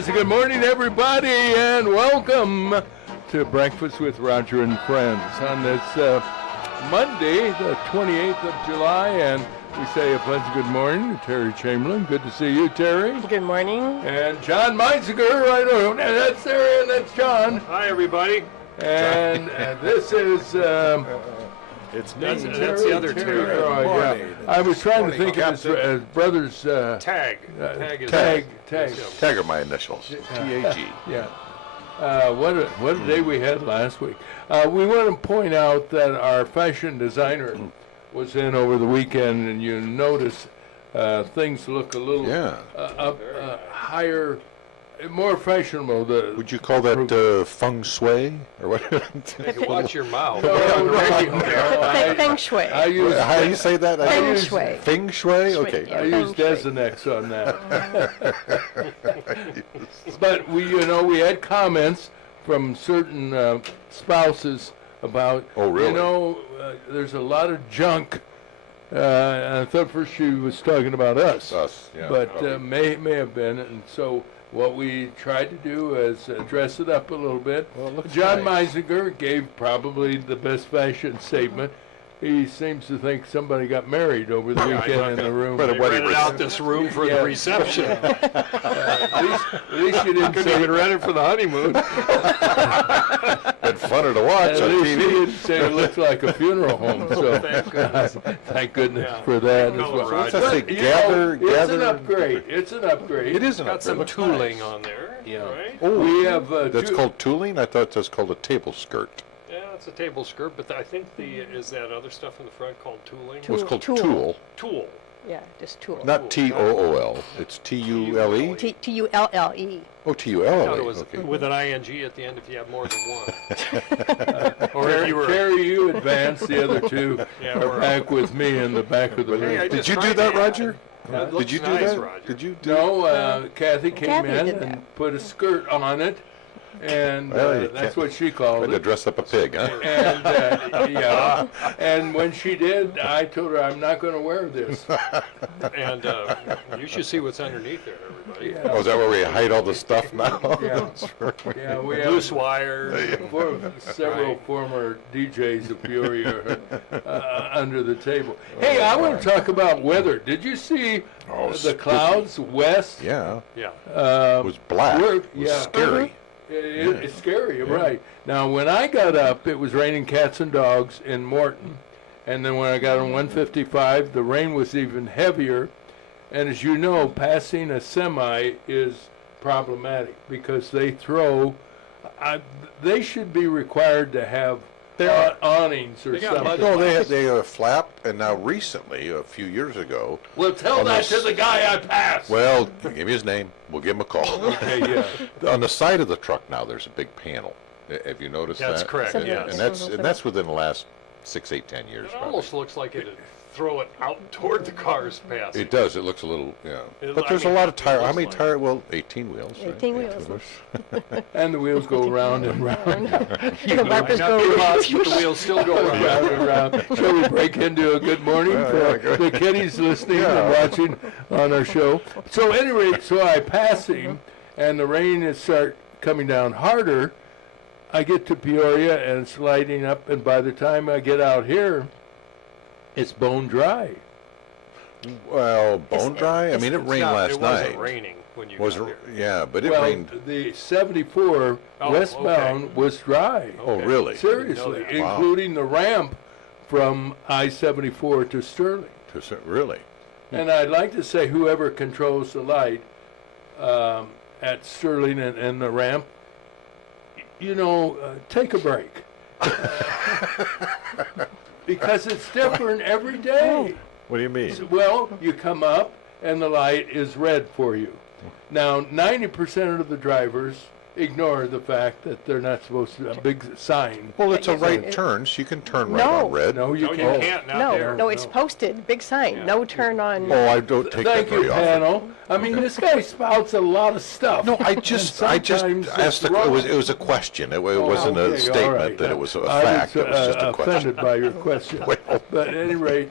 pleasant good morning, everybody, and welcome to Breakfast with Roger and Friends on this Monday, the 28th of July, and we say a pleasant good morning to Terry Chamberlain. Good to see you, Terry. Good morning. And John Meisinger, right over there. That's Terry, and that's John. Hi, everybody. And this is... It's me. That's the other Terry. Oh, yeah. I was trying to think of his brother's... Tag. Tag. Tag. Tag are my initials. T-A-G. Yeah. What a day we had last week. We want to point out that our fashion designer was in over the weekend, and you notice things look a little higher, more fashionable. Would you call that feng shui? Or what? Watch your mouth. Feng shui. How do you say that? Feng shui. Feng shui? Okay. Yeah. I use Desinex on that. But we had comments from certain spouses about, there's a lot of junk. I thought first she was talking about us. Yeah. But may have been, and so what we tried to do is dress it up a little bit. Well, John nice. Meisinger gave probably the best fashion statement. He seems to think somebody got married over the weekend in the room. But They rented out this room for the reception. At least you didn't Couldn't say even rent it for the honeymoon. It's funner to watch At on least you TV. didn't say it looks like a funeral home. So Thank goodness. thank goodness for that as Color, well. Roger. So let's say But, gather. it's an upgrade. It's an upgrade. It is an Got upgrade. some Looks tooling nice. on there. Yeah. Right? Oh, We have that's called tooling? I thought that's called a table skirt. Yeah, it's a table skirt, but I think is that other stuff in the front called tooling? Well, it's called Tool. tool. Tool. Yeah, just tool. Not T-O-O-L. It's T-U-L-E? T-U-L-L-E. Oh, I T-U-L-L-E. thought it was Okay. with an ing at the end if you have more than one. Or if you were. Terry, you advanced. The other two Yeah, are we're back with me in the back of the Hey, I room. Did just you do tried that, to- Roger? That Did looks you do nice, that? Roger. Did you do No, Kathy came Kathy in did and that. put a skirt on it, and Well, you that's can't- what she Tried called to it. dress up a pig, huh? And and when she did, I told her I'm not going to wear this. And you should see what's underneath there, everybody. Yeah. Oh, is that where we hide all the stuff now? Yeah. That's right. Yeah, we Loose have wire. several Right. former DJs of Peoria under the table. Hey, I want to talk about weather. Did you see Oh, the clouds west? Yeah, Yeah. it was black. We're- It was yeah. scary. It's scary, right. Now, when I got up, it was raining cats and dogs in Morton. And then when I got on 155, the rain was even heavier. And as you know, passing a semi is problematic because they throw, they should be required to have awnings or They got something. No, they have a flap, and now recently, a few years ago, Well, tell on that this- to the guy I passed. well, give me his name. We'll give him a call. Okay, yeah. On the side of the truck now, there's a big panel. Have you noticed That's that? correct, And, yes. and that's within the last 6, 8, 10 years. It Probably. almost looks like it'd throw it out toward the cars passing. It does. It looks a little, yeah. It- But I there's mean, a lot of it tire. How looks many like- tire? Well, 18 wheels. Right? 18 wheels. And the wheels go round and round. The wipers Might not go be around. much, but the wheels still go around. Round and round. Shall we break into a good morning for the kiddies listening and watching on our show? So at any rate, so I pass him, and the rain is start coming down harder. I get to Peoria, and it's lighting up, and by the time I get out here, it's bone dry. Well, bone dry. I mean, it rained last It night. wasn't raining when you Was got it? there. Yeah, but it Well, rained. the 74 Oh, westbound okay. was dry. Oh, Okay. really? Seriously, that. Wow. including the ramp from I-74 to Sterling. Really? And I'd like to say whoever controls the light at Sterling and the ramp, take a break. Because it's different every day. What do you mean? Well, you come up and the light is red for you. Now, 90% of the drivers ignore the fact that they're not supposed to, a big sign. Well, it's a Yes, right it- turn, so you can turn right No. on red. No, you No, you can't. can't now No, there. no, it's posted, big sign, Yeah. no turn on. Oh, I don't take that Thank you, very often. panel. I mean, this guy spouts a lot of stuff. No, I And just sometimes asked it's it wrong. was a question. It wasn't Okay, a all statement right. that it was a I fact. It was just a question. offended by your question. Well. But at any rate,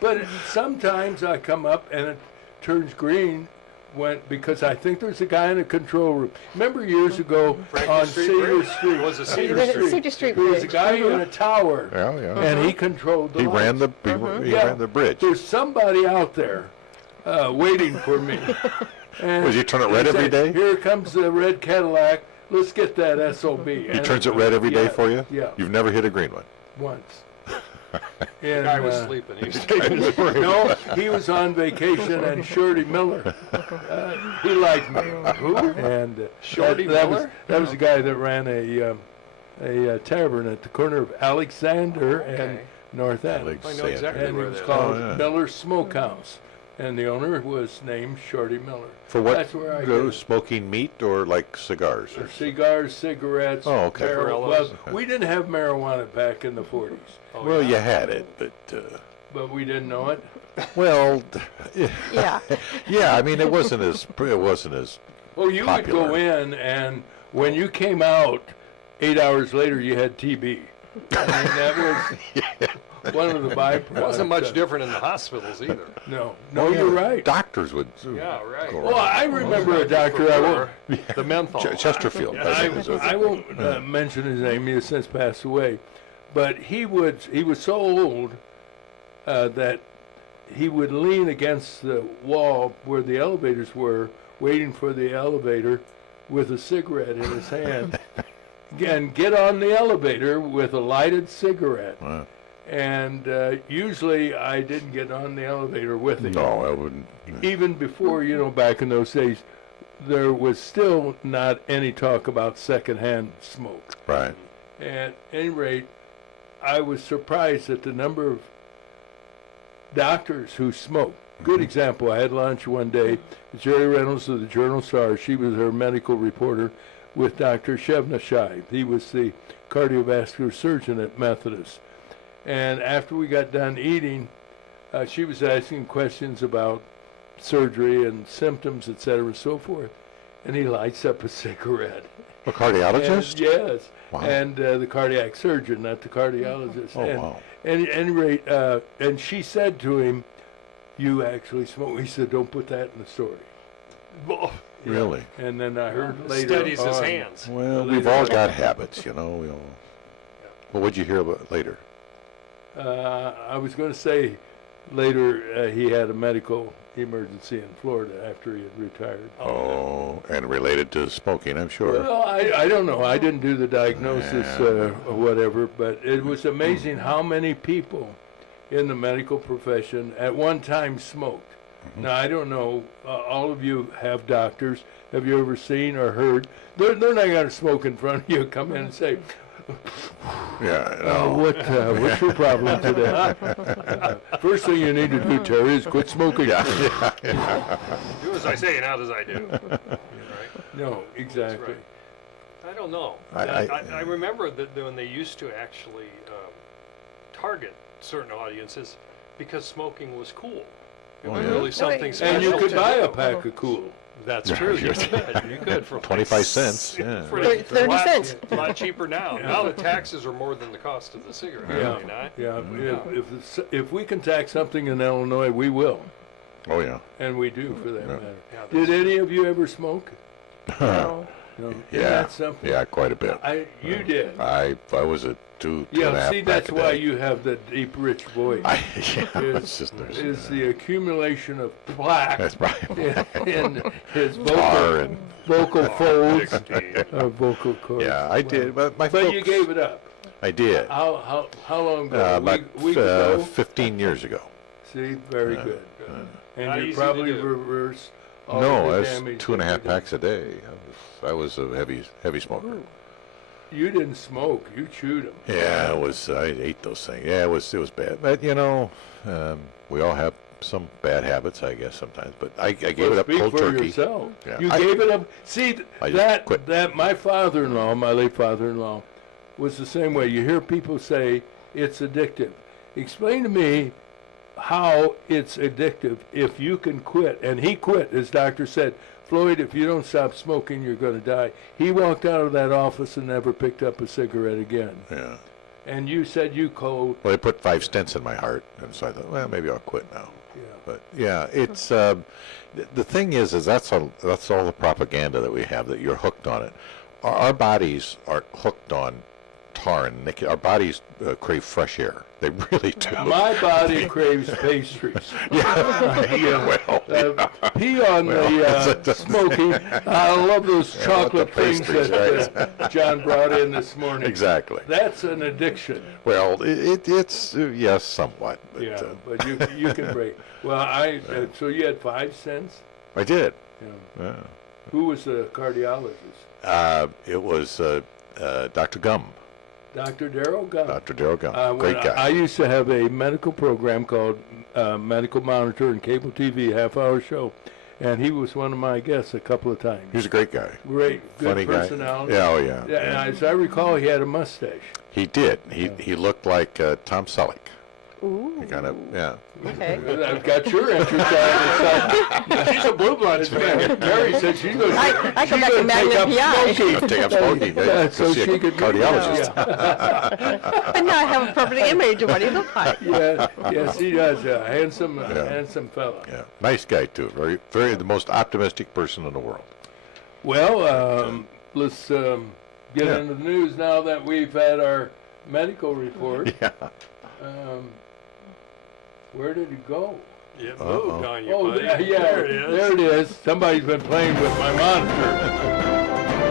but sometimes I come up and it turns green went, because I think there's a guy in the control room. Remember years ago Franklin on Street Cedar Bridge? Street? Was it Cedar Cedar Street. Cedar Street There was a Bridge. guy in a tower, Yeah, yeah. and he controlled the He lights. ran the he Yeah. ran the bridge. There's somebody out there waiting for me. And Was he turn it he red every said, day? Here comes the red Cadillac. Let's get that SOB. He turns it red every day for you? Yeah, You've never hit a green one? once. The And, guy was sleeping. He was taking No, he was on vacation, and Shorty Miller, he liked me. Who? And Shorty that Miller? that was the guy that ran a tavern at the corner of Alexander and Okay. North End. I know exactly And it where was that called Oh, yeah. Miller's Smokehouse, and the owner was named Shorty Miller. For what? That's where I go get it. smoking meat or like cigars? Or Cigars, cigarettes. Oh, okay. Well, Cigarillos. we didn't have marijuana back in the 40s, Oh, well, yeah. you had it, but but we didn't know it. well, Yeah. yeah. I mean, it wasn't as Well, you would go popular. in, and when you came out, 8 hours later, you had TB. I mean, that was one of the byproducts. It wasn't much different in the hospitals either. No, Oh, yeah, you're right. Doctors would. Yeah, right. go Well, around. I remember a doctor. I won't. The menthol. Chesterfield. I think was I won't mention his name. He has since passed away, but he was so old that he would lean against the wall where the elevators were, waiting for the elevator, with a cigarette in his hand, and get on the elevator with a lighted cigarette. Wow. And usually I didn't get on the elevator with him. No, I wouldn't. Even before, back in those days, there was still not any talk about secondhand smoke. Right. At any rate, I was surprised at the number of doctors who smoke. Good example, I had lunch one day with Jerry Reynolds of the Journal-Star. She was her medical reporter with Dr. Shevnashai. He was the cardiovascular surgeon at Methodist. And after we got done eating, she was asking questions about surgery and symptoms, et cetera, and so forth. And he lights up a cigarette. A cardiologist? And, yes. Wow. And the cardiac surgeon, not the cardiologist. Oh, and, wow. And at any rate, and she said to him, "You actually smoke." He said, "Don't put that in the story." Really? And then I heard later Steadies his on- hands. Well, Later we've all on. got habits, We all. Well, what'd you hear about later? I was going to say later he had a medical emergency in Florida after he had retired. Oh, and related to smoking, I'm sure. Well, I don't know. I didn't do the diagnosis or whatever, but it was amazing how many people in the medical profession at one time smoked. Now, I don't know. All of you have doctors. Have you ever seen or heard? They're not going to smoke in front of you, come in and say, Yeah. No. what's your problem today? First thing you need to do, Terry, is quit smoking. Do as I say, not as I do. Right? No, exactly. right. I don't know. I- I remember that when they used to actually target certain audiences because smoking was cool. It was yeah. really something special. And you could to buy do. a pack of Cool. That's true. You could. You could for 25 cents. Yeah. For 30 a lot- cents. A lot cheaper now. Now the taxes are more than the cost of the cigarette. Yeah, Are they not? yeah. If we can tax something in Illinois, we will, Oh, yeah. and we do for that Yeah. matter. Yeah, Did that's- any of you ever smoke? No. No. Isn't Yeah. that something? Yeah, quite a bit. You did. I was at two and a Yeah. half See, pack that's a why day. you have the deep, rich voice. It's just Is the accumulation of plaque that's right. in his Tar and vocal folds, Nicotine. vocal cords. yeah, I did. But my But folks, you gave it up. I did. How long ago? About week ago? 15 years ago. See, very good. Not And you easy to probably do. reverse all No, of the that's damage. 2.5 that you did. packs a day. I was a heavy smoker. You didn't smoke. You chewed them. Yeah, I ate those things. Yeah, it was bad. But we all have some bad habits, I guess, sometimes. But I gave it up Speak cold for turkey. yourself. Yeah. You I- gave it up. See, I just quit. that my father-in-law, my late father-in-law, was the same way. You hear people say it's addictive. Explain to me how it's addictive if you can quit. And he quit, as doctor said. Floyd, if you don't stop smoking, you're going to die. He walked out of that office and never picked up a cigarette again. Yeah. And you said you cold. Well, they put 5 stents in my heart, and so I thought, well, maybe I'll quit now. Yeah. But yeah, it's the thing is that's all the propaganda that we have, that you're hooked on it. Our bodies are hooked on tar and nicotine. Our bodies crave fresh air. They really do. My body craves pastries. Yeah, well, Pee on the smoking. I love those chocolate the things pastries, that John brought in this morning. exactly. That's an addiction. Well, it's yes, somewhat. But, Yeah, but you can break. Well, so you had 5 cents? I did. Yeah. Yeah. Who was the cardiologist? It was Dr. Gum, Dr. Darrell Gum. Dr. Darrell Gum. When Great guy. I used to have a medical program called Medical Monitor and cable TV, half-hour show, and he was one of my guests a couple of times. He was a great guy. Great, good Funny guy. personality. Yeah, oh yeah. Yeah, and as I recall, he had a mustache. He did. He looked like Tom Selleck. Ooh, He kind of, yeah. okay. I've got your entrance on. She's a Blue Bloods fan. Mary said she's going to I go back to Magnum PI. Take up smoking. Yeah, Go so see a she could cardiologist. And now I have a perfect image of what he looked like. Yeah, yes, he does. Handsome fella. Yeah, nice guy too. Very the most optimistic person in the world. Well, let's get Yeah. into the news now that we've had our medical report. Yeah. Where did it go? It Uh-oh. moved on you, Oh, buddy. yeah, There it is. there it is. Somebody's been playing with my monitor.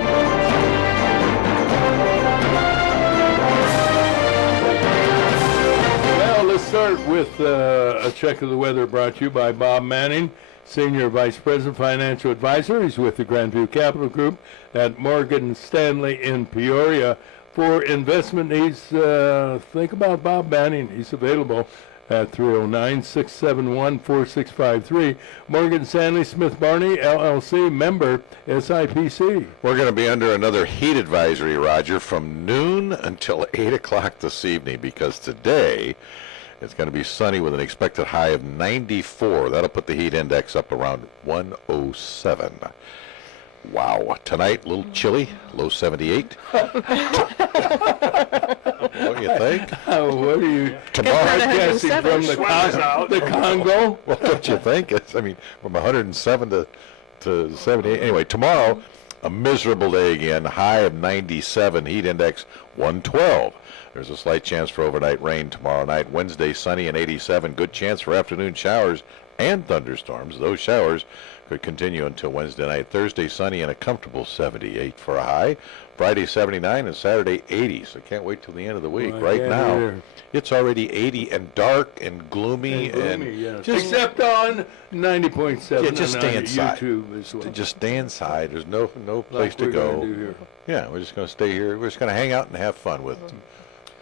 Well, let's start with a check of the weather brought to you by Bob Manning, Senior Vice President Financial Advisor. He's with the Grandview Capital Group at Morgan Stanley in Peoria. For investment needs, think about Bob Manning. He's available at 309-671-4653. Morgan Stanley Smith Barney, LLC, member SIPC. We're going to be under another heat advisory, Roger, from noon until 8 o'clock this evening, because today it's going to be sunny with an expected high of 94. That'll put the heat index up around 107. Wow. Tonight, a little chilly, low 78. What do you think? What are you Tomorrow, broadcasting from the, Sweater's out. the Congo? well, don't you think? I mean, from 107 to 78. Anyway, tomorrow, a miserable day again, high of 97, heat index 112. There's a slight chance for overnight rain tomorrow night. Wednesday, sunny and 87. Good chance for afternoon showers and thunderstorms. Those showers could continue until Wednesday night. Thursday, sunny and a comfortable 78 for a high. Friday, 79, and Saturday, 80. So can't wait till the end of the week. Well, Right yeah, now, yeah. it's already 80 and dark and gloomy. Yes. just, Except on 90.7 Yeah, just and stay on inside. YouTube as well. just stay inside. There's no place Like to we're go. gonna do here. Yeah, we're just going to stay here. We're just going to hang out and have fun with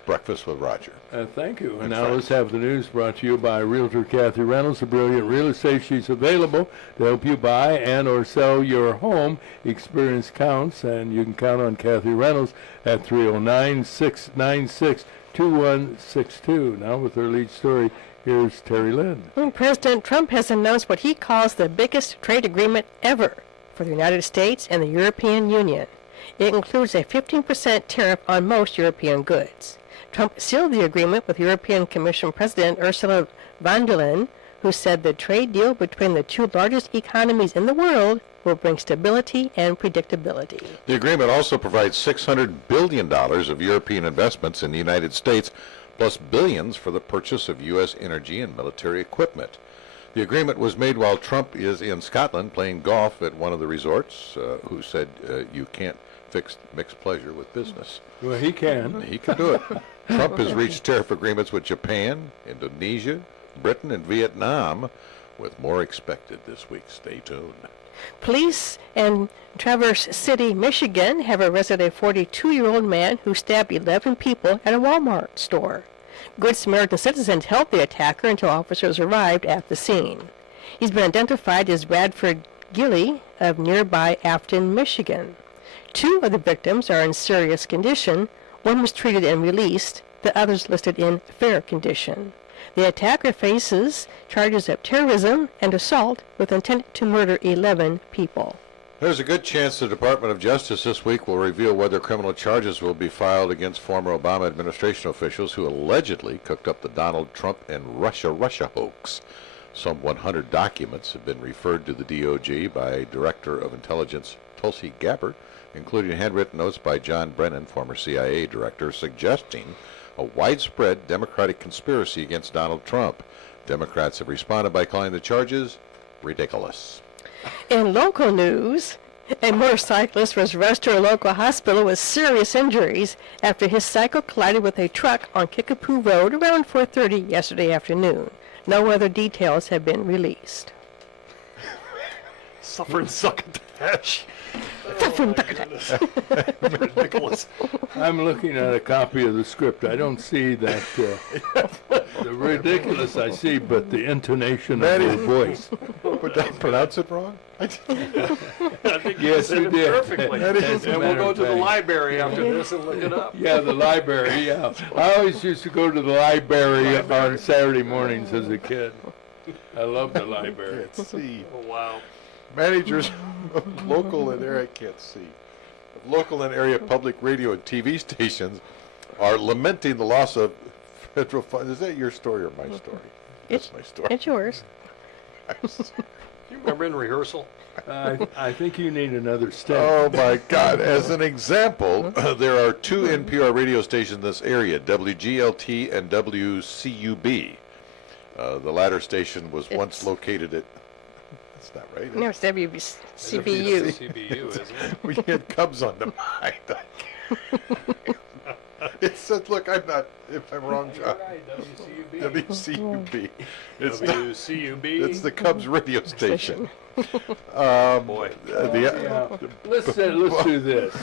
Breakfast with Roger. Thank you. And That's now right. let's have the news brought to you by Realtor Kathy Reynolds, a brilliant real estate. She's available to help you buy and or sell your home. Experience counts, and you can count on Kathy Reynolds at 309-696-2162. Now with her lead story, here's Terry Lynn. President Trump has announced what he calls the biggest trade agreement ever for the United States and the European Union. It includes a 15% tariff on most European goods. Trump sealed the agreement with European Commission President Ursula von der Leyen, who said the trade deal between the two largest economies in the world will bring stability and predictability. The agreement also provides $600 billion of European investments in the United States, plus billions for the purchase of U.S. energy and military equipment. The agreement was made while Trump is in Scotland playing golf at one of the resorts, who said you can't mix pleasure with business. Well, he can. He can do it. Trump has reached tariff agreements with Japan, Indonesia, Britain, and Vietnam, with more expected this week. Stay tuned. Police in Traverse City, Michigan have arrested a 42-year-old man who stabbed 11 people at a Walmart store. Good Samaritan citizens helped the attacker until officers arrived at the scene. He's been identified as Bradford Gilly of nearby Afton, Michigan. 2 of the victims are in serious condition. One was treated and released. The others listed in fair condition. The attacker faces charges of terrorism and assault with intent to murder 11 people. There's a good chance the Department of Justice this week will reveal whether criminal charges will be filed against former Obama administration officials who allegedly cooked up the Donald Trump and Russia hoax. Some 100 documents have been referred to the DOJ by Director of Intelligence Tulsi Gabbard, including handwritten notes by John Brennan, former CIA director, suggesting a widespread Democratic conspiracy against Donald Trump. Democrats have responded by calling the charges ridiculous. In local news, a motorcyclist was rushed to a local hospital with serious injuries after his cycle collided with a truck on Kickapoo Road around 4:30 yesterday afternoon. No other details have been released. Suffer and suck at the hash. Ridiculous. I'm looking at a copy of the script. I don't see that, the ridiculous I see, but the intonation of your voice. Would I pronounce it wrong? I think Yes, said you it did. perfectly. As a And we'll matter go of to the fact. library after this and look it up. Yeah, the library, yeah. I always used to go to the library on Saturday mornings as a kid. I love the library. Let's see. Oh, wow. Managers of local and area, I can't see, of local and area public radio and TV stations are lamenting the loss of federal funds. Is that your story or my story? That's my story. It's yours. You remember in rehearsal? I think you need another step. Oh my God! As an example, there are two NPR radio stations in this area: WGLT and WCUB. The latter station was once located at. That's not right. No, it's WCBU. CBU, isn't it? We had Cubs on the mind. It said, "Look, I'm not. If I'm wrong, John." WCUB. WCUB. It's the, WCUB. it's the Cubs radio station. Boy. Yeah. Let's do this.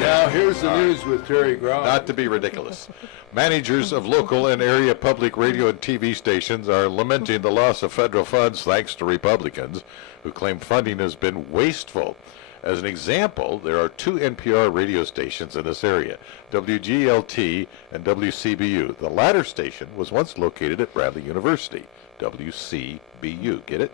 Now here's the news with Terry Groff. Not to be ridiculous. Managers of local and area public radio and TV stations are lamenting the loss of federal funds thanks to Republicans who claim funding has been wasteful. As an example, there are two NPR radio stations in this area, WGLT and WCBU. The latter station was once located at Bradley University, WCBU. Get it?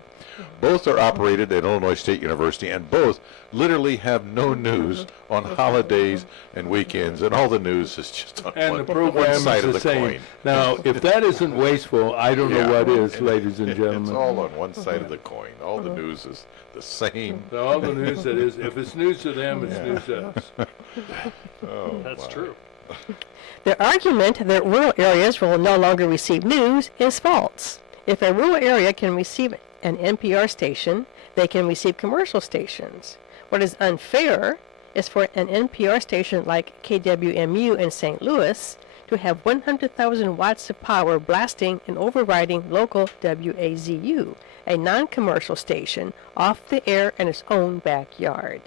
Both are operated at Illinois State University, and both literally have no news on holidays and weekends, and all the news is just on And one, the program one side is of the the same. coin. Now, if that isn't wasteful, I don't know what is, ladies and It's gentlemen. all on one side of the coin. All the news is the same. So all the news that is, if it's news to them, it's news to us. Oh, That's my. true. The argument that rural areas will no longer receive news is false. If a rural area can receive an NPR station, they can receive commercial stations. What is unfair is for an NPR station like KWMU in St. Louis to have 100,000 watts of power blasting and overriding local WAZU, a non-commercial station, off the air in its own backyard.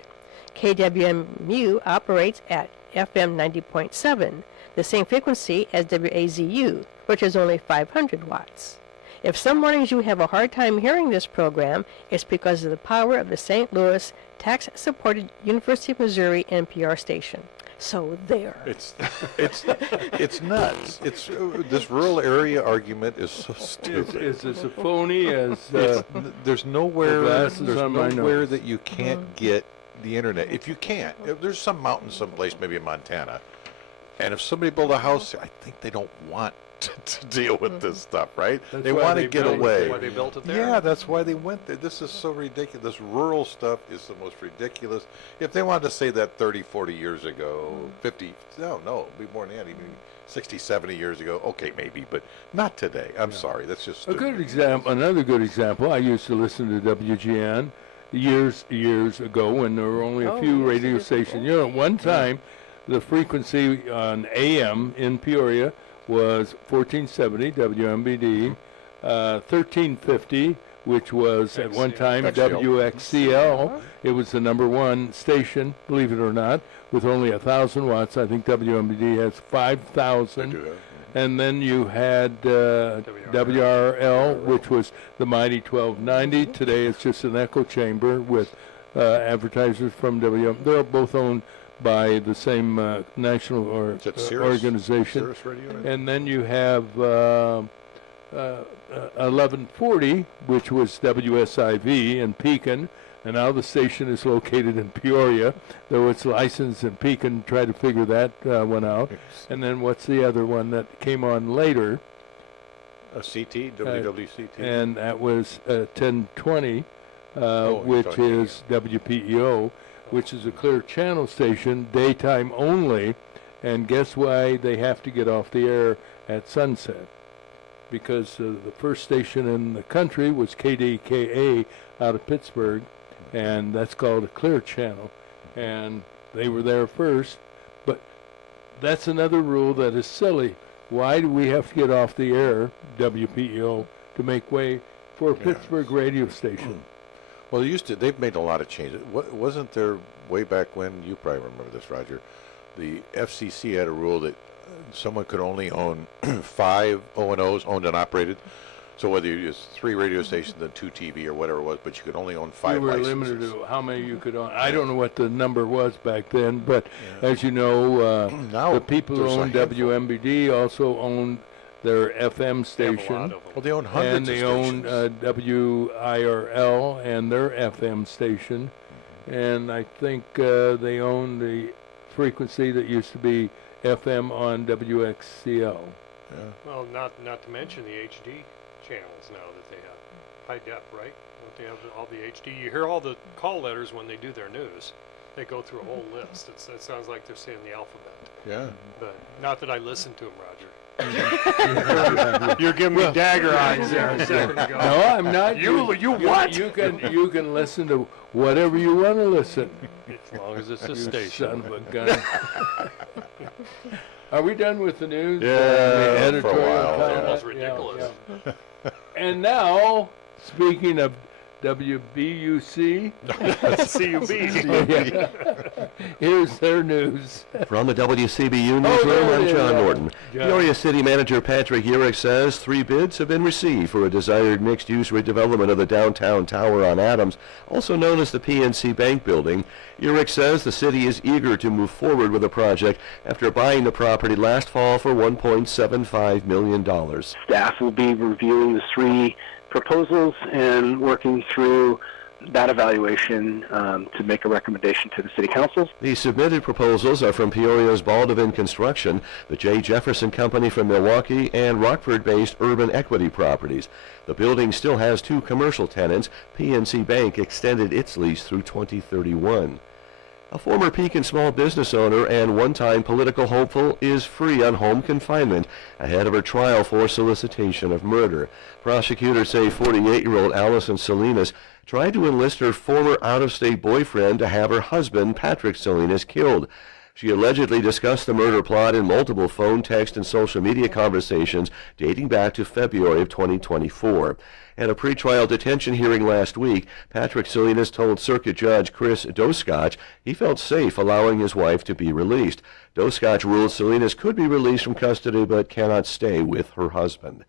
KWMU operates at FM 90.7, the same frequency as WAZU, which is only 500 watts. If some mornings you have a hard time hearing this program, it's because of the power of the St. Louis tax-supported University of Missouri NPR station. So there. It's nuts. It's this rural area argument is so stupid. It's as phony as, There's nowhere, glasses there's on my nowhere nose. that you can't get the internet. If you can't, if there's some mountain someplace, maybe in Montana, and if somebody built a house, I think they don't want to deal with this stuff, right? That's They why want they to get built it. away. Why they built it there? Yeah, that's why they went there. This is so ridiculous. This rural stuff is the most ridiculous. If they wanted to say that 30, 40 years ago, 50, no, it'd be more than that, even 60, 70 years ago, okay, maybe, but not today. I'm sorry, that's just a stupid. good example, another good example, I used to listen to WGN years ago when there were only a few radio stations. You know, at one time, the frequency on AM in Peoria was 1470 WMBD, 1350, which was at one time XCL. WXCL. It was the number one station, believe it or not, with only 1,000 watts. I think WMBD has 5,000. do that. And then you had WRL, which was the mighty 1290. Today it's just an echo chamber with advertisers from WM. They're both owned by the same national or Is that Sirius? organization. Sirius Radio? And then you have 1140, which was WSIV in Pekin, And now the station is located in Peoria, though it's licensed in Pekin. Try to figure that one out. And then what's the other one that came on later? A CT, WWCT. And that was 1020, you're which talking is WPEO, which is a clear channel station, daytime only. And guess why they have to get off the air at sunset? Because the first station in the country was KDKA out of Pittsburgh, and that's called a clear channel. And they were there first, but that's another rule that is silly. Why do we have to get off the air, WPEO, to make way for a Pittsburgh radio station? Well, they've made a lot of changes. Wasn't there, way back when, you probably remember this, Roger, the FCC had a rule that someone could only own 5 O&Os, owned and operated. So whether you use 3 radio stations and 2 TV or whatever it was, but you could only own 5 You were licenses. limited to how many you could own. I don't know what the number was back then, but as you know, Now the people who there's a owned handful. WMBD also owned their FM They have a lot station. of them. Well, they own And hundreds they of own stations. WIRL and their FM station. And I think they own the frequency that used to be FM on WXCL. Yeah. Well, not to mention the HD channels now that they have. High def, right? Don't they have all the HD? You hear all the call letters when they do their news. They go through a whole list. It sounds like they're saying the alphabet. Yeah. But not that I listened to them, Roger. You're giving me dagger eyes there a second ago. No, I'm not. You what? You can listen to whatever you want to listen. As long as it's a You station. son of a gun. Are we done with the news? Yeah, The for a editorial while, comment? yeah. Almost ridiculous. Yeah. And now, speaking of WBUC, CUB. here's their news. From the WCBU Oh, newsroom, there I'm it John is. Norton. John. Peoria City Manager Patrick Urick says 3 bids have been received for a desired mixed-use redevelopment of the downtown tower on Adams, also known as the PNC Bank Building. Urick says the city is eager to move forward with the project after buying the property last fall for $1.75 million. Staff will be reviewing the 3 proposals and working through that evaluation to make a recommendation to the City Council. The submitted proposals are from Peoria's Baldwin Construction, the J. Jefferson Company from Milwaukee, and Rockford-based Urban Equity Properties. The building still has 2 commercial tenants. PNC Bank extended its lease through 2031. A former Pekin small business owner and one-time political hopeful is free on home confinement ahead of her trial for solicitation of murder. Prosecutors say 48-year-old Allison Salinas tried to enlist her former out-of-state boyfriend to have her husband, Patrick Salinas, killed. She allegedly discussed the murder plot in multiple phone, text, and social media conversations dating back to February of 2024. At a pretrial detention hearing last week, Patrick Salinas told Circuit Judge Chris Doskotch he felt safe allowing his wife to be released. Doskotch ruled Salinas could be released from custody but cannot stay with her husband.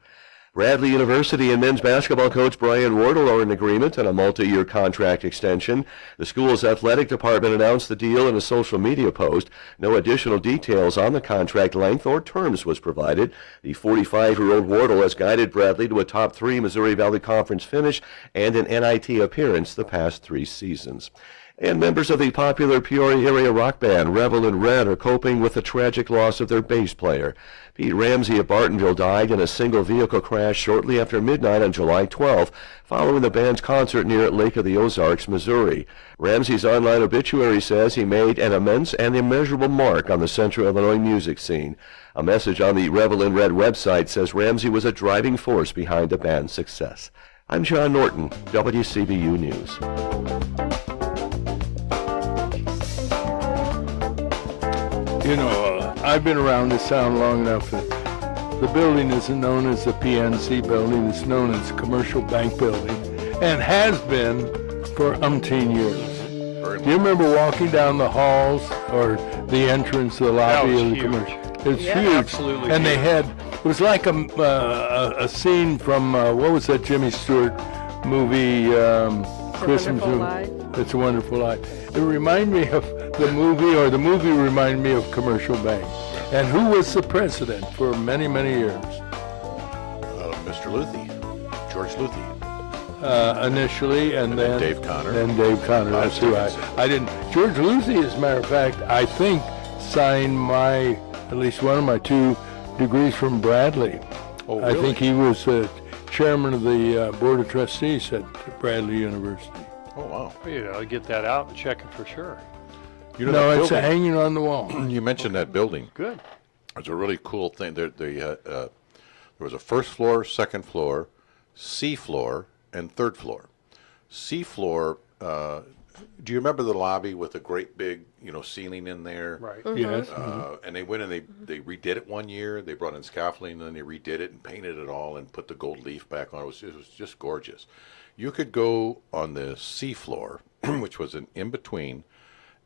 Bradley University and men's basketball coach Brian Wardle are in agreement on a multi-year contract extension. The school's athletic department announced the deal in a social media post. No additional details on the contract length or terms was provided. The 45-year-old Wardle has guided Bradley to a top 3 Missouri Valley Conference finish and an NIT appearance the past 3 seasons. And members of the popular Peoria area rock band Revel in Red are coping with the tragic loss of their bass player. Pete Ramsey of Bartonville died in a single vehicle crash shortly after midnight on July 12th, following the band's concert near Lake of the Ozarks, Missouri. Ramsey's online obituary says he made an immense and immeasurable mark on the Central Illinois music scene. A message on the Revel in Red website says Ramsey was a driving force behind the band's success. I'm John Norton, WCBU News. You know, I've been around this town long enough that the building isn't known as the PNC building. It's known as the Commercial Bank Building and has been for umpteen years. Do you remember walking down the halls or the entrance to the lobby was of the huge. commercial? It's Yeah. huge. Absolutely And they huge. had, it was like a scene from, what was that Jimmy Stewart movie, Christmas Wonderful movie? Life. It's a Wonderful Life. It reminded me of the movie, or the movie reminded me of Commercial Bank. And who was the president for many, many years? Mr. Luthie, George Luthie. initially, and then Dave Connor. Then Dave Connor. That's who I didn't. George Luzzi, as a matter of fact, I think signed at least one of my 2 degrees from Bradley. Oh, I really? think he was chairman of the board of trustees at Bradley University. Oh, wow. You know, get that out and check it for sure. You know No, that it's building? hanging on the wall. You mentioned that building. Good. It's a really cool thing. There was a first floor, second floor, C floor, and third floor. C floor, do you remember the lobby with the great big, ceiling in there? Right. Yes. And they went and they redid it one year. They brought in scaffolding, and then they redid it and painted it all and put the gold leaf back on. It was just gorgeous. You could go on the C floor, which was an in-between,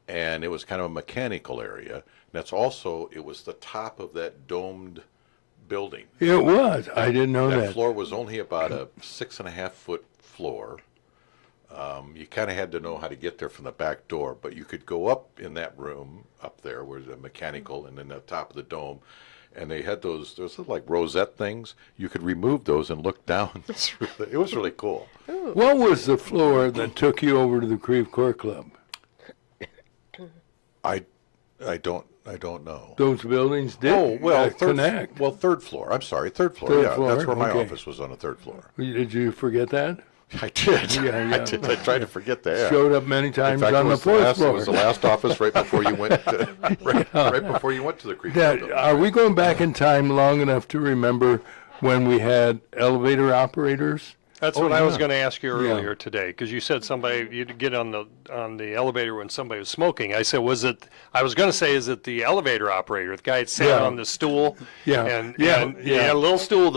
and it was kind of a mechanical area. It was the top of that domed building. It was. I didn't know That that. floor was only about a 6.5-foot floor. You kind of had to know how to get there from the back door, but you could go up in that room up there where the mechanical and then the top of the dome, and they had those like rosette things. You could remove those and look down through it was really cool. What was the floor that took you over to the Creve Coeur Club? I don't know. Those buildings did Oh, well, connect. third floor. I'm sorry, third floor. Third Yeah, floor, that's where my okay. office was, on the third floor. Did you forget that? I did. Yeah, I yeah. did. I tried to forget that. Showed up many In times fact, on the fourth it floor. was the last office right before you went to, right before you went to the Creek Now, Club. are we going back in time long enough to remember when we had elevator operators? That's Oh, what I was yeah. going to ask you Yeah. earlier today, because you said you'd get on the elevator when somebody was smoking. I said, I was going to say, is it the elevator operator, the guy that sat Yeah. on the stool? Yeah. And, Yeah, and yeah. he had a little stool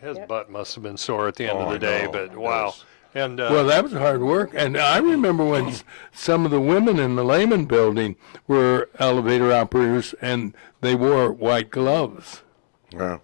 his butt must have been sore at the end Oh, of the I day, know. but It wow. was. And Well, that was hard work. And I remember when some of the women in the Lehman building were elevator operators and they wore white gloves. Yeah.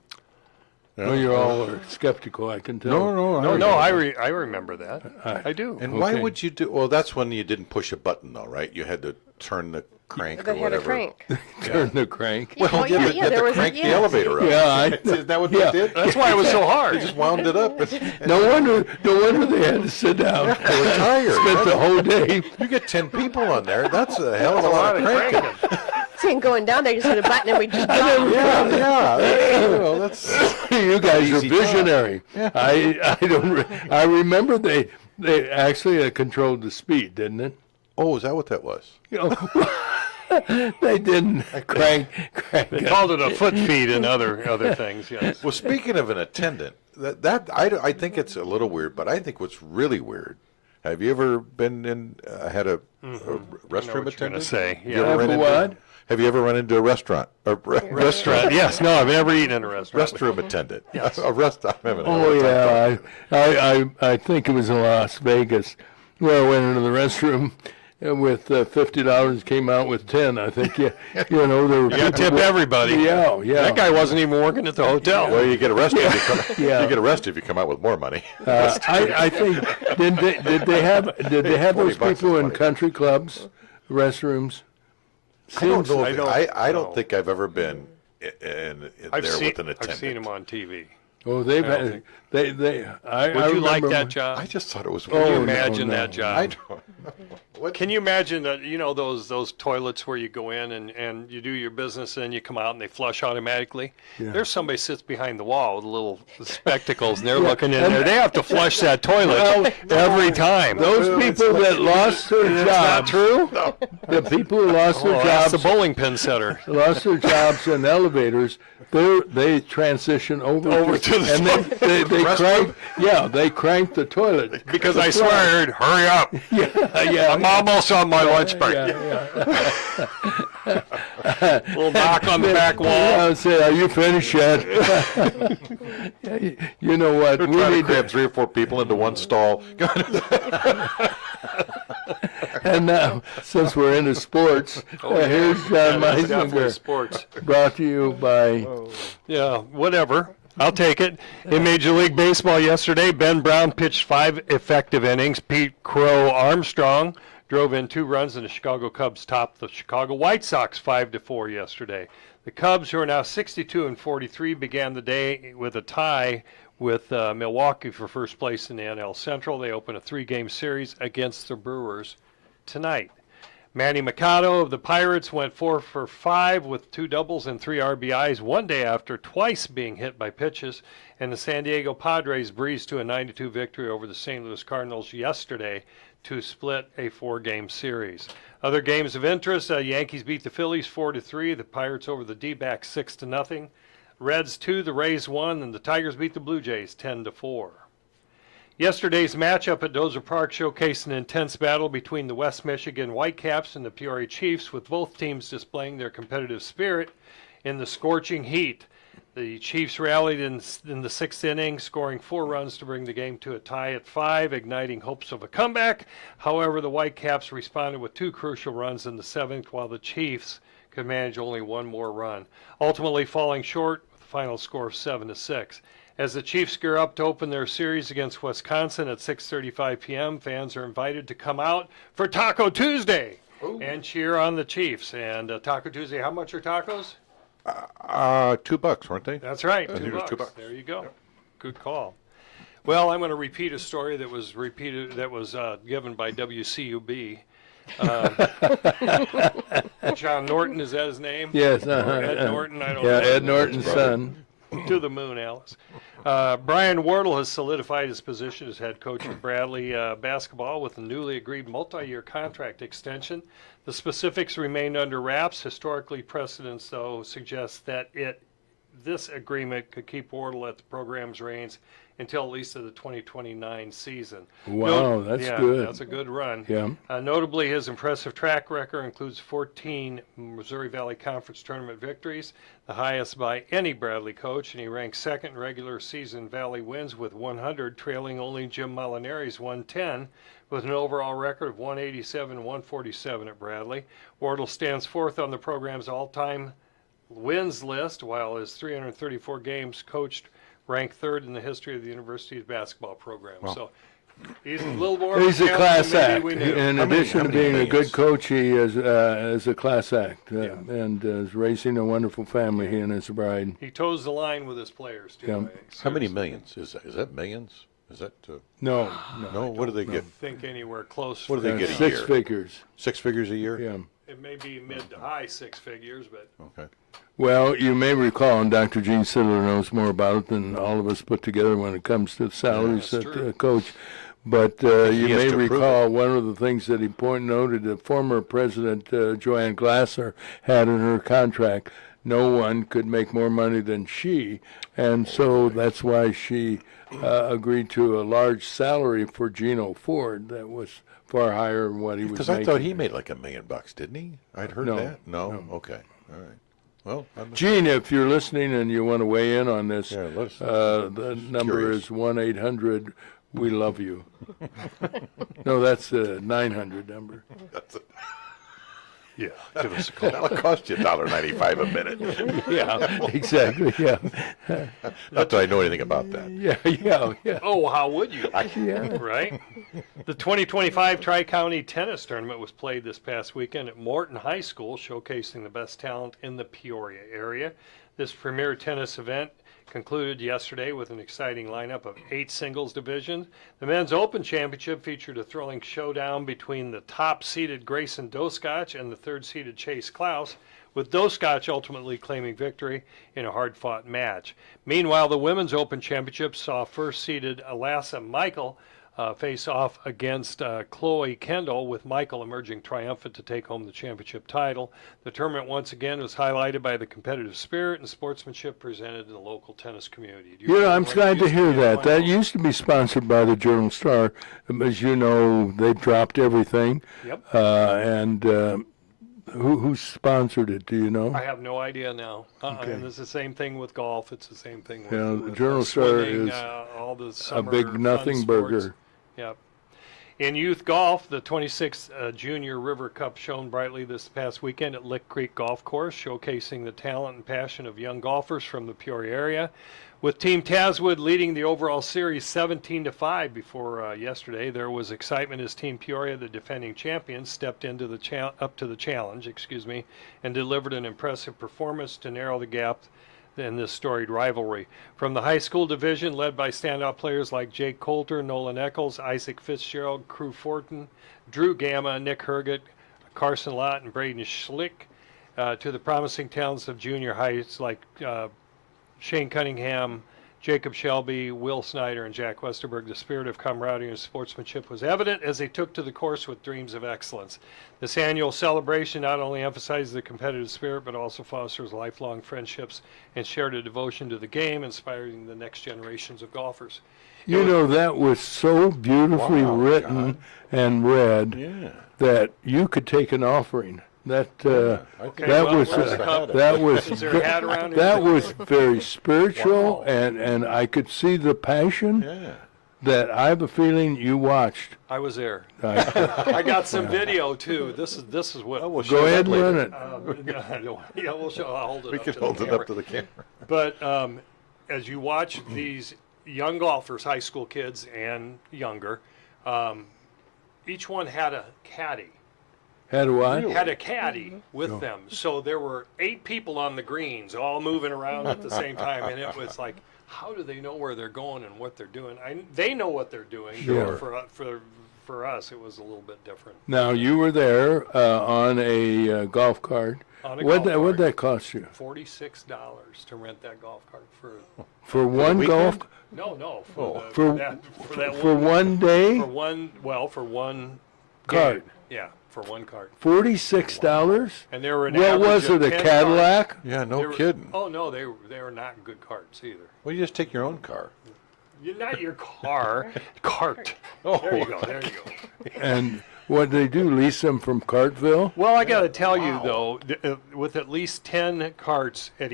Well, you all are skeptical, I can tell. no, I remember that. I do. And why Okay. would you do? Well, that's when you didn't push a button, though, right? You had to turn the crank They or had whatever. a crank. Turn the crank. Well, Oh, you yeah, had to, yeah, you had there to was a- crank the yes. elevator up. Yeah, Is that what yeah. they did? That's why it was so hard. They just wound it up. No wonder they had to sit down. They were tired. Spent the whole day. You get 10 people on there. That's a hell of a lot of cranking. Seeing going down there, just hit a button and we just drop. Yeah. That's You guys are Easy job. visionary. I don't. I remember they actually controlled the speed, didn't it? Oh, is that what that was? You know, they didn't crank They it. called it a foot feed and other things, yes. Well, speaking of an attendant, I think it's a little weird, but I think what's really weird. Have you ever been in had a restroom I know what you're attendant? gonna say, You yeah. ever Have run a into- what? Have you ever run into a restaurant? Restaurant, yes. No, I've never eaten in a restaurant. Restroom attendant. Yes. A rest. I'm having a Oh hard time yeah, I think it was in Las Vegas where I went into the restroom with $50, came out with 10. I think you know there were You got to tip everybody. Yeah. That guy wasn't even working at the hotel. Well, you get arrested. If you, come, Yeah. you get arrested if you come out with more money. I think did they have those 40 bucks people is in funny. country clubs, restrooms? I don't know. I If, don't I don't know. think I've ever been in I've there seen with an attendant. I've seen him on TV. Oh, they've I don't had, think- I Would you like remember that when- job? I just thought it was Oh, Can you weird. imagine no. that job? I don't know. What? Can you imagine that, those toilets where you go in and you do your business and you come out and they flush automatically? Yeah. There's somebody sits behind the wall with little spectacles and they're looking in there. They have to flush that toilet every time. Those people that lost their That's not jobs, true? the people who lost their Oh, that's the jobs, bowling pin setter. lost their jobs in elevators, they transition over to the and they crank, they crank the toilet. Because I swear I heard, hurry up. Yeah, I'm almost on my lunch break. yeah. Little knock on the back wall. I would say, are you finished yet? You know what? They're We trying to need cram to, 3 or 4 people into one stall. and now, since we're into sports, here's John Yeah, that's definitely Meisinger, sports. brought to you by, Yeah, whatever. I'll take it. In Major League Baseball yesterday, Ben Brown pitched 5 effective innings. Pete Crow Armstrong drove in 2 runs, and the Chicago Cubs topped the Chicago White Sox 5-4 yesterday. The Cubs, who are now 62-43, began the day with a tie with Milwaukee for first place in the NL Central. They open a 3-game series against the Brewers tonight. Manny Machado of the Pirates went 4 for 5 with 2 doubles and 3 RBIs one day after twice being hit by pitches. And the San Diego Padres breezed to a 9-2 victory over the St. Louis Cardinals yesterday to split a 4-game series. Other games of interest, Yankees beat the Phillies 4-3, the Pirates over the D-backs 6-0. Reds 2, the Rays 1, and the Tigers beat the Blue Jays 10-4. Yesterday's matchup at Dozer Park showcased an intense battle between the West Michigan Whitecaps and the Peoria Chiefs, with both teams displaying their competitive spirit in the scorching heat. The Chiefs rallied in the 6th inning, scoring 4 runs to bring the game to a tie at 5, igniting hopes of a comeback. However, the Whitecaps responded with 2 crucial runs in the 7th, while the Chiefs could manage only 1 more run, ultimately falling short with a final score of 7-6. As the Chiefs gear up to open their series against Wisconsin at 6:35 p.m., fans are invited to come out for Taco Tuesday and cheer on the Chiefs. And Taco Tuesday, how much are tacos? $2, weren't they? That's right, I think it was $2. There you go. Good call. Well, I'm going to repeat a story that was given by WCUB. John Norton, is that his name? Yes, Ed Norton, I don't know. Yeah, Ed Norton's son. To the moon, Alice. Brian Wardle has solidified his position as head coach of Bradley basketball with a newly agreed multi-year contract extension. The specifics remain under wraps. Historically, precedents, though, suggest that this agreement could keep Wardle at the program's reins until at least of the 2029 season. Wow, that's good. That's a good run. Yeah. Notably, his impressive track record includes 14 Missouri Valley Conference tournament victories, the highest by any Bradley coach, and he ranks second in regular season Valley wins with 100, trailing only Jim Molinari's 110, with an overall record of 187 and 147 at Bradley. Wardle stands fourth on the program's all-time wins list, while his 334 games coached ranked third in the history of the university's basketball program. Wow. So he's a little more. He's a class act. We knew. In How many- addition how to many being a good millions? coach, he is a class act and is Yeah. raising a wonderful family, he and his bride. He toes the line with his players too. Yeah. I think. How many Seriously. millions? Is that millions? Is that No, no? What do they get? Think anywhere close. What do for they that. get a 6 year? figures. 6 figures a year? Yeah. It may be mid to high 6 figures, but Okay. Well, you may recall, and Dr. Gene Sidler knows more about it than all of us put together when it comes to salaries that's that true. coach. But you has may to prove recall one of the things that he noted that former President Joanne Glasser had in her contract. No one could make more money than she, and so that's why she agreed to a large salary for Geno Ford that was far higher than what he was Because making. I thought he made like $1 million, didn't he? I'd heard No, that. No? Okay. All right. Well, Gene, if you're listening and you want to weigh in on this, yeah, let's. the number curious. is 1-800 We Love You. No, that's the 900 number. yeah, give us a call. That'll cost you $1.95 a minute. Yeah, exactly. Yeah, Not that I know anything about that. yeah. Oh, how would you? Yeah. Right? The 2025 Tri-County Tennis Tournament was played this past weekend at Morton High School, showcasing the best talent in the Peoria area. This premier tennis event concluded yesterday with an exciting lineup of 8 singles divisions. The Men's Open Championship featured a thrilling showdown between the top-seeded Grayson Doskach and the third-seeded Chase Klaus, with Doskach ultimately claiming victory in a hard-fought match. Meanwhile, the Women's Open Championship saw first-seeded Alassa Michael face off against Chloe Kendall, with Michael emerging triumphant to take home the championship title. The tournament once again was highlighted by the competitive spirit and sportsmanship presented in the local tennis community. Do you Yeah, I'm remember when it glad to used hear be a that. That final? used to be sponsored by the Journal Star. As you know, they've dropped everything. Yep. And who sponsored it? Do you know? I have no idea now. Okay. And it's the same thing with golf. It's the same thing with, Yeah, the with Journal Star swimming, is all the A summer big fun nothing sports. burger. Yep. In youth golf, the 26th Junior River Cup shone brightly this past weekend at Lick Creek Golf Course, showcasing the talent and passion of young golfers from the Peoria area. With Team Tazwood leading the overall series 17-5 before yesterday, there was excitement as Team Peoria, the defending champions, stepped into the up to the challenge, and delivered an impressive performance to narrow the gap in this storied rivalry. From the high school division, led by standout players like Jake Coulter, Nolan Eccles, Isaac Fitzgerald, Crew Fortin, Drew Gamma, Nick Herget, Carson Lott, and Braden Schlick, to the promising talents of junior heights like Shane Cunningham, Jacob Shelby, Will Snyder, and Jack Westerberg. The spirit of camaraderie and sportsmanship was evident as they took to the course with dreams of excellence. This annual celebration not only emphasizes the competitive spirit, but also fosters lifelong friendships and shared a devotion to the game, inspiring the next generations of golfers. You know, that was so beautifully Wow, written and read Yeah. that you could take an offering. That Okay, that well, was where's the cup? that was Is there a hat around here? that was very spiritual, Wow. and I could see the passion Yeah. that I have a feeling you watched. I was there. I- I got some video too. This is what. Oh, we'll Go show ahead that and run later. it. Yeah, we'll show. I'll hold it We up can to the hold it camera. up to the camera. But as you watch these young golfers, high school kids and younger, each one had a caddy. Had a what? Had a caddy with them. So there were 8 people on the greens, all moving around at the same time, and it was like, how do they know where they're going and what they're doing? They know what they're doing. Sure. For us, it was a little bit different. Now you were there on a golf cart. On a What'd golf what'd cart. that cost you $46 to rent that golf cart for one golf no for that for one day? for one Cart. game. Yeah, for one cart. $46. And there were an What average was of it? A 10 Cadillac? carts. Yeah, They no were- kidding. Oh no, they were not good carts either. Well, you just take your own car. Not your car, cart. Oh, There you go. There you go. And what they do? Lease them from Cartville? Well, I got to tell you though, with at least 10 carts at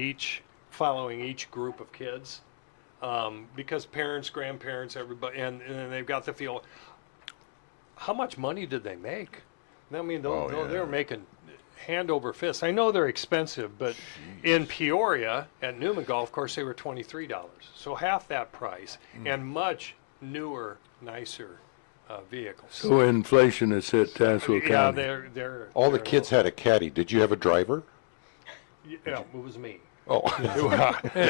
following each group of kids, because parents, grandparents, everybody, and they've got the feel. How much money did they make? I mean, they were making hand over fist. I know they're expensive, but in Peoria at Newman Golf Course, they were $23, so half that price, and much newer, nicer vehicles. So inflation has hit Tazewell Yeah, County. they're All the they're kids had a caddy. Did you have a driver? Yeah, it was me. Oh,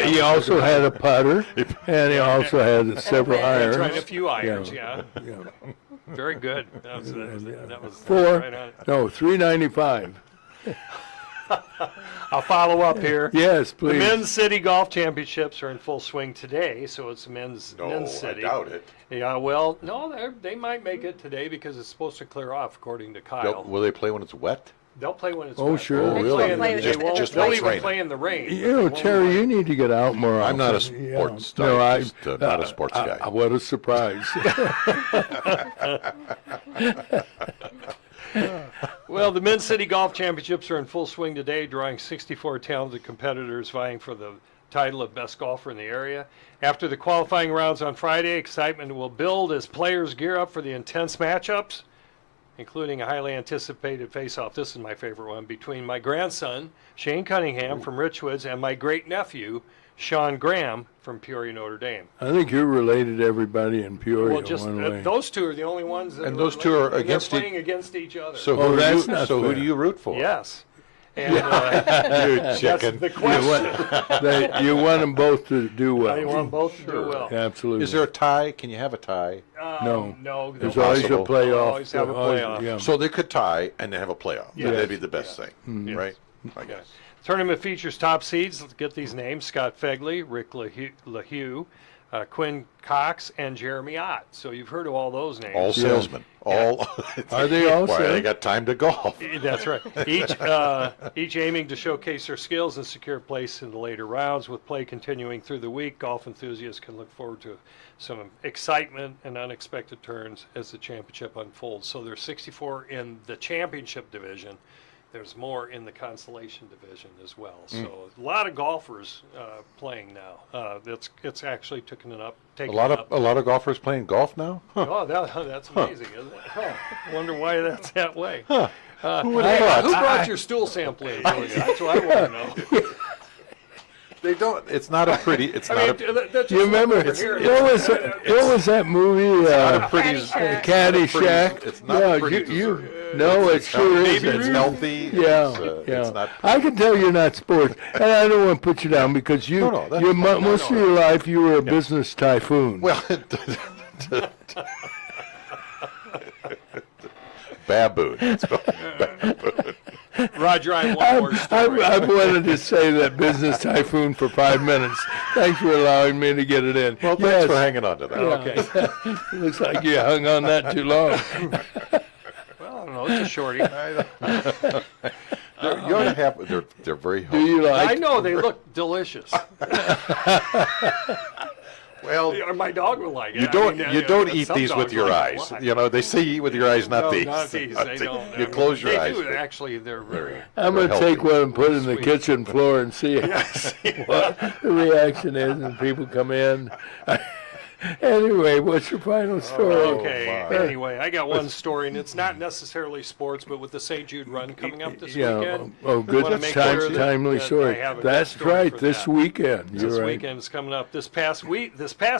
He also had a putter, and he also had several That's right, a irons. few irons, yeah. Yeah. Very good. That was Four, right on. no, $3.95. I'll follow up here. Yes, The please. men's city golf championships are in full swing today, so it's men's no, city. I doubt it. Yeah, well, no, they might make it today because it's supposed to clear off, according to Kyle. Will they play when it's wet? They'll play when it's Oh, wet. sure. They'll Oh, be really? playing- Just- they won't- just they'll when it's even raining. play in the rain. You know, Terry, you need to get out more I'm not a often. sports No, guy, just, not a sports guy. What a surprise. Well, the men's city golf championships are in full swing today, drawing 64 talented competitors vying for the title of best golfer in the area. After the qualifying rounds on Friday, excitement will build as players gear up for the intense matchups, including a highly anticipated face-off. This is my favorite one, between my grandson, Shane Cunningham from Richwoods, and my great-nephew, Sean Graham from Peoria, Notre Dame. I think you're related to everybody in Peoria Well, just one way. those two are the only ones that And those two are they're against playing against each other. So Oh, who, that's do you, not so who fair. do you root for? Yes. And You that's chicken. the question. You want them both to do well. I want both to do well. Absolutely. Is there a tie? Can you have a tie? No. No. There's no. always a Possible. playoff. Always have a playoff. Yeah. So they could tie and then have a playoff. Yes. That'd be the best thing, Yes. right? I Yeah. guess. Tournament features top seeds. Let's get these names: Scott Fegley, Rick LaHue, Quinn Cox, and Jeremy Ott. So you've heard of all those names. All salesmen. All. Are they all Why, they salesmen? got time to golf. That's right. Each aiming to showcase their skills and secure a place in the later rounds. With play continuing through the week, golf enthusiasts can look forward to some excitement and unexpected turns as the championship unfolds. So there's 64 in the championship division. There's more in the consolation division as well. So a lot of golfers playing now. It's actually taken it up. A lot of golfers playing golf now. Huh. Oh, that's amazing, isn't it? Huh. Wonder why that's that way. Huh. Who would've thought? brought your stool sample in? Julia? That's what I want to know. They don't. It's not a pretty. It's not a. that's You remember, what was that movie, not a pretty. Caddyshack? It's not Yeah, a pretty you, dessert. no, it sure It's is. healthy. Yeah, It's yeah. not. I can tell you're not sports, and I don't want to put you down because you, No, that's you fine. most of your life you were a business typhoon. Well, baboon. It's called baboon. Roger, I have one more story. I've wanted to say that business typhoon for 5 minutes. Thanks for allowing me to get it in. Well, thanks for hanging on to that. Okay. Looks like you hung on that too long. Well, I don't know, it's a shorty. You ought to have. They're very Do healthy. you I like? know, they look delicious. Well, Or my dog would like it. you I don't. mean, You don't eat some these with dogs your like it a eyes. lot. You know, they say eat with your eyes, not No, these. not these, they don't. You close your they eyes. do, actually, they're very... I'm going to healthy. take one and put it in the Sweet. kitchen floor and see what the reaction is when people come in. Anyway, what's your final story? Okay, my. anyway, I got one story, and it's not necessarily sports, but with the St. Jude Run coming up this Yeah. weekend. Oh, good. wanna make Time, sure that- timely that I story. have a good That's story right. for This that. weekend. You're This right. weekend is coming up. This past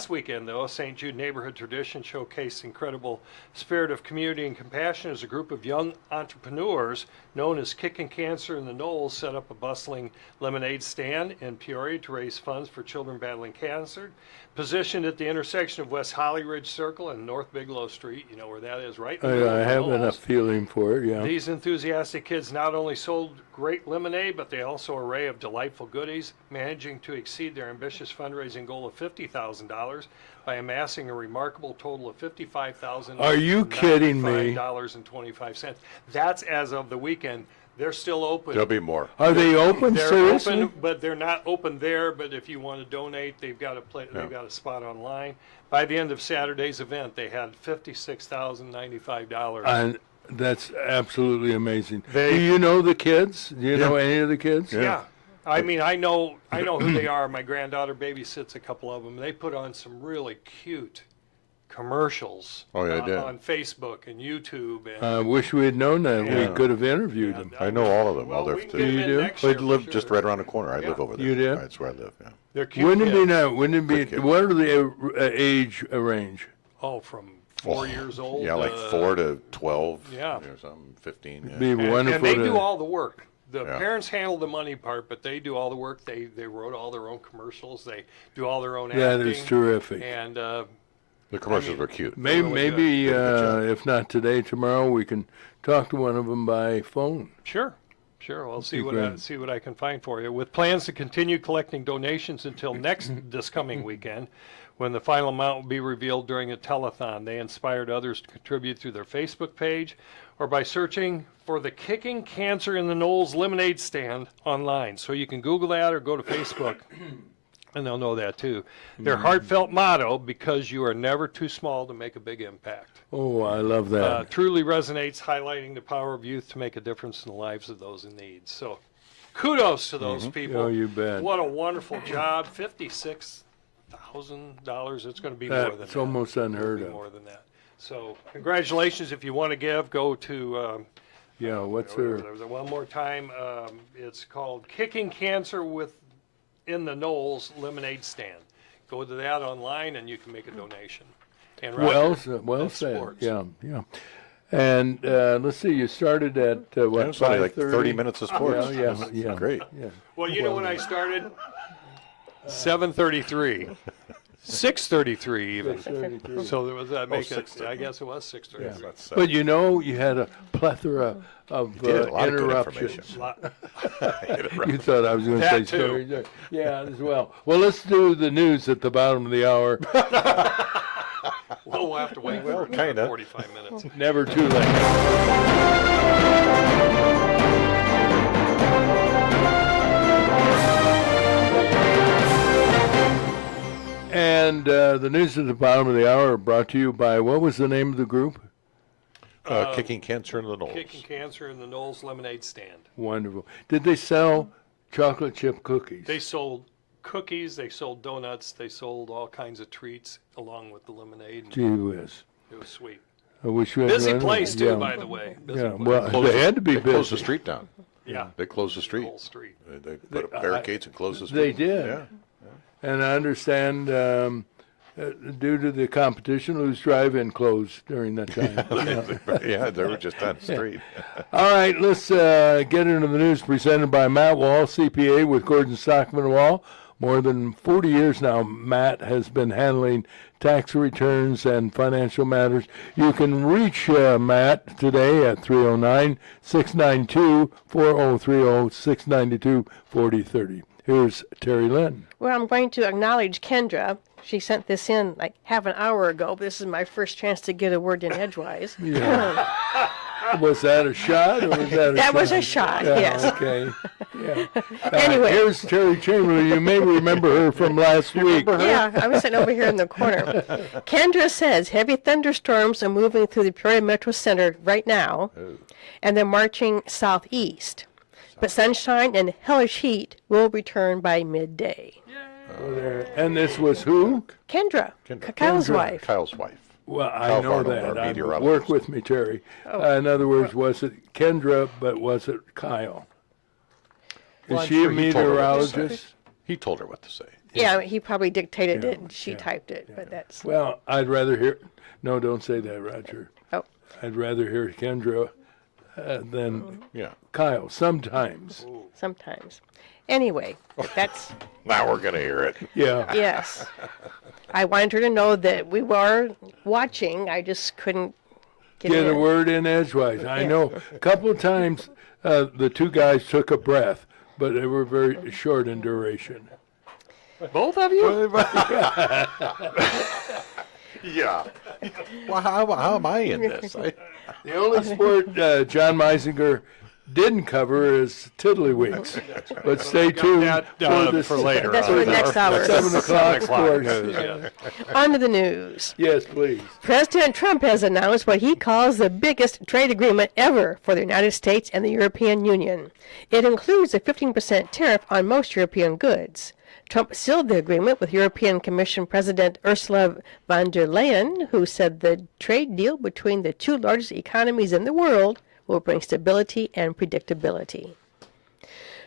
weekend, though, St. Jude Neighborhood Tradition showcased incredible spirit of community and compassion as a group of young entrepreneurs known as Kicking Cancer in the Knolls set up a bustling lemonade stand in Peoria to raise funds for children battling cancer. Positioned at the intersection of West Holly Ridge Circle and North Bigelow Street, you know where that is, right? in the middle I of the have Knolls. enough feeling for it. Yeah. These enthusiastic kids not only sold great lemonade, but they also an array of delightful goodies, managing to exceed their ambitious fundraising goal of $50,000 by amassing a remarkable total of $55,000. Are you kidding me? $95.25. That's as of the weekend. They're still open. There'll be more. Are they open? They're Seriously? open, but they're not open there. But if you want to donate, they've got they've got a spot online. By the end of Saturday's event, they had $56,095. And that's absolutely amazing. They- Do you know the kids? Do you know any of the kids? Yeah. I mean, I know who they are. My granddaughter babysits a couple of them. They put on some really cute commercials Oh, yeah, they did. on Facebook and YouTube. And, I wish we had known that. Yeah. We could have interviewed them. I know all of them. Well, All their- we can get them You in do? next They year for live sure. just right around the corner. I Yeah. live over there. You did? That's where I live. Yeah. They're cute. Wouldn't it be kids. now? Wouldn't it be? Good kid. What are the age range? Oh, from 4 years old. Yeah, like 4 to 12. yeah. Or something. 15. Yeah. Be wonderful. And they to, do all the work. The Yeah. parents handle the money part, but they do all the work. They wrote all their own commercials. They do all their own That acting. is terrific. And The commercials were cute. Maybe, really maybe Did a good job. if not today, tomorrow we can talk to one of them by phone. Sure. I'll see Be what great. see what I can find for you. With plans to continue collecting donations until this coming weekend, when the final amount will be revealed during a telethon. They inspired others to contribute through their Facebook page or by searching for the Kicking Cancer in the Knolls lemonade stand online. So you can Google that or go to Facebook. And they'll know that too. Their heartfelt motto, because you are never too small to make a big impact, Oh, I love that. truly resonates, highlighting the power of youth to make a difference in the lives of those in need. So kudos to those people. Oh, you bet. What a wonderful job. $56,000. It's going to be more than that. That's almost unheard Be of. more than that. So congratulations. If you want to give, go to Yeah, what's her? one more time. It's called Kicking Cancer in the Knolls Lemonade Stand. Go to that online and you can make a donation. And Well, Roger, well that's said. sports. Yeah. And let's see, you started at what? It's only like 5:30? 30 minutes of sports. Yeah, That's yeah. Great. Yeah. Well, you know when I started? 7:33. 6:33 even. 33. So there was that make it, 6:33. I guess it was 6:33. That's, But you know, you had a plethora of did a lot of good interruptions. Lot- You thought I was going to say That too. stories. There. Yeah, as well. Well, let's do the news at the bottom of the hour. We'll have to wait for another kinda. 45 minutes. Never too late. And the news at the bottom of the hour brought to you by, what was the name of the group? Kicking Cancer in the Knolls. Kicking Cancer in the Knolls Lemonade Stand. Wonderful. Did they sell chocolate chip cookies? They sold cookies, they sold donuts, they sold all kinds of treats along with the lemonade. Gee whiz. It was sweet. I wish we had Busy run- place too, yeah. by the way. Busy Yeah, place. well, they had to be They closed the busy. street down. Yeah. They closed the street. Whole street. They put up barricades and closed the They street. did. Yeah. And I understand, due to the competition, Lou's Drive-In closed during that time. Yeah. Yeah, they were just on the street. All right, let's get into the news presented by Matt Wall, CPA with Gordon Stockman Wall. More than 40 years now, Matt has been handling tax returns and financial matters. You can reach Matt today at 309-692-4030, 692-4030. Here's Terry Lynn. Well, I'm going to acknowledge Kendra. She sent this in like half an hour ago, but this is my first chance to get a word in edgewise. Yeah. Was that a shot or was that a That shot? was a shot, Yeah, yes. Okay. Yeah. Anyway. Here's Terry Chamberlain. You may remember her from last week. Yeah, I was sitting over here in the corner. Kendra says heavy thunderstorms are moving through the Peoria Metro Center right now, and they're marching southeast. But sunshine and hellish heat will return by midday. And this was who? Kendra, Kyle's Kendra. wife. Kyle's wife. Well, I Kyle know Farnham, that. our meteorologist. Work with me, Terry. In other words, was it Kendra, but was it Kyle? Is Well, I'm she sure a he told her what to say. meteorologist? He told her what to say. Yeah, he probably dictated it and she yeah, typed it, but that's. Well, I'd rather hear. No, don't say that, Roger. Oh. I'd rather hear Kendra than Yeah. Kyle sometimes. Sometimes. Anyway, that's, Now we're going to hear it. Yeah. yes. I wanted her to know that we were watching. I just couldn't get Get it a in. word in edgewise. I know. A couple of times the two guys took a breath, but they were very short in duration. Both of you? Yeah. Well, how am I in this? The only sport John Meisinger didn't cover is Tiddlywinks. But stay tuned that, for this for later That's on. for the next hour. 7 o'clock 7 o'clock sports. news, Yeah. On to the news. Yes, please. President Trump has announced what he calls the biggest trade agreement ever for the United States and the European Union. It includes a 15% tariff on most European goods. Trump sealed the agreement with European Commission President Ursula von der Leyen, who said the trade deal between the two largest economies in the world will bring stability and predictability.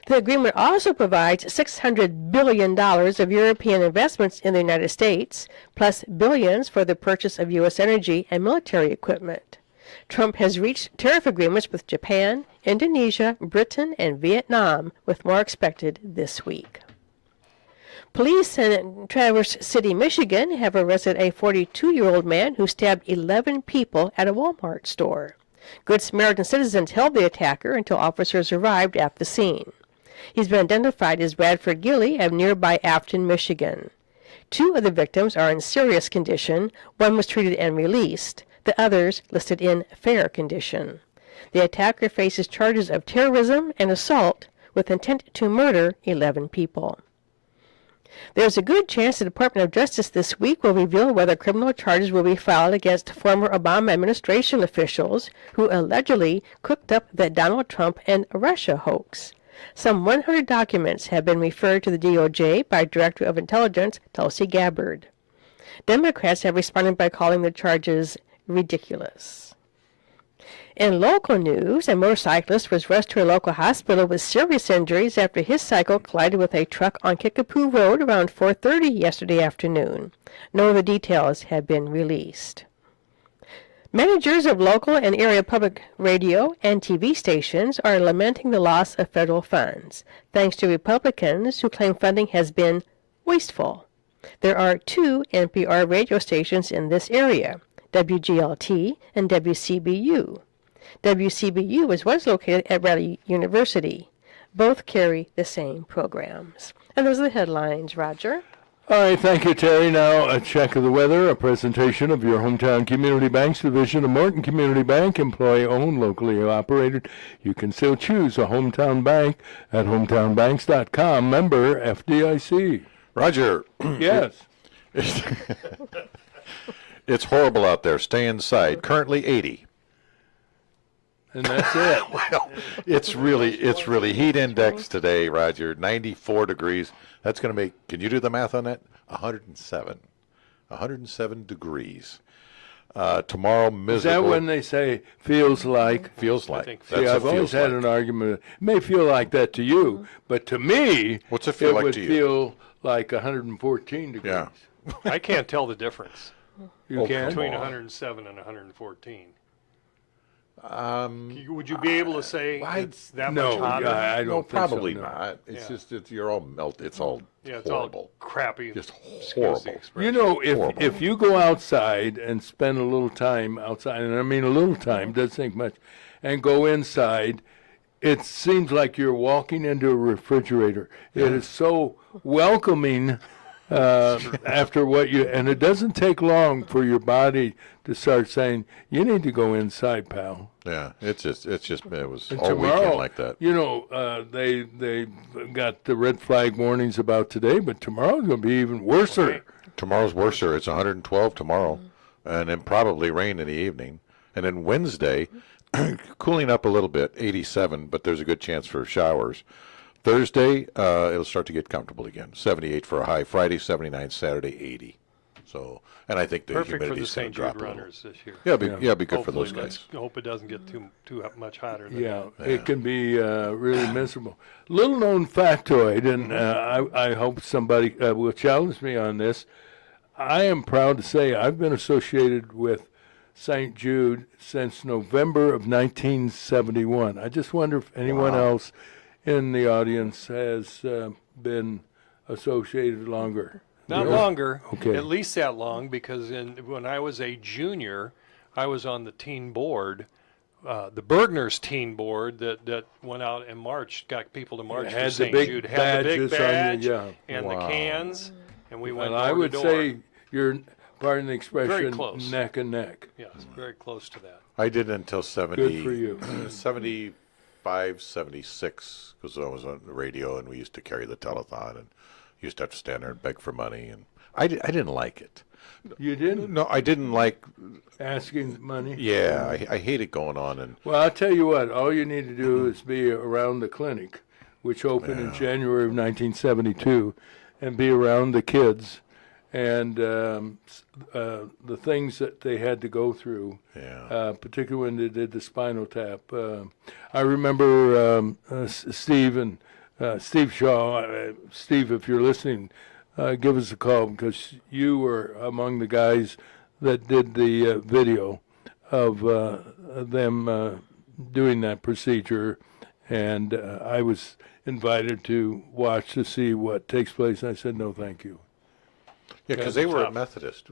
The agreement also provides $600 billion of European investments in the United States, plus billions for the purchase of U.S. energy and military equipment. Trump has reached tariff agreements with Japan, Indonesia, Britain, and Vietnam, with more expected this week. Police in Traverse City, Michigan, have arrested a 42-year-old man who stabbed 11 people at a Walmart store. Good Samaritan citizens held the attacker until officers arrived at the scene. He's been identified as Bradford Gilly of nearby Afton, Michigan. 2 of the victims are in serious condition. One was treated and released. The others listed in fair condition. The attacker faces charges of terrorism and assault with intent to murder 11 people. There's a good chance the Department of Justice this week will reveal whether criminal charges will be filed against former Obama administration officials who allegedly cooked up the Donald Trump and Russia hoax. Some 100 documents have been referred to the DOJ by Director of Intelligence Tulsi Gabbard. Democrats have responded by calling the charges ridiculous. In local news, a motorcyclist was rushed to a local hospital with serious injuries after his cycle collided with a truck on Kickapoo Road around 4:30 yesterday afternoon. No other details have been released. Managers of local and area public radio and TV stations are lamenting the loss of federal funds, thanks to Republicans who claim funding has been wasteful. There are 2 NPR radio stations in this area, WGLT and WCBU. WCBU is once located at Raleigh University. Both carry the same programs. And those are the headlines, Roger. All right, thank you, Terry. Now, a check of the weather, a presentation of your hometown community bank's division of Morton Community Bank, employee-owned, locally operated. You can still choose a hometown bank at hometownbanks.com, member FDIC. Roger, Yes. it's horrible out there. Stay inside. Currently 80. And that's it. Well, it's really heat index today, Roger. 94 degrees. That's going to make, can you do the math on that? 107. 107 degrees. Tomorrow, Is that miserable. when they say feels like? Feels like. think That's See, a I've always feels had like. an argument. It may feel like that to you, but to me, What's it feel like would to you? feel like 114 degrees. Yeah. I can't tell the difference You Oh, can? come between on. 107 and 114. Um, Would you be able to say it's that no, much hotter? I don't no, think so, probably no. not. It's Yeah. just you're all melted. It's all Yeah, it's horrible. all crappy. Just Excuse the horrible. You expression. know, Horrible. if you go outside and spend a little time outside, and I mean a little time, doesn't take much, and go inside, it seems like you're walking into a refrigerator. It is so welcoming after what you, and it doesn't take long for your body to start saying, you need to go inside, pal. Yeah, it was And all weekend like that. You know, they got the red flag warnings about today, but tomorrow's going to be even worse. Tomorrow's worse, sir. It's 112 tomorrow, and then probably rain in the evening. And then Wednesday, cooling up a little bit, 87, but there's a good chance for showers. Thursday, it'll start to get comfortable again. 78 for a high. Friday, 79. Saturday, 80. So, and I think the Perfect for the humidity's going St. to drop Jude a little. runners this year. Yeah, be good for Hopefully those guys. let's hope it doesn't get too much hotter than Yeah, that. it can be really miserable. Little known factoid, and I hope somebody will challenge me on this. I am proud to say I've been associated with St. Jude since November of 1971. I just wonder if anyone else in the audience has been associated longer. Not Yeah. longer, Okay. at least that long, because when I was a junior, I was on the teen board, the Bergner's teen board that went out and marched, got people to march Had for the St. big Jude, had the big badges on you, badge yeah. and Wow. the cans, and we went And door I would to door. say you're, pardon the expression, close. neck and neck. Yes, very close to that. I did until 70. Good for you. 75, 76, because I was on the radio and we used to carry the telethon and used to have to stand there and beg for money. And I didn't like it. You didn't No, I didn't like, asking money? yeah, I hated going on and, Well, I'll tell you what, all you need to do is be around the clinic, which opened in January of 1972, and be around the kids and the things that they had to go through, yeah. particularly when they did the spinal tap. I remember Steve Shaw. Steve, if you're listening, give us a call because you were among the guys that did the video of them doing that procedure, and I was invited to watch to see what takes place. And I said, no, thank you. Yeah, because Yeah, they were tough. at Methodist.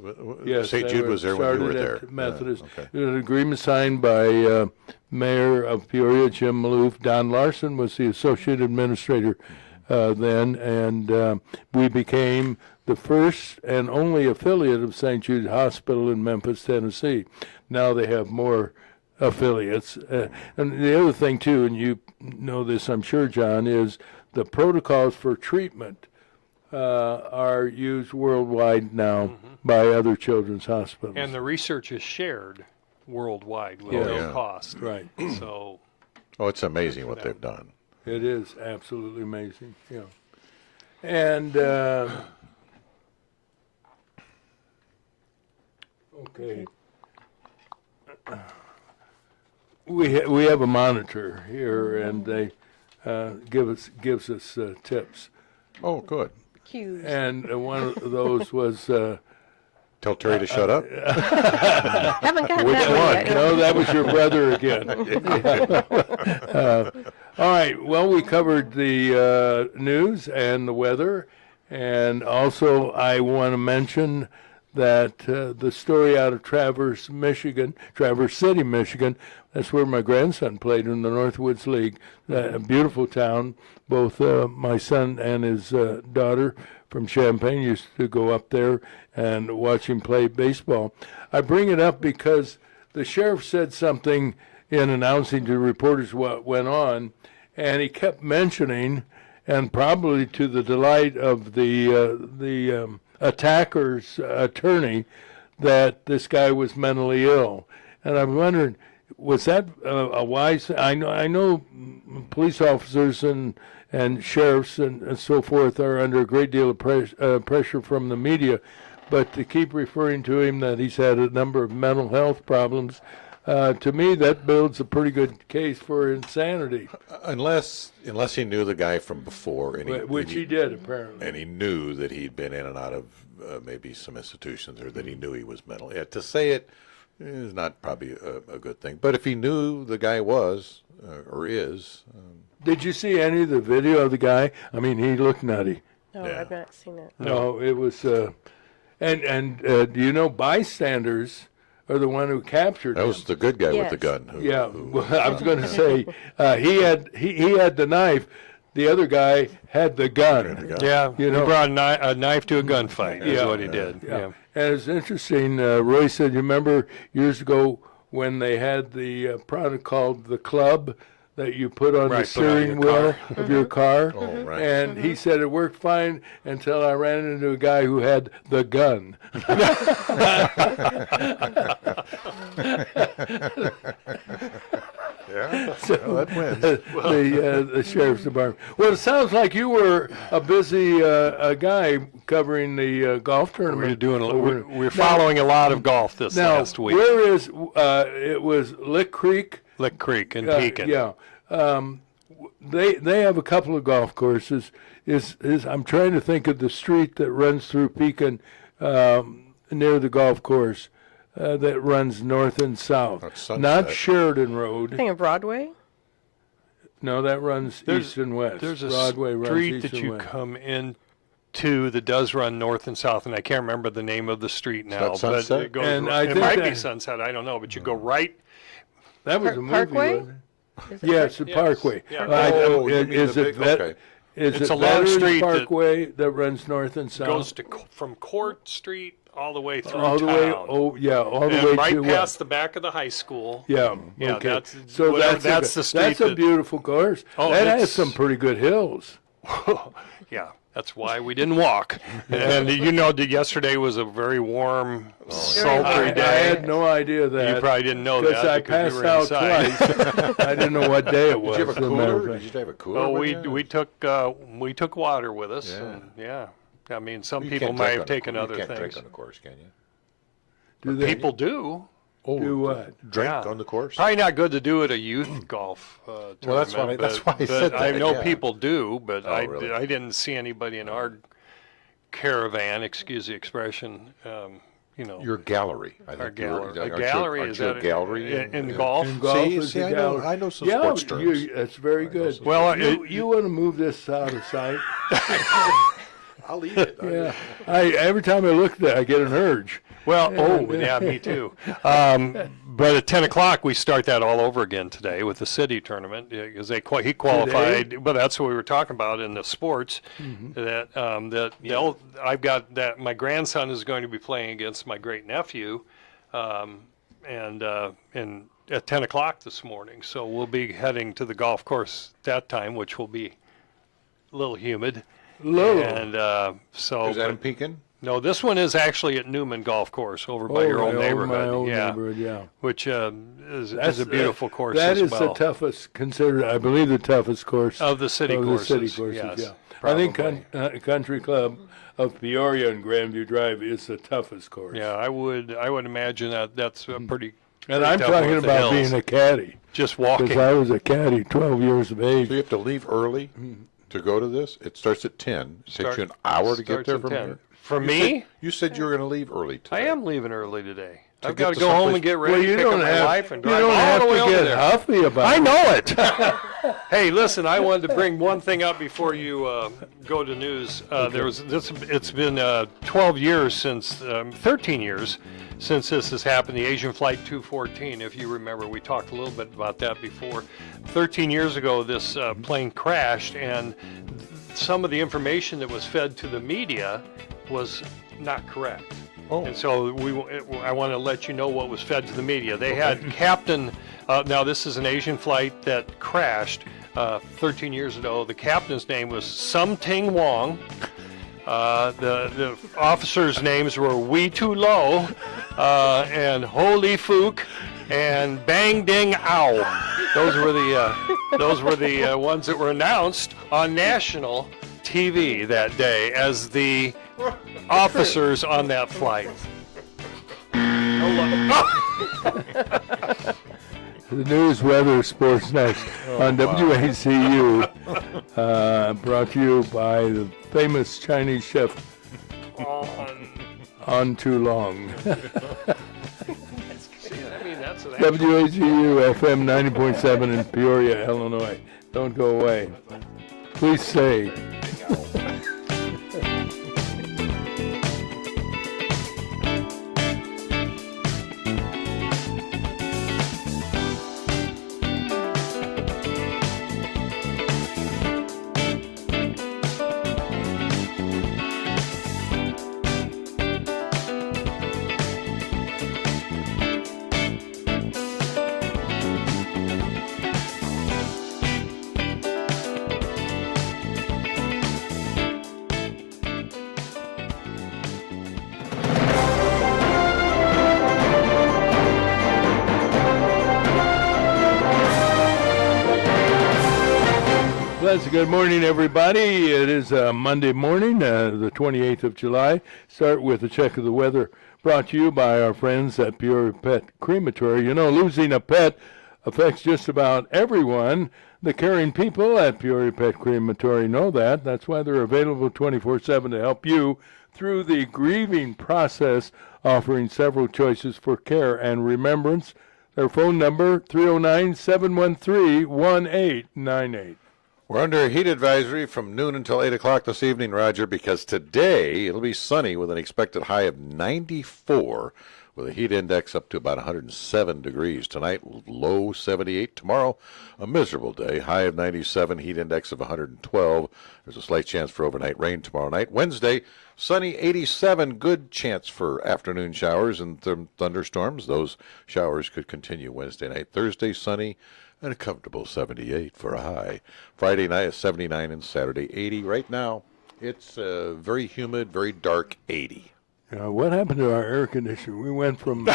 Yes, St. they Jude was there when you were started there. at Methodist. Yeah, okay. There was an agreement signed by Mayor of Peoria, Jim Maloof. Don Larson was the associate administrator then, and we became the first and only affiliate of St. Jude Hospital in Memphis, Tennessee. Now they have more affiliates. And the other thing, too, and you know this, I'm sure, John, is the protocols for treatment are used worldwide now by other children's hospitals. And the research is shared worldwide with Yeah. no Yeah. cost. Right. So Oh, it's amazing what them. they've done. It is absolutely amazing. Yeah. And okay. We have a monitor here, and they gives us tips. Oh, good. Cues. And one of those was Tell Terry to shut up. Haven't gotten which that one? one yet. No, that was your brother again. All right. Well, we covered the news and the weather, and also I want to mention that the story out of Traverse City, Michigan. That's where my grandson played in the Northwoods League. A beautiful town. Both my son and his daughter from Champaign used to go up there and watch him play baseball. I bring it up because the sheriff said something in announcing to reporters what went on, and he kept mentioning, and probably to the delight of the attacker's attorney, that this guy was mentally ill. And I'm wondering, was that a wise? I know police officers and sheriffs and so forth are under a great deal of pressure from the media, but to keep referring to him that he's had a number of mental health problems, to me that builds a pretty good case for insanity, Unless he knew the guy from before, which he did apparently. and he knew that he'd been in and out of maybe some institutions, or that he knew he was mental. Yeah, to say it is not probably a good thing. But if he knew the guy was or is, Did you see any of the video of the guy? I mean, he looked nutty. No, Yeah. I've not seen it. No, it was, and do you know bystanders are the one who captured that him? was the good guy with the Yes. gun. Yeah, well, I was going to say he had the knife. The other guy had the gun. Yeah, You he know- brought a knife to a gunfight, is Yeah. what he did. Yeah. And it's interesting. Roy said, you remember years ago when they had the product called the Club that you put on the Right, put on your steering wheel of your car? Oh, right. And he said it worked fine until I ran into a guy who had the gun. Yeah, So, well, that wins. the sheriff's department. Well, it sounds like you were a busy guy covering the golf tournament. We're following a lot of golf this Now, last week. where is it was Lick Creek? Lick Creek and Uh, Pekin. Yeah. They have a couple of golf courses. Is I'm trying to think of the street that runs through Pekin near the golf course that runs north and south. That's Sunset. Not Sheridan Road. Thing of Broadway? No, that runs There's- east and west. There's a Broadway runs street east that and you west. come into that does run north and south, and I can't remember the name of the street now. that Sunset? But it goes. And I it think might be that- Sunset. I don't know, but you go right. That was Par- a movie. Parkway? Wasn't it? Is it Yes, the Yes. Parkway. Yeah. Oh, you mean Is the it big- vet- okay. Is It's it a long Veterans street that Parkway that runs north and south? Goes to from Court Street all the way through all the town. way. Oh, yeah, all the and way right to past west. the back of the high school. Yeah. Yeah, okay. that's- so whatever- that's that's the street That's a that- beautiful course. Oh, that has it's- some pretty good hills. Yeah, that's why we didn't walk. And you know, yesterday was a very warm, sultry I day. had no idea that. You probably didn't know because that I because you passed were out inside. twice. I didn't know what day it was. Did you have a as matter of cooler? fact. Did you have a cooler? Oh, with you? we took water with us. Yeah. And yeah. I mean, some You people can't might drink have on the taken course. other You can't things. drink on the course, can you? Do they? People do. Oh, Do what? Drink Yeah. on the course? Probably not good to do at a youth golf tournament. Well, that's why I but said I that, know yeah. people do, but Oh, really? I didn't see anybody in our caravan, excuse the expression, you know. Your gallery. I Our think you're- gallery. A aren't you- gallery aren't is you a that a- gallery in yeah. golf? In golf See, is see, a I know- gallery. I know some yeah, sports terms. that's very good. some Well, You want to move this out of sight? I'll eat it. Yeah. Every time I look at that, I get an urge. Well, yeah, me too. But at 10 o'clock, we start that all over again today with the city tournament because he qualified. But that's what we were talking about in the sports. I've got that. My grandson is going to be playing against my great nephew, and at 10 o'clock this morning. So we'll be heading to the golf course that time, which will be a little humid. Little. And so. Is that in Pekin? No, this one is actually at Newman Golf Course over by your old neighborhood. My old yeah, neighborhood, yeah. which is a beautiful course That as is well. the toughest, considered, I believe, the toughest course Of the city of courses, the city courses. yes, Yeah, I think probably. Country Club of Peoria and Grandview Drive is the toughest course. Yeah, I would imagine that's a pretty. And pretty I'm tough one talking with the about hills. being a caddy Just because walking. I was a caddy 12 years of So age. you have to leave early to go to this? It starts at 10. It takes you an hour to get starts there at from 10. here? For me, You said you were going to leave early today. I am leaving early today. I've get got to to go home someplace- and get ready, Well, you pick up don't my have, wife, and you drive don't all have the way to over get there. huffy about I it. know it. Hey, listen, I wanted to bring one thing up before you go to news. It's been 12 years since, 13 years since this has happened, the Asian Flight 214. If you remember, we talked a little bit about that before. 13 years ago, this plane crashed, and some of the information that was fed to the media was not correct. Oh. And so I want to let you know what was fed to the media. They had Captain, now this is an Asian flight that crashed 13 years ago. The captain's name was Something Wong. The officers' names were Wee Tu Lo and Holy Fook and Bang Ding Ow. Those were the ones that were announced on national TV that day as the officers on that flight. The news, weather, sports next on WACU. Brought to you by the famous Chinese chef On Too Long. See, I mean, that's an WACU FM 90.7 in Peoria, Illinois. Don't go away. Please stay. Good morning, everybody. It is Monday morning, the 28th of July. Start with a check of the weather brought to you by our friends at Peoria Pet Crematory. You know, losing a pet affects just about everyone. The caring people at Peoria Pet Crematory know that. That's why they're available 24/7 to help you through the grieving process, offering several choices for care and remembrance. Their phone number, 309-713-1898. We're under a heat advisory from noon until 8 o'clock this evening, Roger, because today it'll be sunny with an expected high of 94, with a heat index up to about 107 degrees. Tonight, low 78. Tomorrow, a miserable day, high of 97, heat index of 112. There's a slight chance for overnight rain tomorrow night. Wednesday, sunny 87, good chance for afternoon showers and thunderstorms. Those showers could continue Wednesday night. Thursday, sunny and a comfortable 78 for a high. Friday night is 79 and Saturday 80. Right now, it's very humid, very dark 80. What happened to our air conditioner? We went from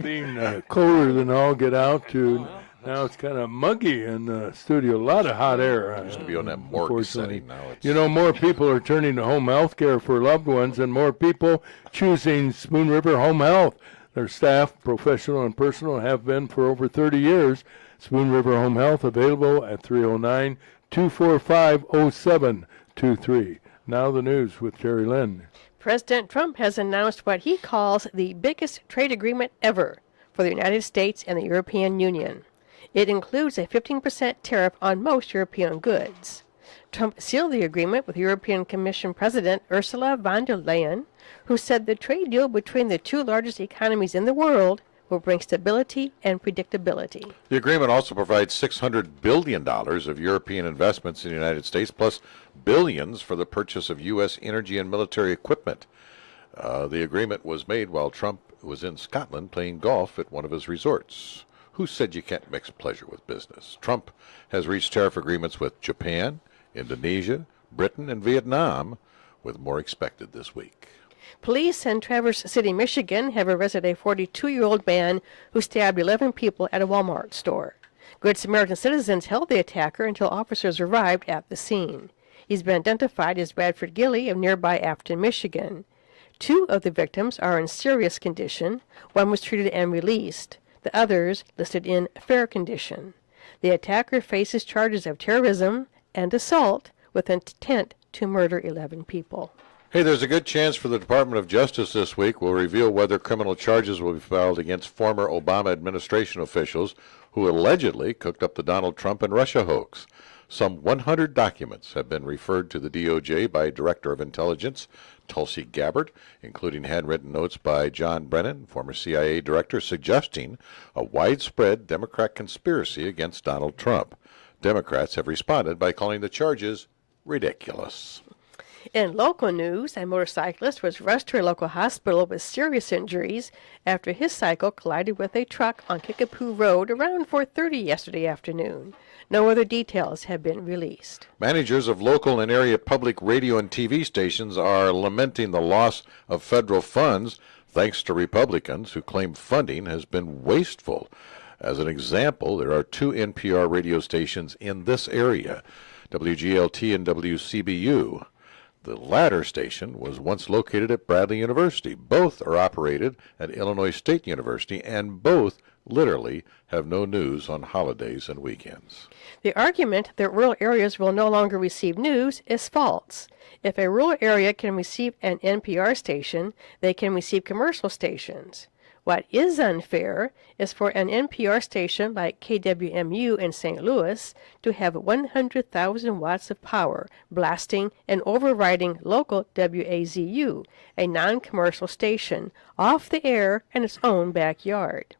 being colder than all get out to now it's kind of muggy in the studio. A lot of hot air. Used to be on that morgue setting. Now it's... You know, more people are turning to home health care for loved ones and more people choosing Spoon River Home Health. Their staff, professional and personal, have been for over 30 years. Spoon River Home Health available at 309-245-0723. Now the news with Jerry Lynn. President Trump has announced what he calls the biggest trade agreement ever for the United States and the European Union. It includes a 15% tariff on most European goods. Trump sealed the agreement with European Commission President Ursula von der Leyen, who said the trade deal between the two largest economies in the world will bring stability and predictability. The agreement also provides $600 billion of European investments in the United States, plus billions for the purchase of U.S. energy and military equipment. The agreement was made while Trump was in Scotland playing golf at one of his resorts. Who said you can't mix pleasure with business? Trump has reached tariff agreements with Japan, Indonesia, Britain, and Vietnam, with more expected this week. Police in Traverse City, Michigan have arrested a 42-year-old man who stabbed 11 people at a Walmart store. Good Samaritan citizens held the attacker until officers arrived at the scene. He's been identified as Bradford Gilly of nearby Afton, Michigan. 2 of the victims are in serious condition. One was treated and released. The others listed in fair condition. The attacker faces charges of terrorism and assault with intent to murder 11 people. Hey, there's a good chance for the Department of Justice this week will reveal whether criminal charges will be filed against former Obama administration officials who allegedly cooked up the Donald Trump and Russia hoax. Some 100 documents have been referred to the DOJ by Director of Intelligence Tulsi Gabbard, including handwritten notes by John Brennan, former CIA director, suggesting a widespread Democrat conspiracy against Donald Trump. Democrats have responded by calling the charges ridiculous. In local news, a motorcyclist was rushed to a local hospital with serious injuries after his cycle collided with a truck on Kickapoo Road around 4:30 yesterday afternoon. No other details have been released. Managers of local and area public radio and TV stations are lamenting the loss of federal funds thanks to Republicans who claim funding has been wasteful. As an example, there are 2 NPR radio stations in this area, WGLT and WCBU. The latter station was once located at Bradley University. Both are operated at Illinois State University, and both literally have no news on holidays and weekends. The argument that rural areas will no longer receive news is false. If a rural area can receive an NPR station, they can receive commercial stations. What is unfair is for an NPR station like KWMU in St. Louis to have 100,000 watts of power blasting and overriding local WAZU, a non-commercial station, off the air in its own backyard.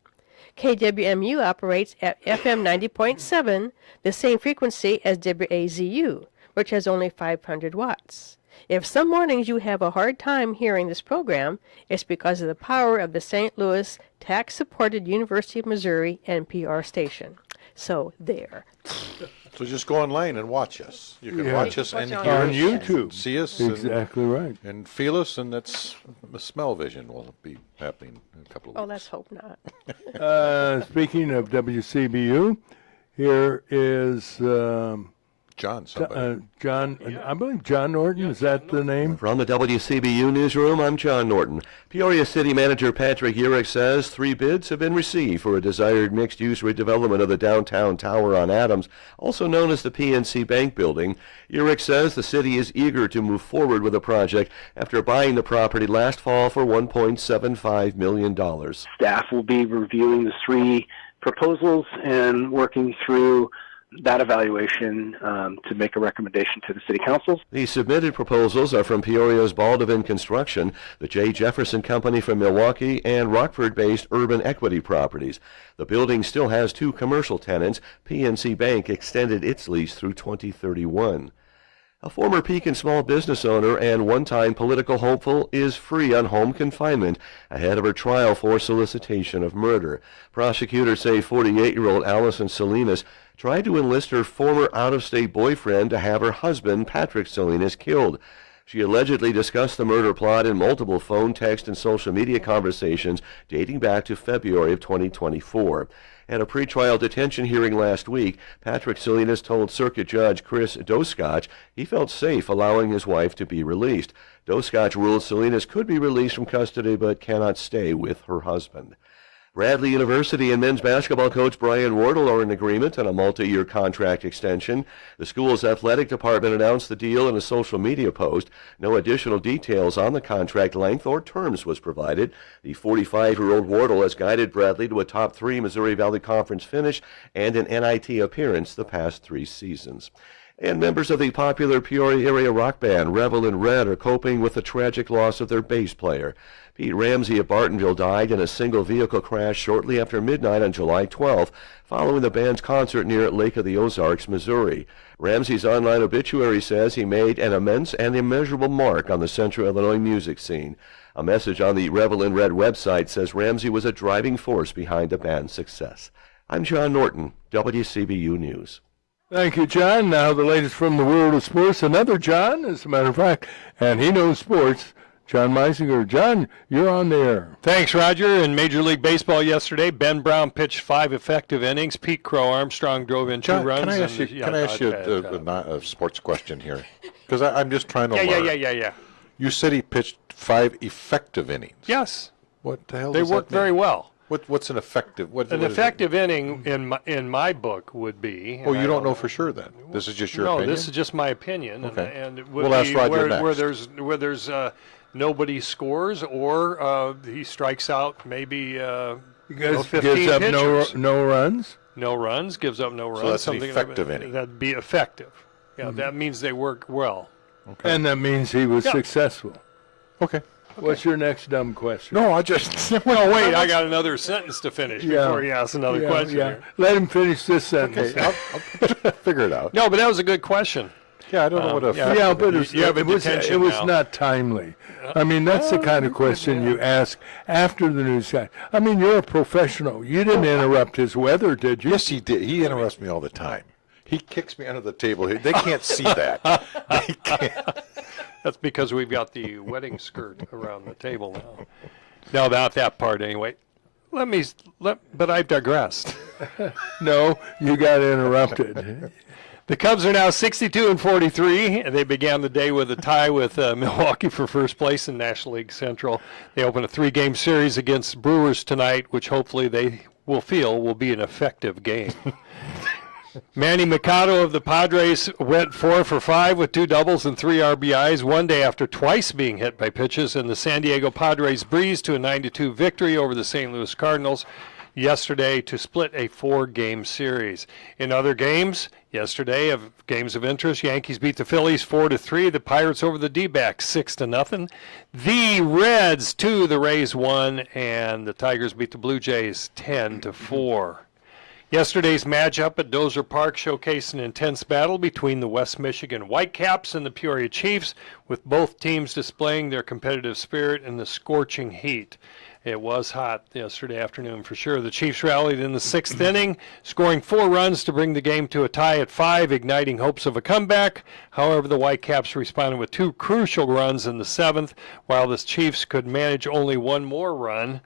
KWMU operates at FM 90.7, the same frequency as WAZU, which has only 500 watts. If some mornings you have a hard time hearing this program, it's because of the power of the St. Louis tax-supported University of Missouri NPR station. So there. So just go online and watch us. You can Yeah. watch us and Watch hear on us, YouTube. and see us, Exactly right. and feel us, and that's smell vision will be happening in a couple of weeks. Oh, let's hope not. Speaking of WCBU, here is John, somebody. John, I believe John Norton, is that the name? From the WCBU Newsroom, I'm John Norton. Peoria City Manager Patrick Urich says 3 bids have been received for a desired mixed-use redevelopment of the downtown tower on Adams, also known as the PNC Bank Building. Urich says the city is eager to move forward with the project after buying the property last fall for $1.75 million. Staff will be reviewing the 3 proposals and working through that evaluation to make a recommendation to the City Council. The submitted proposals are from Peoria's Baldwin Construction, the J. Jefferson Company from Milwaukee, and Rockford-based Urban Equity Properties. The building still has 2 commercial tenants. PNC Bank extended its lease through 2031. A former Pekin small business owner and one-time political hopeful is free on home confinement ahead of her trial for solicitation of murder. Prosecutors say 48-year-old Allison Salinas tried to enlist her former out-of-state boyfriend to have her husband, Patrick Salinas, killed. She allegedly discussed the murder plot in multiple phone, text, and social media conversations dating back to February of 2024. At a pretrial detention hearing last week, Patrick Salinas told Circuit Judge Chris Doskotch he felt safe allowing his wife to be released. Doskotch ruled Salinas could be released from custody but cannot stay with her husband. Bradley University and men's basketball coach Brian Wardle are in agreement on a multi-year contract extension. The school's athletic department announced the deal in a social media post. No additional details on the contract length or terms was provided. The 45-year-old Wardle has guided Bradley to a top 3 Missouri Valley Conference finish and an NIT appearance the past 3 seasons. And members of the popular Peoria area rock band Revel in Red are coping with the tragic loss of their bass player. Pete Ramsey of Bartonville died in a single-vehicle crash shortly after midnight on July 12th, following the band's concert near Lake of the Ozarks, Missouri. Ramsey's online obituary says he made an immense and immeasurable mark on the Central Illinois music scene. A message on the Revel in Red website says Ramsey was a driving force behind the band's success. I'm John Norton, WCBU News. Thank you, John. Now the latest from the world of sports. Another John, as a matter of fact, and he knows sports. John Meisinger. John, you're on the air. Thanks, Roger. In Major League Baseball yesterday, Ben Brown pitched 5 effective innings. Pete Crow Armstrong drove in 2 John, runs. can I ask you, a sports question here? Because I'm just trying to learn. Yeah. You said he pitched 5 effective innings. Yes, What the hell they does that worked mean? very well. What's an effective? What An is it? effective inning in my book would be. Oh, and you I don't know for sure then. This is just your opinion. No, this is just my opinion. Okay. And it would We'll ask be Roger where next. there's nobody scores or he strikes out maybe He gives 15 up pitchers. no runs. No runs, gives up no runs. that's an something effective inning. That'd be effective. Yeah, that means they work well. And that means he was Yeah. successful. Okay. What's your next dumb question? No, I just. Oh, wait, I got another sentence to finish Yeah. before you ask another question. here. Let him finish this sentence. Okay, I'll figure it out. No, but that was a good question. Yeah, I don't know what a. yeah. Yeah, but You have a it was detention now. not timely. I mean, that's the kind of question you ask after the news guy. I mean, you're a professional. You didn't interrupt his weather, did you? Yes, he did. He interrupts me all the time. He kicks me under the table. They can't see that. They can't. That's because we've got the wedding skirt around the table now. No, not that part anyway. But I've digressed. No, you got interrupted. The Cubs are now 62-43, and they began the day with a tie with Milwaukee for first place in National League Central. They open a 3-game series against Brewers tonight, which hopefully they will feel will be an effective game. Manny Machado of the Padres went 4 for 5 with 2 doubles and 3 RBIs one day after twice being hit by pitches, and the San Diego Padres breezed to a 9-2 victory over the St. Louis Cardinals yesterday to split a 4-game series. In other games yesterday, of games of interest, Yankees beat the Phillies 4-3, the Pirates over the D-backs 6-0, the Reds 2, the Rays 1, and the Tigers beat the Blue Jays 10-4. Yesterday's matchup at Dozer Park showcased an intense battle between the West Michigan Whitecaps and the Peoria Chiefs, with both teams displaying their competitive spirit in the scorching heat. It was hot yesterday afternoon for sure. The Chiefs rallied in the 6th inning, scoring 4 runs to bring the game to a tie at 5, igniting hopes of a comeback. However, the Whitecaps responded with 2 crucial runs in the 7th, while the Chiefs could manage only 1 more run.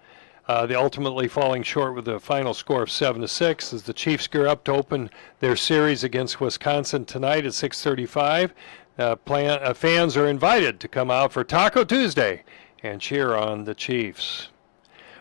They ultimately falling short with a final score of 7-6 as the Chiefs gear up to open their series against Wisconsin tonight at 6:35. Fans are invited to come out for Taco Tuesday and cheer on the Chiefs.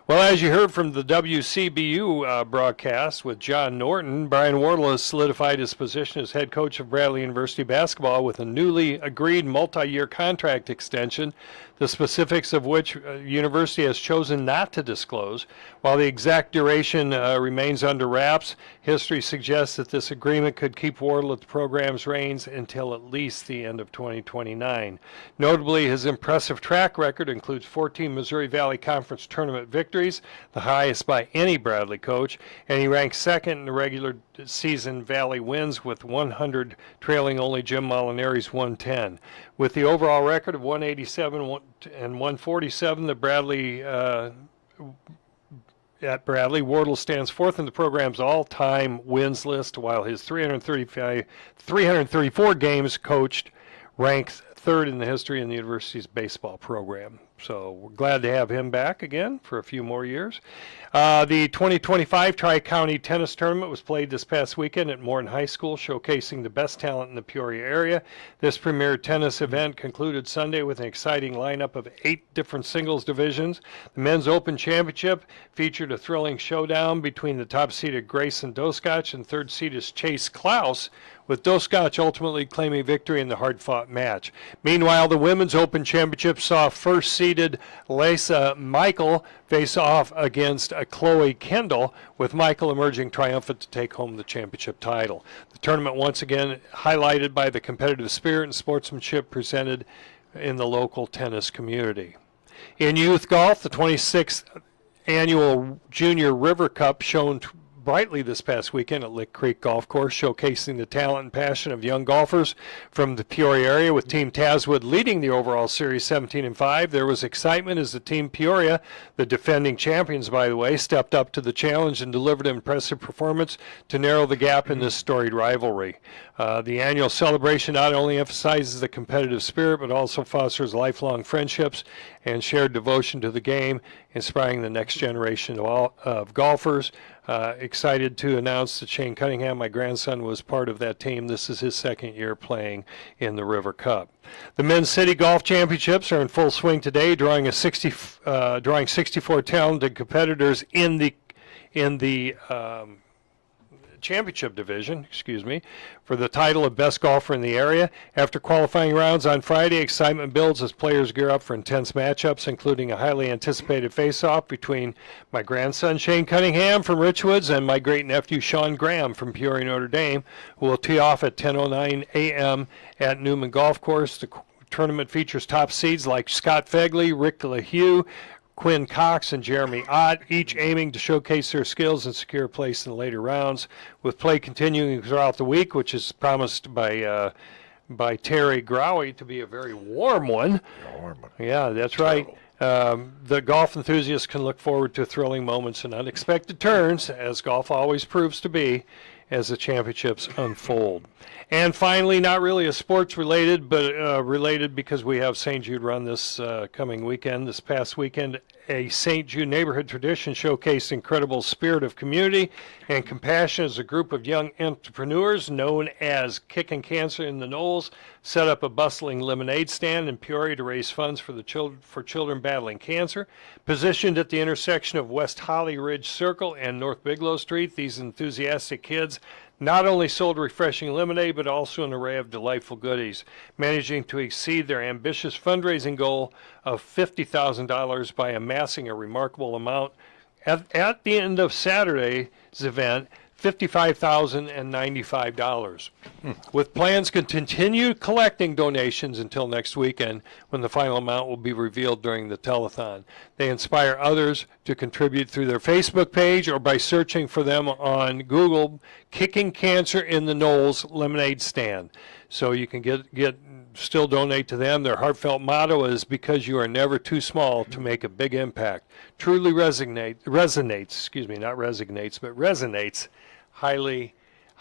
Well, as you heard from the WCBU broadcast with John Norton, Brian Wardle has solidified his position as head coach of Bradley University basketball with a newly agreed multi-year contract extension, the specifics of which university has chosen not to disclose. While the exact duration remains under wraps, history suggests that this agreement could keep Wardle at the program's reins until at least the end of 2029. Notably, his impressive track record includes 14 Missouri Valley Conference tournament victories, the highest by any Bradley coach, and he ranks second in the regular season Valley wins with 100, trailing only Jim Molinari's 110. With the overall record of 187 and 147, the Bradley at Bradley, Wardle stands 4th in the program's all-time wins list, while his 334 games coached ranks 3rd in the history in the university's baseball program. So we're glad to have him back again for a few more years. The 2025 Tri-County Tennis Tournament was played this past weekend at Morton High School, showcasing the best talent in the Peoria area. This premier tennis event concluded Sunday with an exciting lineup of 8 different singles divisions. The Men's Open Championship featured a thrilling showdown between the top-seeded Grayson Doskach and third-seeded Chase Klaus, with Doskach ultimately claiming victory in the hard-fought match. Meanwhile, the Women's Open Championship saw first-seeded Lisa Michael face off against Chloe Kendall, with Michael emerging triumphant to take home the championship title. The tournament once again highlighted by the competitive spirit and sportsmanship presented in the local tennis community. In youth golf, the 26th annual Junior River Cup shone brightly this past weekend at Lick Creek Golf Course, showcasing the talent and passion of young golfers from the Peoria area, with Team Tazwood leading the overall series 17-5. There was excitement as the Team Peoria, the defending champions by the way, stepped up to the challenge and delivered an impressive performance to narrow the gap in this storied rivalry. The annual celebration not only emphasizes the competitive spirit, but also fosters lifelong friendships and shared devotion to the game, inspiring the next generation of golfers. Excited to announce that Shane Cunningham, my grandson, was part of that team. This is his 2nd year playing in the River Cup. The Men's City Golf Championships are in full swing today, drawing 64 talented competitors in the championship division, for the title of best golfer in the area. After qualifying rounds on Friday, excitement builds as players gear up for intense matchups, including a highly anticipated face-off between my grandson Shane Cunningham from Richwoods and my great-nephew Sean Graham from Peoria, Notre Dame, who will tee off at 10:09 a.m. at Newman Golf Course. The tournament features top seeds like Scott Fegley, Rick LaHue, Quinn Cox, and Jeremy Ott, each aiming to showcase their skills and secure a place in the later rounds, with play continuing throughout the week, which is promised by Terry Growie to be a very warm one. Yeah, that's right. The golf enthusiasts can look forward to thrilling moments and unexpected turns, as golf always proves to be, as the championships unfold. And finally, not really a sports related, but related because we have St. Jude run this coming weekend, this past weekend. A St. Jude neighborhood tradition showcased incredible spirit of community and compassion as a group of young entrepreneurs known as Kicking Cancer in the Knolls set up a bustling lemonade stand in Peoria to raise funds for the children battling cancer. Positioned at the intersection of West Holly Ridge Circle and North Bigelow Street, these enthusiastic kids not only sold refreshing lemonade, but also an array of delightful goodies, managing to exceed their ambitious fundraising goal of $50,000 by amassing a remarkable amount. At the end of Saturday's event, $55,095, with plans to continue collecting donations until next weekend when the final amount will be revealed during the telethon. They inspire others to contribute through their Facebook page or by searching for them on Google, Kicking Cancer in the Knolls Lemonade Stand. So you can still donate to them. Their heartfelt motto is because you are never too small to make a big impact. Truly resonates, highly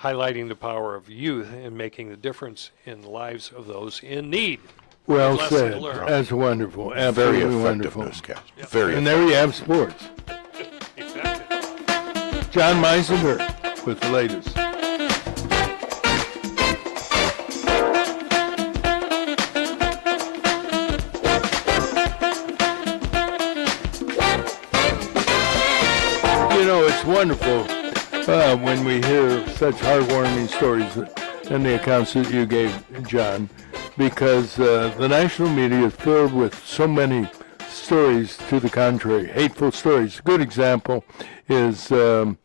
highlighting the power of youth in making the difference in the lives of those in need. Well Lesson said. learned. That's wonderful. Very Absolutely effective wonderful. newscast. Very And there you have sports. Effective. John Meisinger with the latest. You know, it's wonderful when we hear such heartwarming stories and the accounts that you gave, John, because the national media is filled with so many stories to the contrary, hateful stories. A good example is a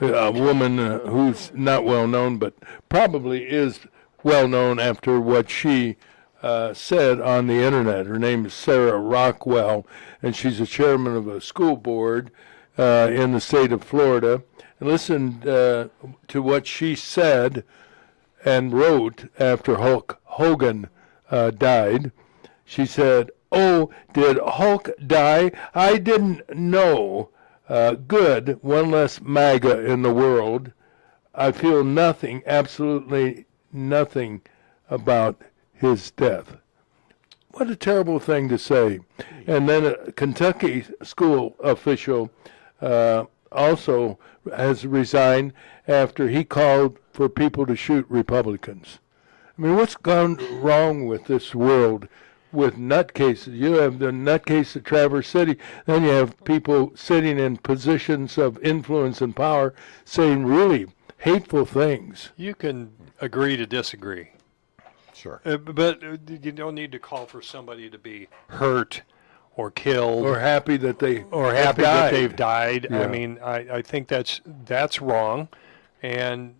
woman who's not well known, but probably is well known after what she said on the internet. Her name is Sarah Rockwell, and she's a chairman of a school board in the state of Florida. And listen to what she said and wrote after Hulk Hogan died. She said, "Oh, did Hulk die? I didn't know. Good, one less MAGA in the world. I feel nothing, absolutely nothing about his death." What a terrible thing to say. And then a Kentucky school official also has resigned after he called for people to shoot Republicans. I mean, what's gone wrong with this world with nutcases? You have the nutcase at Traverse City, then you have people sitting in positions of influence and power saying really hateful things. You can agree to disagree. Sure. But you don't need to call for somebody to be hurt or killed Or happy that they or have happy that died. they've died. Yeah. I mean, I think that's wrong, and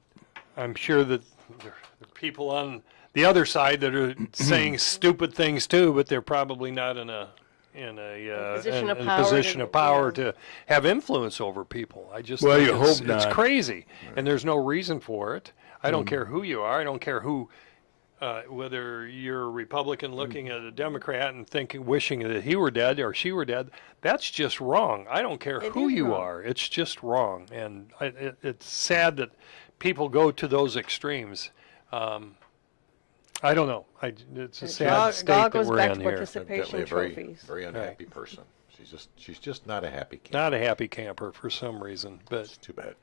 I'm sure that there are people on the other side that are saying stupid things too, but they're probably not in a position of in power position to- of power yeah. to have influence over people. I just Well, think you it's, hope it's not. crazy, and there's no reason for it. I don't care who you are. I don't care who. Whether you're a Republican looking at a Democrat and wishing that he were dead or she were dead, that's just wrong. I don't care It who is you wrong. are. It's just wrong. And it's sad that people go to those extremes. I don't know. It's a sad Dog state that goes we're back in to here. participation Evidently a very, trophies. very unhappy person. She's just not a happy kid. Not a happy camper for some reason, but It's too bad.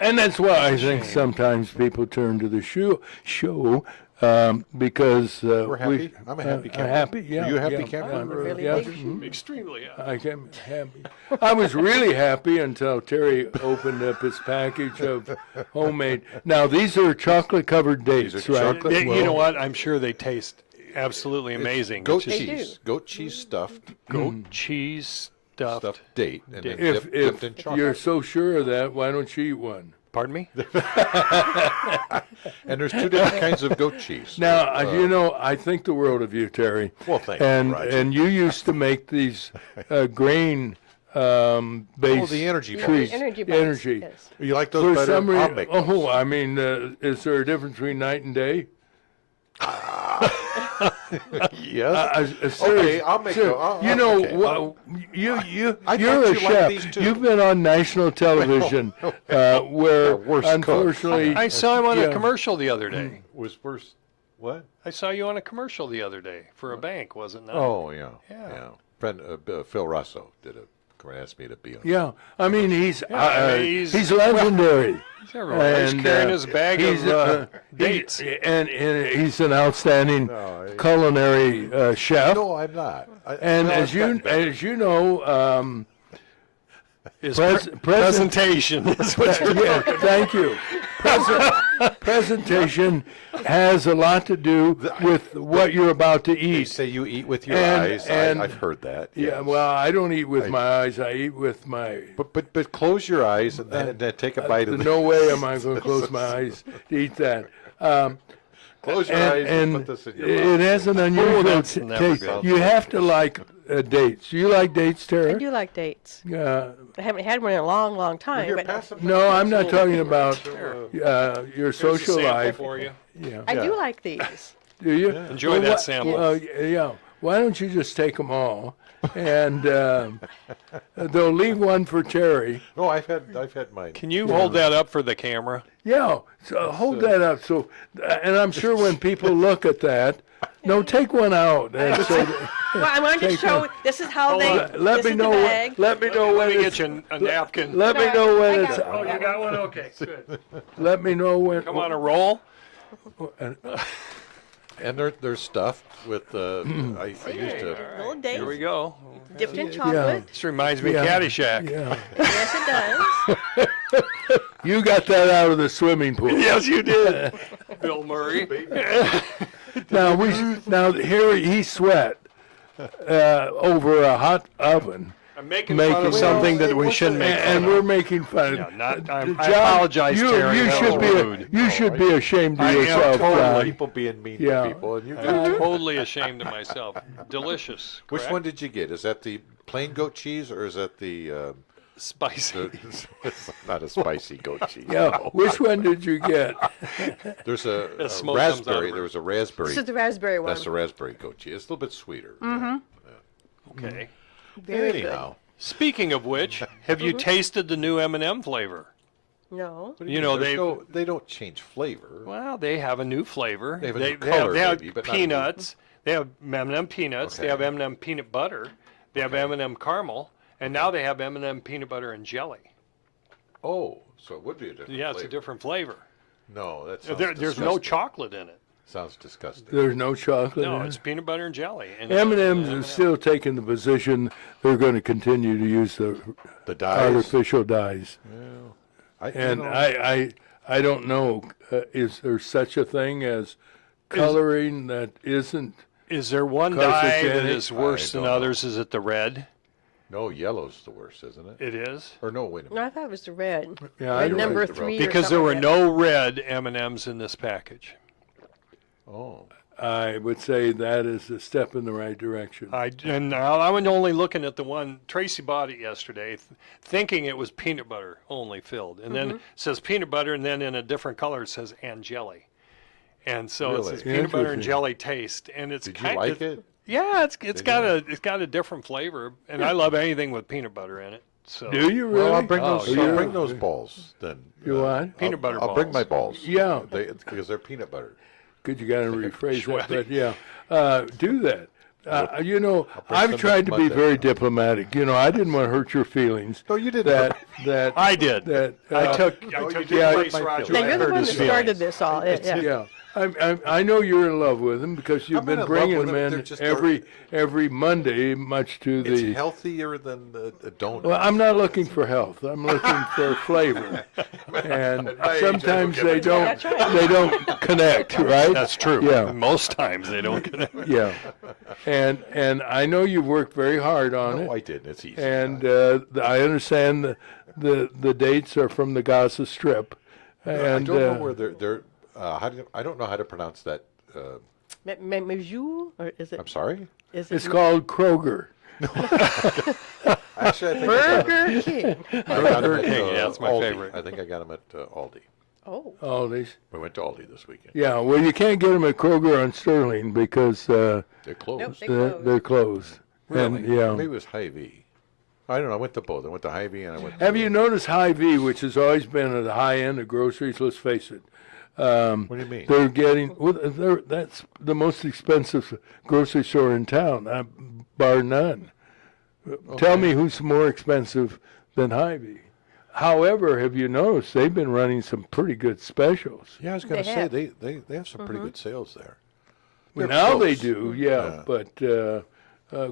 And that's why I think sometimes people turn to the show because We're happy. I'm a happy camper. Happy, yeah. Are you a happy yeah, camper? yeah, I'm a really yeah, big mhm. extremely I am happy. I was really happy until Terry opened up his package of homemade. Now these are chocolate-covered dates, These are right? chocolate- you know what? I'm sure they taste absolutely amazing. Goat It's just cheese. Goat cheese stuffed goat cheese stuffed. date and then If dipped in you're chocolate. so sure of that, why don't you eat one? Pardon me? And there's two different kinds of goat cheese. Now, you know, I think the world of you, Terry. Well, thank you, and Roger. and you used to make these grain based the energy Yeah, treats. energy bites, energy. yes. You like For those better? some I'll reason, make those. oh, I mean, is there a difference between night and day? Yes. Serious- I'll make serious. those. I'll- You I'll- know, okay. you're I a thought you liked chef. these too. You've been on national television where, worst cook. unfortunately, I saw him on yeah. a commercial the other day. was worse. What? I saw you on a commercial the other day for a bank, was it not? Oh, yeah. Yeah. Friend, Phil Russo asked me to be on. Yeah, I mean he's he's- legendary. He's everywhere. He's And, carrying his bag he's, of dates. and he's an outstanding No, culinary chef. No, I'm not. And well, as you know, His President- presentation is what you're yeah, thank you. Presentation has a lot to do with what you're about to you eat. say you eat with your And- eyes. and- I've heard that. Yeah, yes. well, I don't eat with my eyes. I eat with my. But close your eyes and then take a bite of the. No way am I going to close my eyes to eat that. Close your And, eyes and and put this in your it mouth. has an unusual that's never taste. good. You have to like dates. You like dates, I Tara? do like dates. Uh, I haven't had one in a long, long time. Here, but pass them no, I'm not talking about your Here's a social sample life. for you. Yeah. I Yeah. do like these. Do you? Enjoy Well, that what- sample. yeah. Why don't you just take them all, and they'll leave one for Terry. No, I've had mine. Can you hold that up for the camera? Yeah. So hold that up. So, and I'm sure when people look at that, no, take one out. And so, Well, I wanted to Take show. one. This is how Hold they. on. let this me is know. the bag. Let me know Let when me it's. get you a napkin. Let me No, know when I it's. got it. Oh, you got one? Okay, good. Let me know when. Come on a roll. And they're stuffed with. I used to. Little dates Here we go. dipped in chocolate. This reminds me Yeah. of Caddyshack. Yeah. Yes, it does. You got that out of the swimming pool. Yes, you did. Bill Murray. Now here he sweat over a hot oven. I'm making Make fun of it- something that we shouldn't make fun And of. we're making fun. Yeah, not- I John, apologize, you, Terry, You that should was be. rude. You should be ashamed of I am yourself, totally. John. People being mean Yeah. to people, and you. I'm totally ashamed of myself. Delicious. Which correct? one did you get? Is that the plain goat cheese or is that the? Spicy. It's not a spicy goat cheese. Yeah. Which one did you get? There's a smoke comes out of raspberry. it. There was a raspberry. This is the raspberry one. That's the raspberry goat cheese. It's a little bit sweeter. Okay. Very good. Anyhow, Speaking of which, have you tasted the new M&M flavor? No. what do You know, mean? They don't change flavor. Well, they have a new flavor. They have a new color, they have maybe, but not a new- peanuts. They have M&M peanuts. They Okay. have M&M peanut butter. They have M&M caramel, and now they have M&M peanut butter and jelly. Oh, so it would be a different. Yeah, it's a flavor. different flavor. No, that sounds There's no disgusting. chocolate in it. Sounds disgusting. There's no chocolate. No, in it's it. peanut butter and jelly. And M&M's M&M. is still taking the position they're going to continue to use the The dyes. artificial dyes. I, And I don't know. Is there such a thing as coloring that isn't? Is there one dye that Carcinogenic? is worse I than don't know. others? Is it the red? no, yellow's the worst, isn't it? It is. Or no, wait a No, minute. I thought it was the red. Yeah, I Red don't number like the 3 or Because there something were like no red M&Ms in this package. Oh, I would say that is a step in the right direction. I was only looking at the one Tracy bought it yesterday, thinking it was peanut butter only filled, and then it says peanut butter, and then in a different color it says and jelly, and so it Really? says peanut butter and Interesting. jelly taste, and it's did you kind like it? Yeah, it's got a different flavor, and I love anything with peanut butter in it. So Do you really? Well, I'll bring those. Oh, I'll yeah. bring those balls then. You what? Peanut butter I'll bring balls. my balls. Yeah. Because they're peanut butter. Good, you got to rephrase that, Sweaty. but yeah, do that. You know, bring I've some tried to be Monday. very diplomatic. You know, I didn't want to hurt your feelings. No, you didn't. That I did. that I took you the didn't place hurt my Roger. feelings. Now, I you're the hurt one his that started feelings. this all. Yeah. yeah. I know you're in love with them because you've I'm been not in love bringing with them them. in They're just every Monday, much to It's the. healthier than a donut. Well, I'm not looking for health. I'm looking for flavor, and At my age, I sometimes don't they get don't. That's right. They don't connect, right? That's true. Yeah. Most times they don't connect. Yeah, and I know you've worked very hard on No, it. I didn't. It's easy. And I understand the dates are from the Gaza Strip, I and don't know where they're. I don't know how to pronounce that. Mejoule, or is it? I'm sorry. Is it it's called Kroger. Actually, I think Burger King? I got 'em Burger at, King, yeah, that's my Aldi. favorite. I think I got them at Aldi. Oh, All these. We went to Aldi this weekend. Yeah, well, you can't get them at Kroger on Sterling because They're closed. Nope, they closed. they're closed. And, yeah. Maybe it was Hy-Vee. I don't know. I went to both. I went to Hy-Vee and I went. Have to, you noticed Hy-Vee, which has always been at the high end of groceries? Let's face it. What do you mean? They're getting, that's the most expensive grocery store in town, bar none. Tell me who's more expensive than Hy-Vee. However, have you noticed they've been running some pretty good specials? Yeah, I was going to They say have. they have some pretty good sales there. Well, They're now they close. do, yeah, but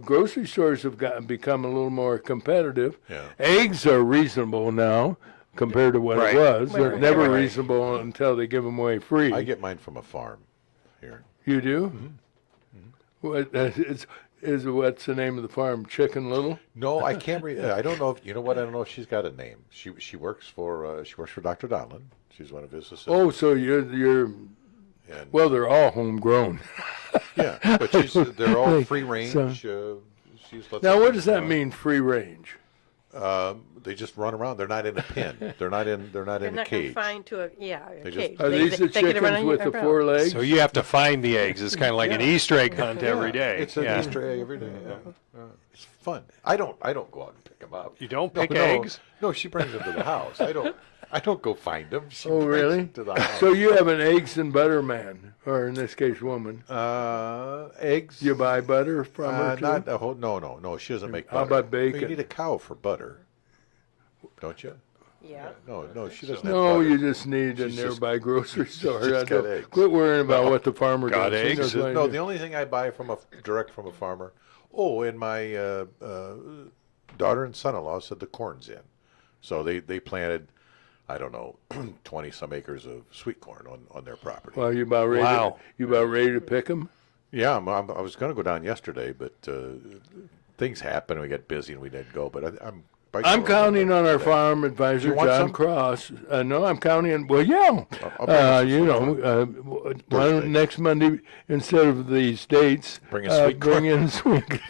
grocery stores have become a little more competitive. Yeah. Eggs are reasonable now compared to what Right. it was. They're Right. never Right. reasonable until they give them away free. I get mine from a farm here. You do? What, is what's the name of the farm? Chicken Little? No, I can't read. I don't know if you know what. I don't know if she's got a name. She works for Dr. Donlin. She's one of his assistants. Oh, so you're and, well, they're all homegrown. yeah, but they're all free range. So- She's lets Now, them what does that run. mean, free range? They just run around. They're not in a pen. They're not in They're a not cage. confined to a They just- cage. Are these the they can run chickens on with your the own. 4 legs? So you have to find the eggs. It's kind of like an Yeah. Easter egg hunt every Yeah, day. It's an Yeah. Easter egg every day. Yeah. It's fun. I don't go out and pick them up. You don't No, pick no. eggs? No, she brings them to the house. I don't go find them. She Oh, brings really? them to the house. So you have an eggs and butter man, or in this case, woman. Eggs. You buy butter from her too? Not a whole. No. She doesn't make butter. How about No, You bacon? need a cow for butter, don't you? Yeah. No, she doesn't. No, have butter. you just need a She's just- nearby grocery store. just I got don't- eggs. Quit worrying about No. what the farmer Got does. He eggs? knows what he No, does. the only thing I buy direct from a farmer. Oh, and my daughter and son-in-law said the corn's in, so they planted, I don't know, 20 some acres of sweet corn on their property. Well, you about ready? Wow. You about ready to pick them? Yeah, I was going to go down yesterday, but things happened. We got busy and we didn't go. But I'm counting on our farm advisor, You want John some? Cross. No, I'm counting on, well, yeah. I'll bring us You some. know, why don't Thursday. next Monday, instead of these dates, Bring in sweet bring corn. in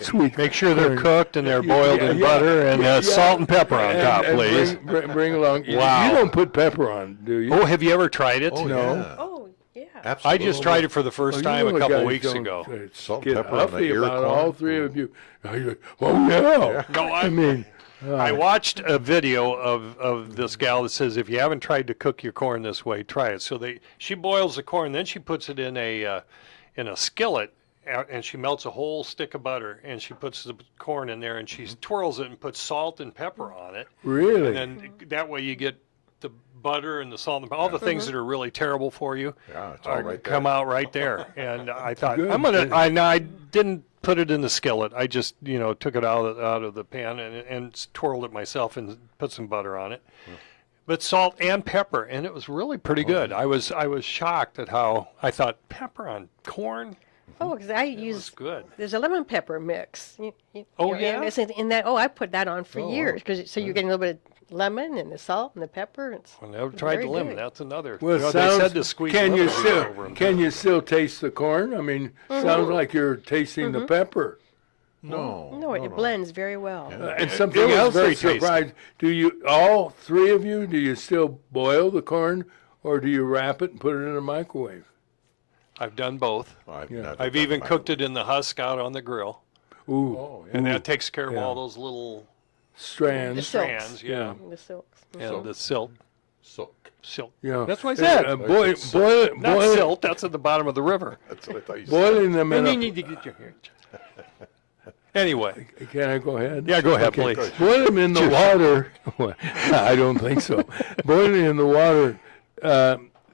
sweet Make sure they're corn. cooked and they're boiled in Yeah, butter and yeah, salt and pepper on top, and please. Bring along. Wow. You don't put pepper on, do you? Oh, have you ever tried it? Oh, No. yeah. Oh, yeah. I Absolutely. just tried it for the first Oh, you time know a couple guys weeks don't, ago. Salt and get pepper on the huffy ear about corn. all three of you. Oh, yeah. No, I mean, I watched a video of this gal that says if you haven't tried to cook your corn this way, try it. So she boils the corn, then she puts it in a skillet, and she melts a whole stick of butter, and she puts the corn in there, and she twirls it and puts salt and pepper on it, really? and then that way you get the butter and the salt and all the things that are really terrible for you. Yeah, it's all right there. Come out right there. And I thought Good. I didn't put it in the skillet. I just took it out of the pan and twirled it myself and put some butter on it. But salt and pepper, and it was really pretty good. I was shocked at how I thought pepper on corn Oh, because I was use, good. there's a lemon pepper mix. Oh, and yeah? it's in that, I put that on for Oh, years, so you're getting a little bit of lemon and the salt and the pepper. It's I never tried very the lemon. good. That's another. Well, it they sounds, said to squeeze can you lemon juice still over 'em. can you still taste the corn? I mean, sounds like you're tasting the pepper. No, it blends very well. And something it was else very that surprised. Do you all three of you? Do you still boil the corn, or do you wrap it and put it in a microwave? I've done both. I've even cooked it in the husk out on the grill, Ooh, Oh, and that takes care of Yeah. all those little The strands. silks. strands, yeah, The silks. and the silk. So Yeah, That's what I said. boil Not it. silt. That's at the bottom of the river. that's what I thought you said. Boiling them in And you a. need to get your hair. Anyway, Can I go ahead? yeah, go ahead, Okay. please. Boil them in the water. Well, I don't think so. Boiling in the water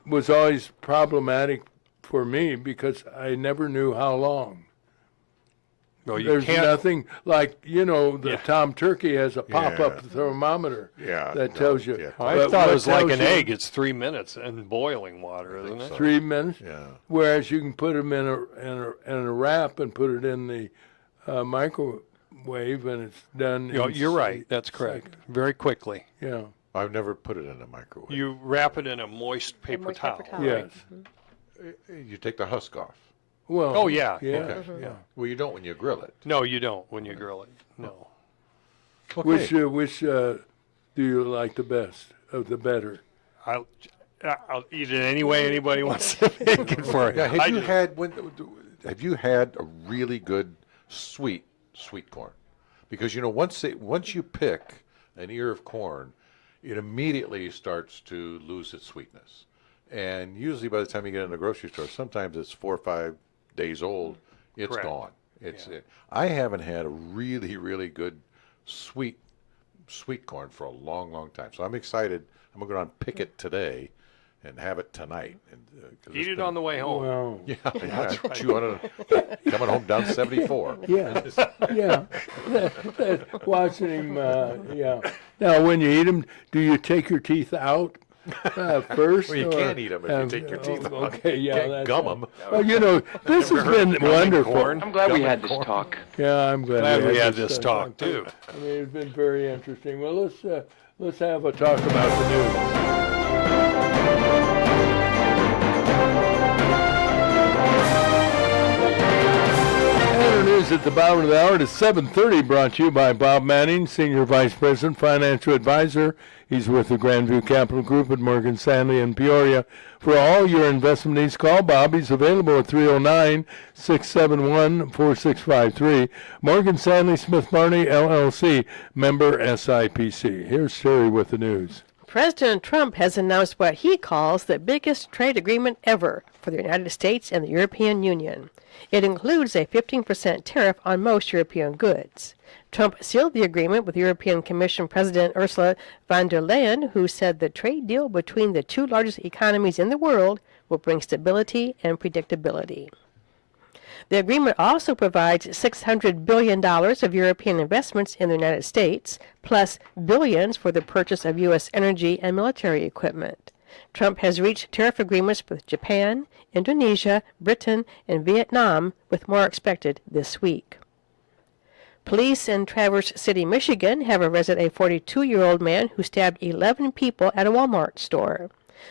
was always problematic for me because I never knew how long. Well, you There's can't. nothing like the Yeah. Tom Turkey has a pop-up Yeah. thermometer Yeah, that no, tells you. yeah. I But thought what it was like tells an you egg. It's 3 minutes in boiling water, isn't it? 3 minutes. Yeah. Whereas you can put them in a wrap and put it in the microwave and it's done. You're right. That's correct. Very quickly. Yeah. I've never put it in a microwave. You wrap it in a moist paper moist towel. paper towel. Yes. You take the husk off. Well. Oh, yeah. Yeah. Okay. Yeah. Well, you don't when you grill it. No, you don't when you grill it. No. Which do you like the best of the better? I'll eat it any way anybody wants to make it for you. Yeah. I Have you just- have you had a really good sweet corn? Because once you pick an ear of corn, it immediately starts to lose its sweetness. and usually by the time you get in the grocery store, sometimes it's 4 or 5 days old. It's Correct. gone. I haven't had a really, really good sweet corn for a long, long time. So I'm excited. I'm gonna go out and pick it today, and have it tonight. And 'cause Eat it's it been- on the way home. Well, Yeah, chew on it. Coming home down 74. yeah, yeah. Watching him, yeah. Now, when you eat them, do you take your teeth out first? Well, you or- can't eat 'em if you take your teeth out. Okay, yeah, Can't that's gum right. 'em. Well, you know, this has been wonderful. corn? I'm glad we had this talk. Yeah, I'm glad, Glad we had this talk too. I mean, it's been very interesting. Well, let's have a talk about the news. And our news at the bottom of the hour is 7:30, brought to you by Bob Manning, Senior Vice President, Financial Advisor. He's with the Grandview Capital Group at Morgan Stanley in Peoria. For all your investment needs, call Bob. He's available at 309-671-4653. Morgan Stanley Smith Barney, LLC, member SIPC. Here's Sherry with the news. President Trump has announced what he calls the biggest trade agreement ever for the United States and the European Union. It includes a 15% tariff on most European goods. Trump sealed the agreement with European Commission President Ursula von der Leyen, who said the trade deal between the two largest economies in the world will bring stability and predictability. The agreement also provides $600 billion of European investments in the United States, plus billions for the purchase of U.S. energy and military equipment. Trump has reached tariff agreements with Japan, Indonesia, Britain, and Vietnam, with more expected this week. Police in Traverse City, Michigan have arrested a 42-year-old man who stabbed 11 people at a Walmart store.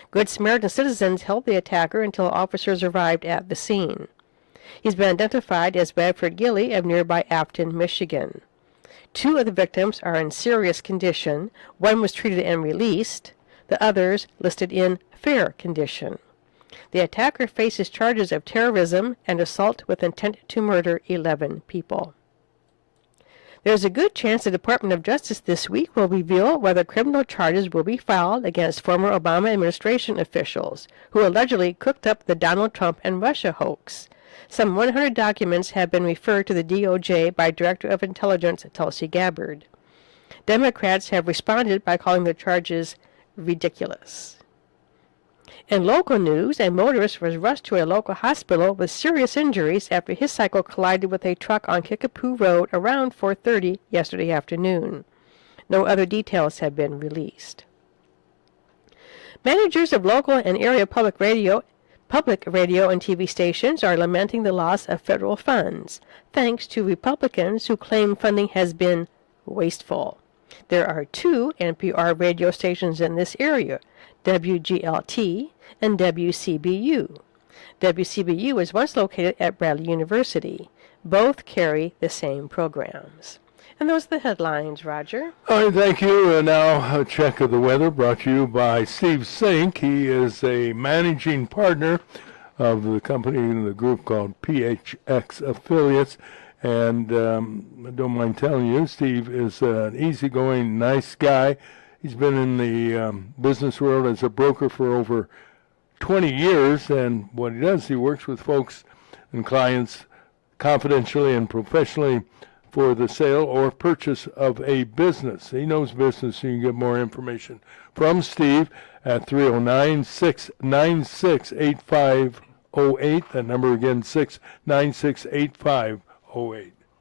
Good Samaritan citizens held the attacker until officers arrived at the scene. He's been identified as Bradford Gilly of nearby Afton, Michigan. 2 of the victims are in serious condition. One was treated and released. The others listed in fair condition. The attacker faces charges of terrorism and assault with intent to murder 11 people. There's a good chance the Department of Justice this week will reveal whether criminal charges will be filed against former Obama administration officials who allegedly cooked up the Donald Trump and Russia hoax. Some 100 documents have been referred to the DOJ by Director of Intelligence Tulsi Gabbard. Democrats have responded by calling the charges ridiculous. In local news, a motorist was rushed to a local hospital with serious injuries after his cycle collided with a truck on Kickapoo Road around 4:30 yesterday afternoon. No other details have been released. Managers of local and area public radio and TV stations are lamenting the loss of federal funds, thanks to Republicans who claim funding has been wasteful. There are 2 NPR radio stations in this area, WGLT and WCBU. WCBU was once located at Bradley University. Both carry the same programs. And those are the headlines, Roger. All right, thank you. And now a check of the weather brought to you by Steve Sink. He is a managing partner of the company in the group called PHX Affiliates. And I don't mind telling you, Steve is an easygoing, nice guy. He's been in the business world as a broker for over 20 years. And what he does, he works with folks and clients confidentially and professionally for the sale or purchase of a business. He knows business, so you can get more information from Steve at 309-696-8508. That number again, 696-8508.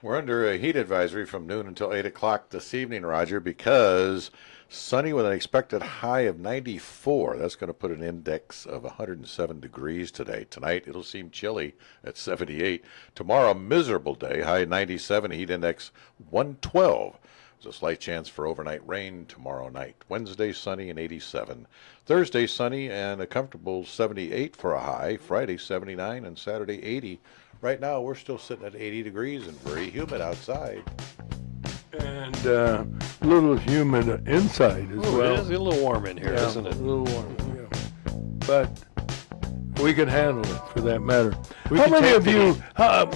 We're under a heat advisory from noon until 8 o'clock this evening, Roger, because sunny with an expected high of 94. That's going to put an index of 107 degrees today. Tonight, it'll seem chilly at 78. Tomorrow, miserable day, high 97, heat index 112. There's a slight chance for overnight rain tomorrow night. Wednesday, sunny and 87. Thursday, sunny and a comfortable 78 for a high. Friday, 79 and Saturday, 80. Right now, we're still sitting at 80 degrees and very humid outside. And a little humid inside as well. It is a little warm in here, Yeah, isn't it? a little warm, yeah. But we can handle it, for that matter. We How can many take of the you,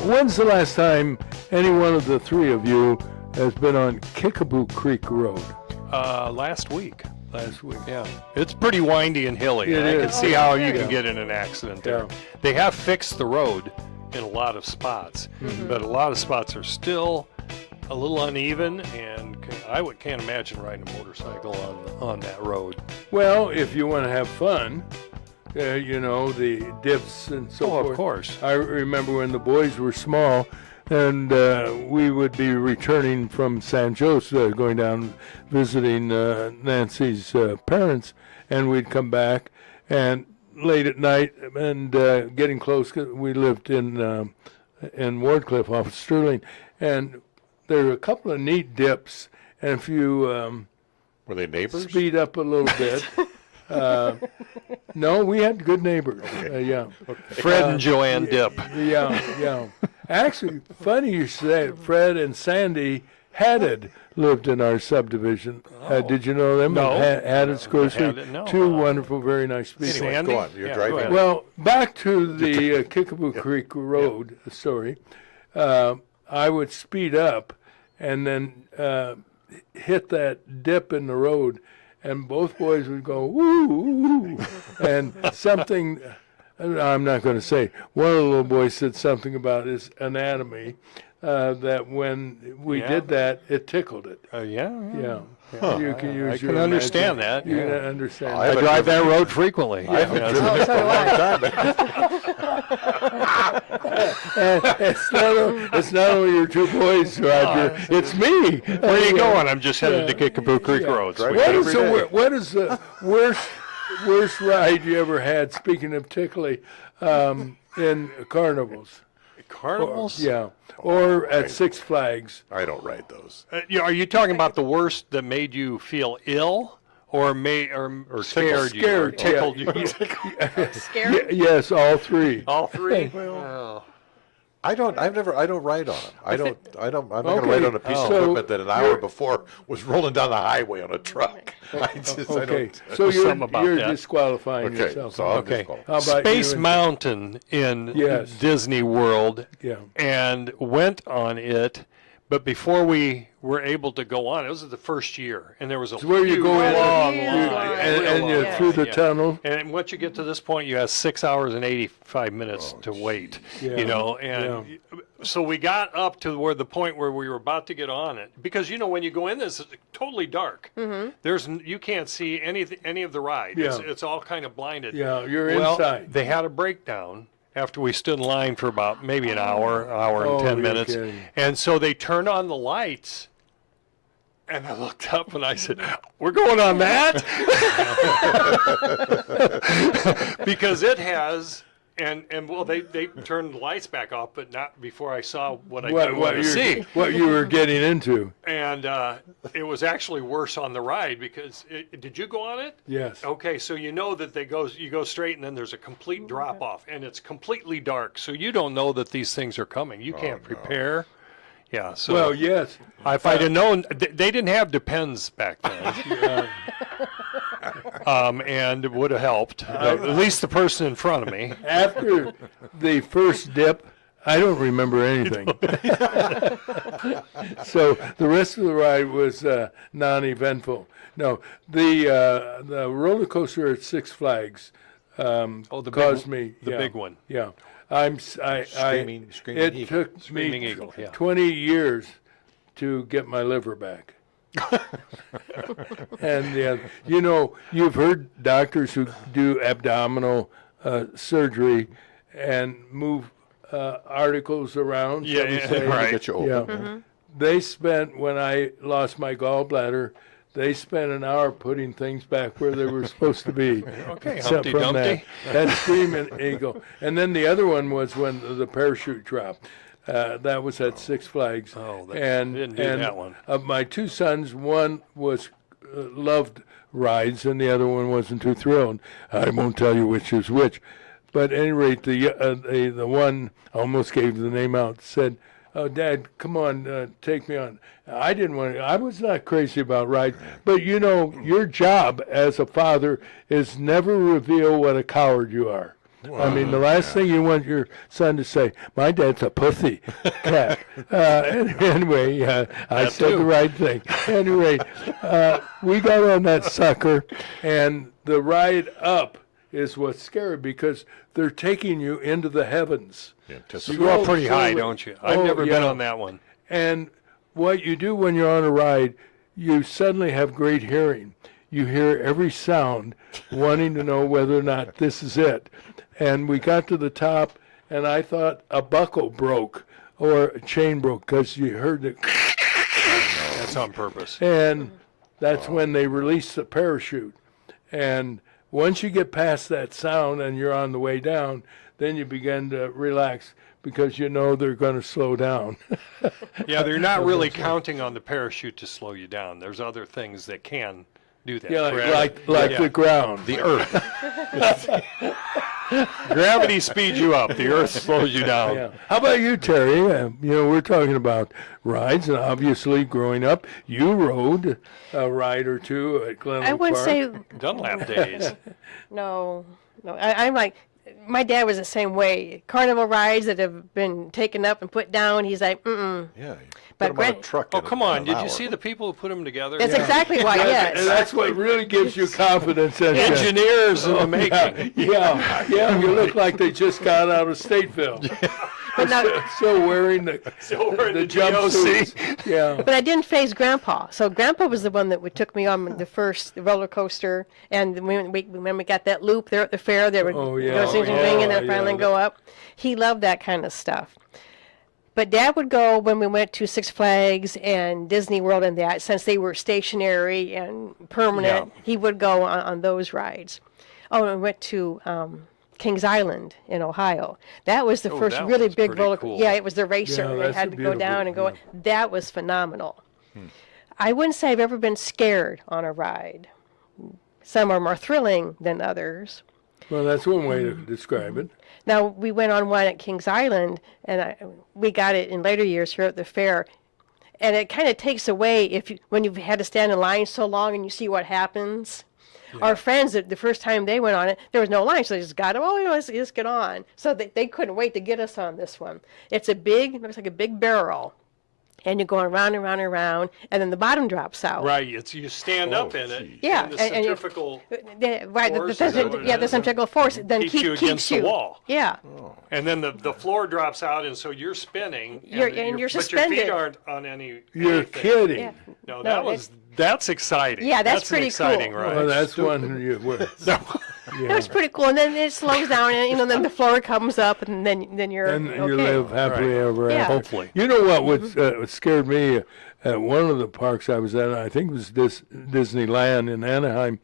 when's the last time any one of the 3 of you has been on Kickapoo Creek Road? Last week. last week. Yeah, it's pretty windy and hilly. It and I can is. see how you Yeah. can get in an accident there. Yeah. They have fixed the road in a lot of spots, but a lot of spots are still a little uneven, and can't imagine riding a motorcycle on that road. Well, if you want to have fun, you know, the dips and so forth. Of course. I remember when the boys were small, and we would be returning from San Jose, going down visiting Nancy's parents, and we'd come back, and late at night, and getting close, 'cause we lived in Wardcliff off of Sterling, and there were a couple of neat dips, and if you Were they neighbors? speed up a little bit. No, we had good neighbors. Yeah. Fred and Joanne Dip. Yeah, yeah. Actually, funny you say it. Fred and Sandy Haddad lived in our subdivision. Did you know them? No. Haddad's Grocery. Haddad, no. Two wonderful, very nice people. Anyway, Sandy? go on. You're Yeah, driving. go ahead. Well, back to the Kickapoo Creek Road story. I would speed up and then hit that dip in the road, and both boys would go, woo, woo, and something, I'm not going to say, one of the little boys said something about his anatomy, that when we Yeah. did that, it tickled it. Yeah. Yeah. You can use I your can understand imagine- that, You yeah. can understand. I I haven't drive that driven- road frequently. I haven't Yeah, driven it for a long time. And it's not only your two boys, Roger. It's me. Where are you going? I'm just headed to Kickapoo Creek Yeah. Road. Drive What it is every the day. what is the worst ride you ever had? Speaking of tickly, in carnivals. Carnivals? Yeah, or at Six Flags. I don't ride those. Are you talking about the worst that made you feel ill, or scared you, or Scared, tickled yeah. you? Scary? Yes, all three. All three? Oh. I don't ride on them. I'm not going to Okay, ride on a piece of so equipment that an hour before was rolling down the highway on a truck. I Okay, don't. so There's you're something about that. disqualifying Okay, yourself. so I'll Okay. just call. How about Space you and- Mountain in Yes. Disney World, Yeah. and went on it, but before we were able to go on, it was the first year, and there was a It's where you huge, go in long huge line, line. and real you're long through the line, yeah. tunnel. And once you get to this point, you have 6 hours and 85 minutes to wait. Yeah, You know, and so we got up to where the point where we were about to get on it, because you know when you go in, this is totally dark. You can't see any of the ride. Yeah. It's all kind of blinded. Yeah, you're Well, inside. they had a breakdown after we stood in line for about maybe an hour and Oh, 10 you're minutes. kidding. And so they turned on the lights, and I looked up and I said, "We're going on that?" Because it has, and well, they turned the lights back off, but not before I saw what I didn't want to see. What you were getting into. And it was actually worse on the ride because did you go on it? Yes. Okay, so you know that you go straight and then there's a complete drop off and it's completely dark, so you don't know that these things are coming. You can't prepare. Yeah. So Well, yes. if I'd have known, they didn't have Depends back then, and it would have helped. At least the person in front of me. After the first dip, I don't remember anything. So the rest of the ride was non-eventful. No, the roller coaster at Six Flags The caused big, me the yeah, big one. Yeah, Screaming it Eagle. took Screaming me Eagle, yeah. 20 years to get my liver back. And you know, you've heard doctors who do abdominal surgery and move articles around. shall we Yeah, say. right. Get you open. Yeah. They spent, when I lost my gallbladder, they spent an hour putting things back where they were supposed to be. Okay, Except Humpty from Dumpty. That Screaming Eagle. And then the other one was when the parachute dropped. That was at Six Flags. Oh, that- and didn't do and that one. Of my two sons, one was loved rides, and the other one wasn't too thrilled. I won't tell you which is which. But at any rate, the one almost gave the name out. Said, "Oh, Dad, come on, take me on." I didn't want to. I was not crazy about rides, but you know, your job as a father is never reveal what a coward you are. I mean, the last thing you want your son to say, my dad's a pussy cat. Anyway, I said the right thing. Anyway, we got on that sucker, and the ride up is what's scary because they're taking you into the heavens. You go up pretty high, slowly. don't you? I've Oh, never been yeah. on that one. And what you do when you're on a ride, you suddenly have great hearing. You hear every sound, wanting to know whether or not this is it. And we got to the top, and I thought a buckle broke or a chain broke because you heard it. That's on purpose. And that's when they release the parachute. And once you get past that sound and you're on the way down, then you begin to relax because you know they're going to slow down. Yeah, they're not really counting on the parachute to slow you down. There's other things that can do that. Yeah, correct? like Yeah. the ground. The Earth. Gravity speeds you up. The earth slows you down. Yeah. How about you, Terry? We're talking about rides, and obviously, growing up, you rode a ride or two at Glenwood I wouldn't Park. say Dunlap days. no. I'm like, my dad was the same way. Carnival rides that have been taken up and put down, he's like, mm-mm. Yeah. But Put 'em on a Grant- truck Oh, in a- come in on. an Did hour. you see the people who put them together? That's exactly why, And yes. that's what really gives you confidence. That Engineers in the making. yeah, you look like they just got out of Stateville. But now, So wearing the wearing the the DOC. jumpsuits. Yeah. but I didn't face Grandpa. So Grandpa was the one that took me on the first roller coaster. And when we got that loop there at the fair, they were Oh, yeah. go zing, zing, zing, and then Yeah, finally yeah. go up. He loved that kind of stuff. But Dad would go when we went to Six Flags and Disney World and that, since they were stationary and permanent, he would go on those rides. Oh, and we went to Kings Island in Ohio. That was the Oh, first that really was big pretty roller cool. Yeah, it was the racer. Yeah, they that's had a to go beautiful- down and go. yeah. That was phenomenal. I wouldn't say I've ever been scared on a ride. Some are more thrilling than others. Well, that's one way to describe it. Now, we went on one at Kings Island, and we got it in later years here at the fair. And it kind of takes away when you've had to stand in line so long and you see what happens. Our friends, the first time they went on it, there was no line, so they just got, let's get on. So they couldn't wait to get us on this one. It's looks like a big barrel. And you're going around and around and around, and then the bottom drops out. Right. You stand up in it. Yeah, And the and you- centrifugal. Right, Force, is that what it the is? centrifugal force then Keeps you against the wall. Yeah, And then the floor drops out, and so you're spinning. You're but your suspended. feet aren't on any. You're anything. kidding. yeah. No, No, that's exciting. Yeah, that's an pretty exciting cool. ride. Well, that's one you. It was pretty cool, and then it slows down, and then the floor comes up, and then you're And okay. you live happily Right. ever Yeah. after. Hopefully. You know what scared me at one of the parks I was at, I think it was Disneyland in Anaheim,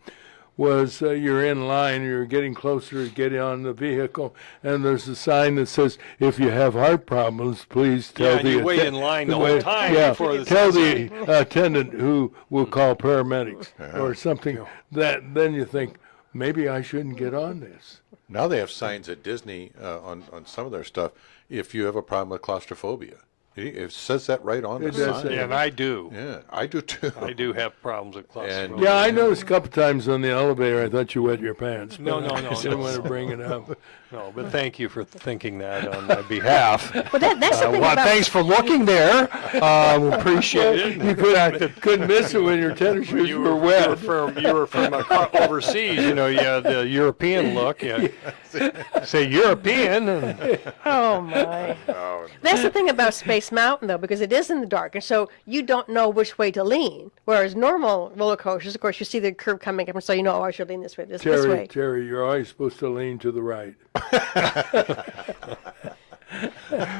was you're in line, you're getting closer to getting on the vehicle, and there's a sign that says, if you have heart problems, please tell Yeah, and the you wait atten- in line the whole time yeah, before the tell sign. the attendant who will call paramedics or something. That then you think, maybe I shouldn't get on this. Now they have signs at Disney on some of their stuff. If you have a problem with claustrophobia, it says that right on the It does sign. say- And I do. Yeah, I do too. I do have problems with claustrophobia. Yeah, I noticed a couple times on the elevator, I thought you wet your pants. No, but no, I no, didn't no. want to bring it up. No, but thank you for thinking that on my behalf. But that's the thing Well, about thanks for looking there. Appreciate it. You couldn't miss it when your tennis shoes You were were wet. from overseas, you had the European look. You say European, and oh my. That's the thing about Space Mountain though, because it is in the dark, and so you don't know which way to lean. Whereas normal roller coasters, of course, you see the curve coming up, and so you know, I should lean this way, this way. Terry, you're always supposed to lean to the right.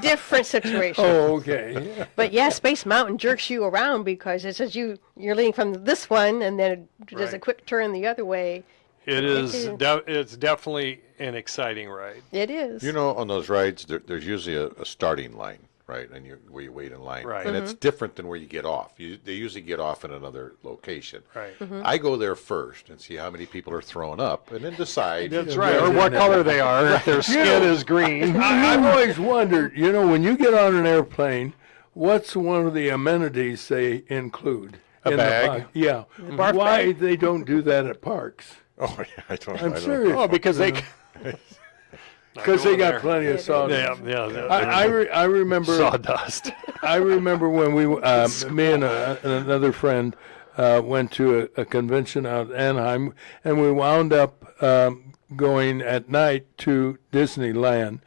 Different situation. Oh, okay. But yeah, Space Mountain jerks you around because it says you're leaning from this one, and then it does a Right. quick turn the other way. it's definitely an exciting ride. It is. You know, on those rides, there's usually a starting line, right? And where you wait in line. Right. And it's different than where you get off. They usually get off in another location. Right. I go there first and see how many people are thrown up, and then decide. That's right. Or what color they are. If their skin is green. I've always wondered, when you get on an airplane, what's one of the amenities they include? A in the bag? park? Yeah. barf Why they don't do that at parks? Oh, yeah, I don't. I'm I don't- serious. Oh, because they because they go got there. plenty of sawdust. Yeah. I remember. Sawdust. I remember when we, me and another friend, went to a convention out in Anaheim, and we wound up going at night to Disneyland,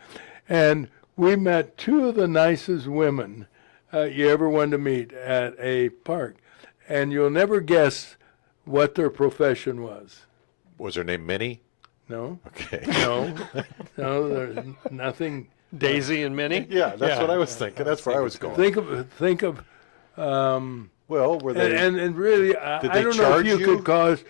and we met two of the nicest women you ever wanted to meet at a park, and you'll never guess what their profession was. Was her name Minnie? No, Okay. no, no. There's nothing. Daisy and Minnie. Yeah, that's what I was thinking. That's where I was going. Think of. Well, were they? And really, Did I they don't know if charge you you? could cause.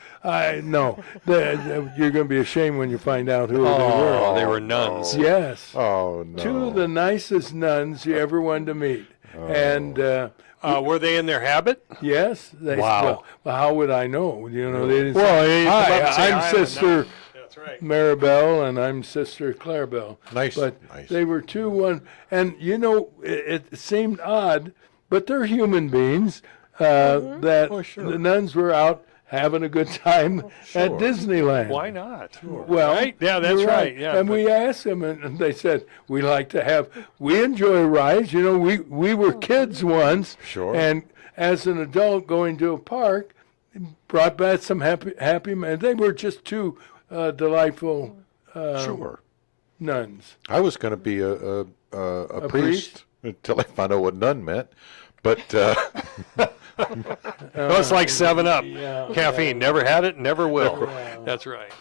No, you're going to be ashamed when you find out who they were. Oh, they were nuns. Yes, Oh no. two of the nicest nuns you ever wanted to meet, and Were they in their habit? yes, they. Wow. Well, how would I know? You know, they didn't. Well, say, you come up and say Hi, hi, I'm but Sister That's right. Maribel, and I'm Sister Clarabelle. Nice, But nice. they were two. And you know, it seemed odd, but they're human beings. That Oh, sure. the nuns were out having a good time at Sure. Disneyland. Why not? Well, Right? Yeah, that's you're right. Yeah, and but- we asked them, and they said we like to have. We enjoy rides. You know, we were kids once. Sure. And as an adult going to a park, brought back some happy men. They were just two delightful Sure. nuns. I was going to be a priest? priest until I found out what nun meant. But No, it's like 7-Up. Yeah. Caffeine. Never had it, never will. That's right.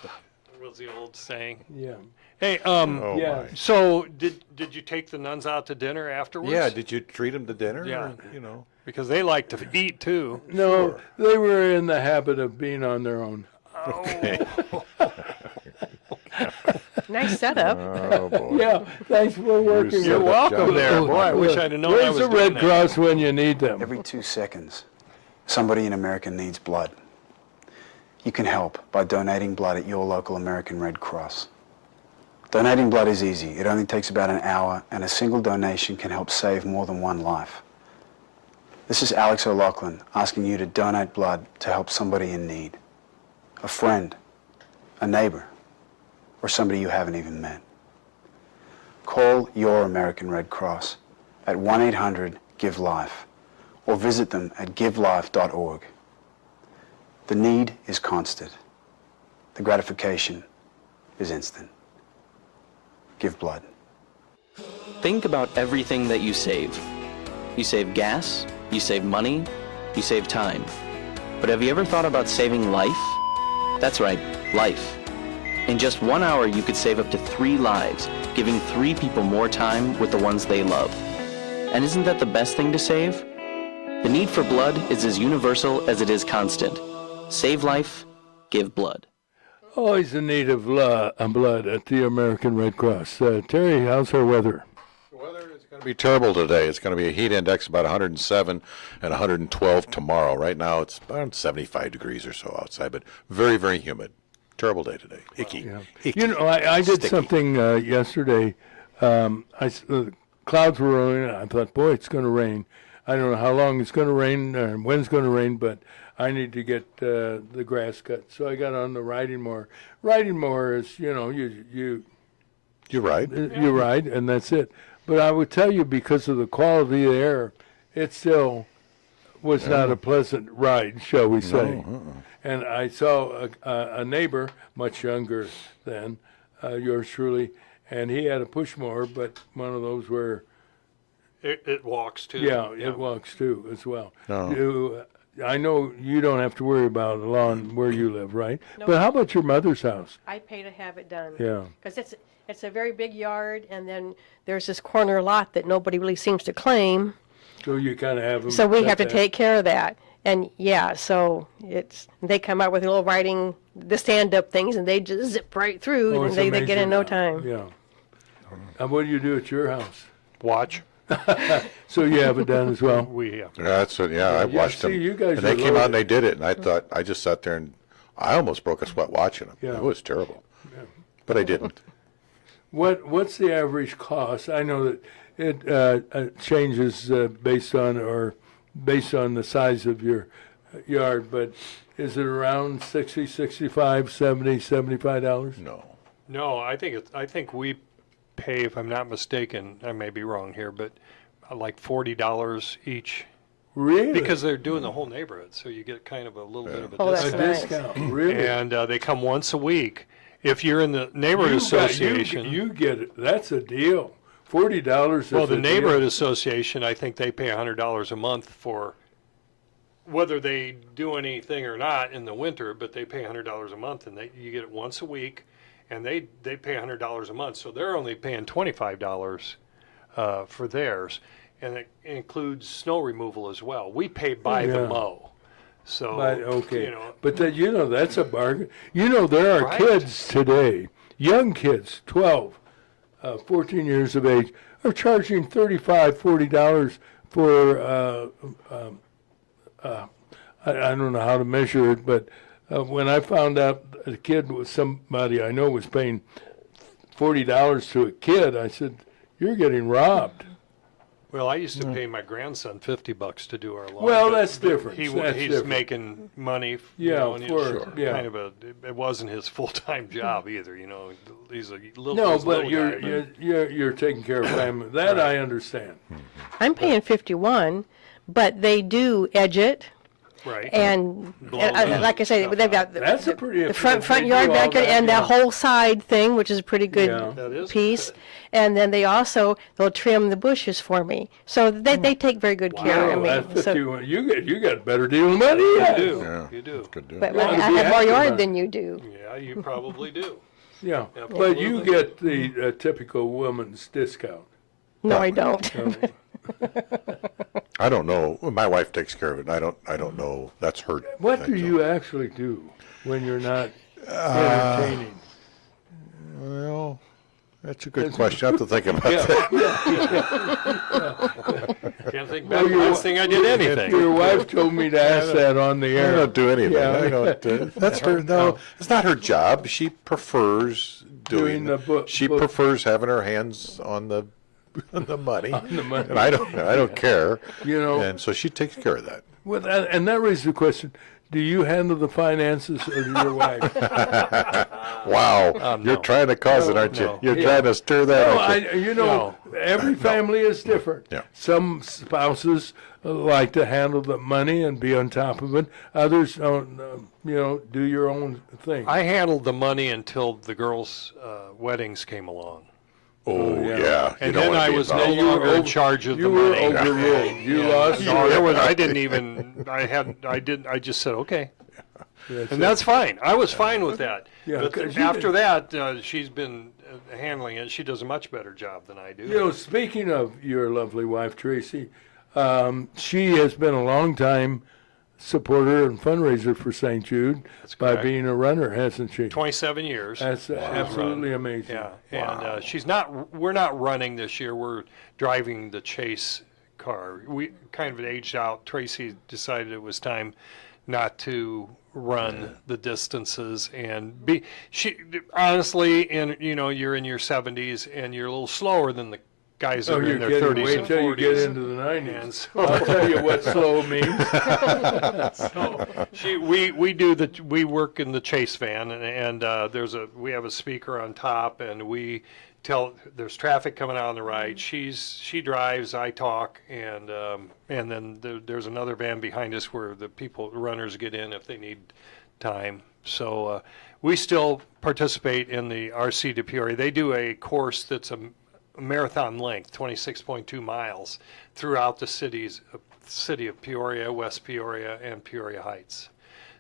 Was the old saying. Yeah. Hey, oh Yeah. my. so did you take the nuns out to dinner afterwards? Yeah, did you treat them to dinner? Yeah. Or, you know. Because they like to eat too. No, they were in the habit of being on their own. Okay. Nice setup. Oh boy. Yeah, thanks for working. You're with welcome us. there. Boy, I wish I'd have known I Where's was the doing Red that. Cross when you need them? Every 2 seconds, somebody in America needs blood. You can help by donating blood at your local American Red Cross. Donating blood is easy. It only takes about an hour, and a single donation can help save more than one life. This is Alex O'Loughlin asking you to donate blood to help somebody in need. A friend, a neighbor, or somebody you haven't even met. Call your American Red Cross at 1-800-GIVE-LIFE or visit them at givelife.org. The need is constant. The gratification is instant. Give blood. Think about everything that you save. You save gas, you save money, you save time. But have you ever thought about saving life? That's right, life. In just 1 hour, you could save up to 3 lives, giving 3 people more time with the ones they love. And isn't that the best thing to save? The need for blood is as universal as it is constant. Save life, give blood. Always in need of blood at the American Red Cross. Terry, how's our weather? The weather is going to be terrible today. It's going to be a heat index about 107 and 112 tomorrow. Right now it's around 75 degrees or so outside, but very, very humid. Terrible day today. Icky. Icky. You know, I did Sticky. something yesterday. Clouds were rolling. I thought, boy, it's going to rain. I don't know how long it's going to rain or when it's going to rain, but I need to get the grass cut. So I got on the riding mower. Riding mower is, you know, you You're right. ride and that's it. But I would tell you, because of the quality of the air, it still was not a pleasant ride, shall we say. And I saw a neighbor, much younger than yours truly, and he had a push mower, but one of those where, It walks too. yeah, it walks too as well. No. I know you don't have to worry about a lawn where you live, right? But how about your mother's house? I pay to have it done. Yeah. Because it's a very big yard, and then there's this corner lot that nobody really seems to claim. So you kind of have them. So we set have to that. take care of that. And yeah, so they come out with a little riding, the stand-up things, and they just zip right through, Oh, and it's they get in amazing no now. time. Yeah. And what do you do at your house? Watch. So you have it done as well? That's what, yeah, I Yeah, watched see, them. you guys and they are came out and loaded. they did it, and I thought, I just sat there and I almost broke a sweat watching them. Yeah. It was terrible. But I didn't. What's the average cost? I know that it changes based on the size of your yard, but is it around 60, 65, 70, $75? No. No, I think we pay, if I'm not mistaken, I may be wrong here, but like $40 each. Really? Because they're doing the whole neighborhood, so you get kind of a little bit of a Oh, that's a discount. nice. discount, really? And they come once a week. If you're in the neighborhood association, You get it. That's a deal. $40 is well, a the deal. neighborhood association, I think they pay $100 a month for whether they do anything or not in the winter, but they pay $100 a month, and you get it once a week, and they pay $100 a month, so they're only paying $25 for theirs, and it includes snow removal as well. We pay by the Yeah. mow, so But, okay. you know. But that, that's a bargain. There are Right. kids today, young kids, 12, 14 years of age, are charging $35, $40 for, I don't know how to measure it, but when I found out a kid was somebody I know was paying $40 to a kid, I said, "You're getting robbed." Well, I used to pay my grandson $50 to do our lawn. Well, but- that's but different. He's Different. making money. Yeah, and for- it's yeah. kind of it wasn't his full-time job either. He's a little. No, he's a but little guy, you're taking care of family. That I understand. I'm paying 51, but they do edge it. right. And Blow like I say, stuff they've got That's a pretty. the front they do yard all backyard that, and yeah. that whole side thing, which is a pretty good Yeah. That is piece. good. And then they'll trim the bushes for me. So they take very good care of Oh, me. that's So, 51. You got a better deal than money. You Yeah. do. Yeah. You do. Good deal. but You ought I to be have more happy about yard it. than you do. Yeah, you probably do. Yeah. Yeah, But you absolutely. get the typical woman's discount. No, I don't. So, I don't know. My wife takes care of it. I don't know. That's her. what do thing, so. you actually do when you're not entertaining? Well, that's a good question. I have to think about that. Can't think Well, back the last thing I did anything. Your wife told me to ask that on the I air. don't do anything. Yeah. I don't. That's her. No, it's not her job. She prefers Doing the book- She book. prefers having her hands on the money, the money. and I don't care. You know. And so she takes care of that. Well, and that raises the question: do you handle the finances, or do your wife? Wow, you're no. trying to cause it, aren't you? No. You're Yeah. trying to stir that. No, aren't you? every family is different. Yeah. Some spouses like to handle the money and be on top of it. Others don't, do your own thing. I handled the money until the girls' weddings came along. Oh yeah. yeah. You And don't then wanna I be was involved. no You were longer in over- charge of you the were money. overruled. You lost. No, your- I didn't even, I just said, okay. That's And it. that's fine. I was fine with that. Yeah, But 'cause you after that, she's been handling it. She does a much better job than I do. Speaking of your lovely wife, Tracy, she has been a long time supporter and fundraiser for St. Jude by correct. being a runner, hasn't she? 27 years. That's absolutely amazing. Yeah, and we're not running this year. We're driving the chase car. We kind of aged out. Tracy decided it was time not to run the distances and she honestly, and you're in your 70s and you're a little slower than the guys that Oh, are you're in their kidding. 30s Wait and till 40s. you get into the And 90s. so- I'll tell you what slow means. We work in the chase van, and we have a speaker on top, and we tell there's traffic coming out on the right. She drives, I talk, and then there's another van behind us where the runners get in if they need time. So we still participate in the RC de Peoria. They do a course that's a marathon length, 26.2 miles, throughout the city of Peoria, West Peoria, and Peoria Heights.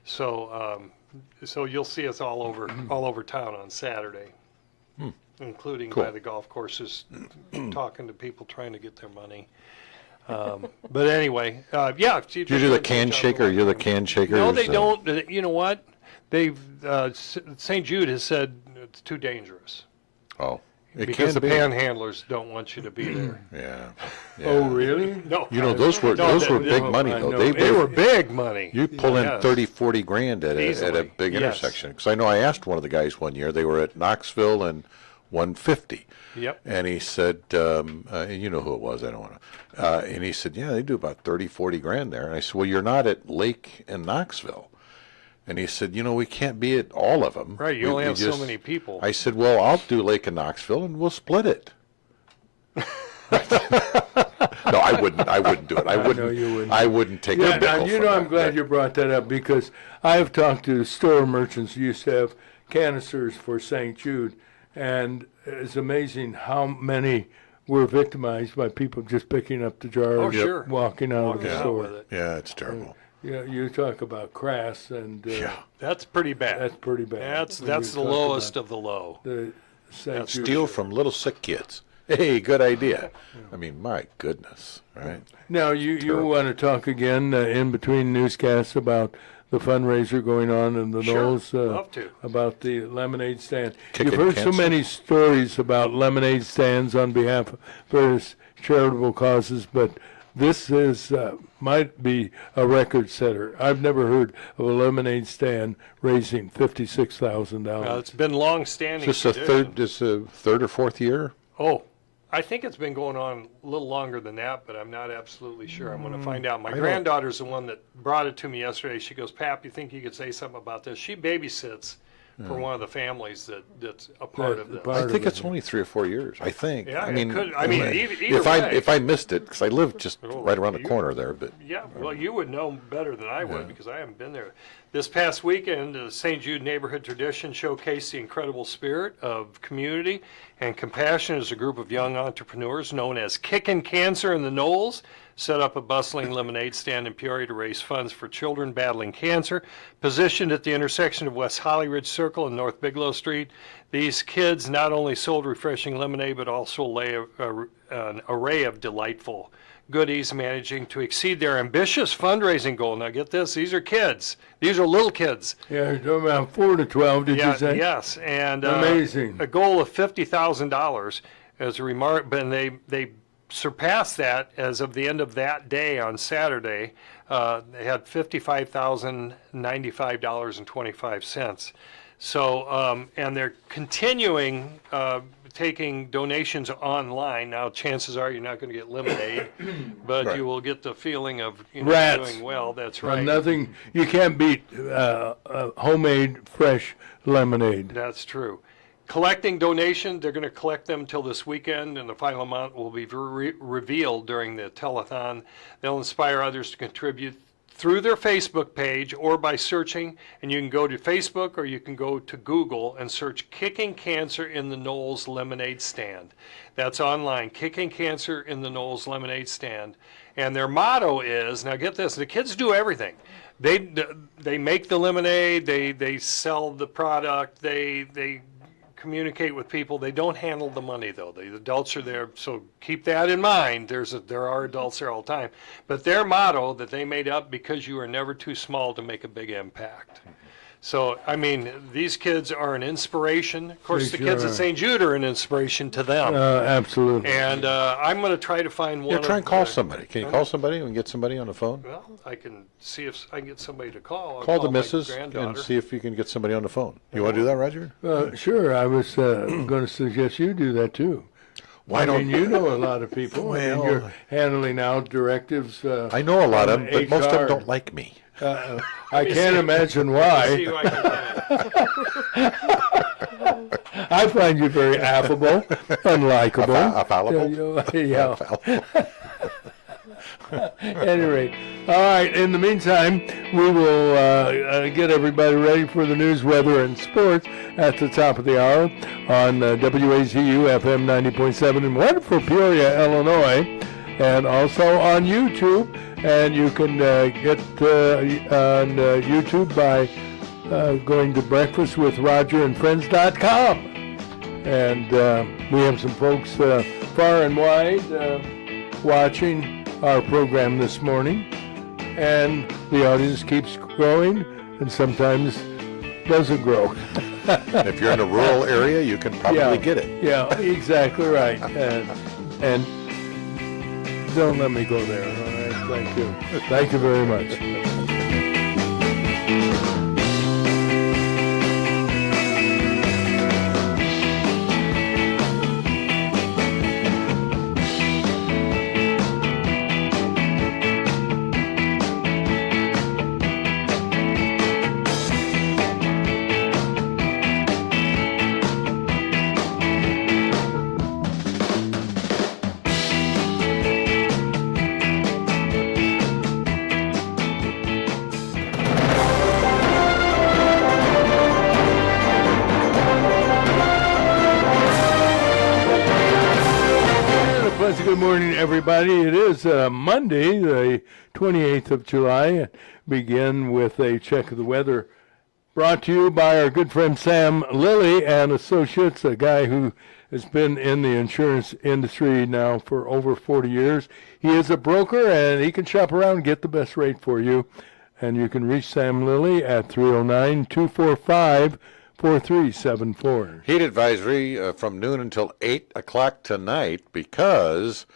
So you'll see us all over town on Saturday, including by the golf courses, talking to people trying to get their money. But anyway, yeah. You do the can shaker. You're the can shaker. No, they don't. You know what? They've St. Jude has said it's too dangerous. Oh, it Because can the be. panhandlers don't want you to be there. Yeah. Oh, really? No, You know, those were big money I though. know. they were big money. You pull in Yes. 30, 40 grand at a Easily, big yes. intersection. Because I know I asked one of the guys one year. They were at Knoxville and 150. Yep. And he said, and you know who it was, I don't want to. And he said, yeah, they do about 30, 40 grand there. And I said, well, you're not at Lake and Knoxville. And he said, we can't be at all of them. Right, you only have so many people. I said, well, I'll do Lake of Knoxville and we'll split it. No, I wouldn't do it. I wouldn't. No, you wouldn't. I wouldn't take Yeah, a nickel and from I'm that. glad you brought that up because I have talked to store merchants who used to have canisters for St. Jude, and it's amazing how many were victimized by people just picking up the jar Oh, and sure. walking out of Walking the out store. with it. Yeah, it's terrible. Yeah, you talk about crass, and Yeah. That's pretty bad. that's pretty bad. That's when that's you the talk lowest about of the low. the St. Jude. Steal from little sick kids. Hey, good idea. I mean, my goodness, right? Now, you want to talk again in between newscasts about the fundraiser going on in the Sure, Knolls, love to. about the lemonade stand. Kicking You've heard so cancer. many stories about lemonade stands on behalf of various charitable causes, but this is might be a record setter. I've never heard of a lemonade stand raising $56,000. It's been long-standing Is this a third or fourth year? Oh, I think it's been going on a little longer than that, but I'm not absolutely sure. I'm going to find out. My don't- granddaughter's the one that brought it to me yesterday. She goes, "Pap, you think you could say something about this?" She babysits for one of the families that's a part of this. part I of think it. it's only 3 or 4 years. I think. Yeah, I it mean, could- I mean, either if way. I missed it because I live just Oh, right around the you- corner there, but Yeah, well, you would know better than I would because I haven't been there. This past weekend, the St. Jude Neighborhood Tradition showcased the incredible spirit of community and compassion as a group of young entrepreneurs known as Kickin' Cancer in the Knolls set up a bustling lemonade stand in Peoria to raise funds for children battling cancer. Positioned at the intersection of West Holly Ridge Circle and North Bigelow Street, these kids not only sold refreshing lemonade but also an array of delightful goodies, managing to exceed their ambitious fundraising goal. Now get this, these are kids. These are little kids. Yeah, you're talking about 4 to 12, did you say? Yes, and Amazing. a goal of $50,000 as a remark, but they surpassed that as of the end of that day on Saturday. They had $55,095.25. So, and they're continuing taking donations online. Now, chances are you're not going to get lemonade, but Right. you will get the feeling of Rats. doing well. That's Well, right. nothing, you can't beat homemade, fresh lemonade. That's true. Collecting donations, they're going to collect them till this weekend, and the final amount will be revealed during the telethon. They'll inspire others to contribute through their Facebook page or by searching, and you can go to Facebook or you can go to Google and search Kicking Cancer in the Knolls Lemonade Stand. That's online, Kicking Cancer in the Knolls Lemonade Stand. And their motto is, now get this, the kids do everything. They make the lemonade, they sell the product, they communicate with people. They don't handle the money though. The adults are there, so keep that in mind. There are adults there all the time. But their motto that they made up, because you are never too small to make a big impact. So, I mean, these kids are an inspiration. Of course, They the kids sure at are. St. Jude are an inspiration to them. Absolutely. And I'm going to try to find one. yeah, try of and call the- somebody. Can you call somebody and get somebody on the phone? Well, I can see if I can get somebody to call. I'll Call the my missus granddaughter. and see if you can get somebody on the phone. You want to do that, Roger? Sure, I was going to suggest you do that too. Why I don't mean, you know a lot of people. I mean, Well- you're handling out directives. I know a lot of from them, but most of them HR. don't like me. I can't imagine See why. who I can find. I find you very affable, unlikable. Affable? Yeah. At any rate, all right. In the meantime, we will get everybody ready for the news, weather, and sports at the top of the hour on WAZU FM 90.7 in wonderful Peoria, Illinois, and also on YouTube. And you can get on YouTube by going to breakfastwithrogerandfriends.com. And we have some folks far and wide watching our program this morning. And the audience keeps growing and sometimes doesn't grow. If you're in a rural area, you can probably get it. Yeah, exactly right. And don't let me go there. All right? Thank you. Thank you very much. good morning, everybody. It is Monday, the 28th of July. Begin with a check of the weather brought to you by our good friend Sam Lilly and Associates, a guy who has been in the insurance industry now for over 40 years. He is a broker, and he can shop around and get the best rate for you. And you can reach Sam Lilly at 309-245-4374. Heat advisory from noon until 8 o'clock tonight because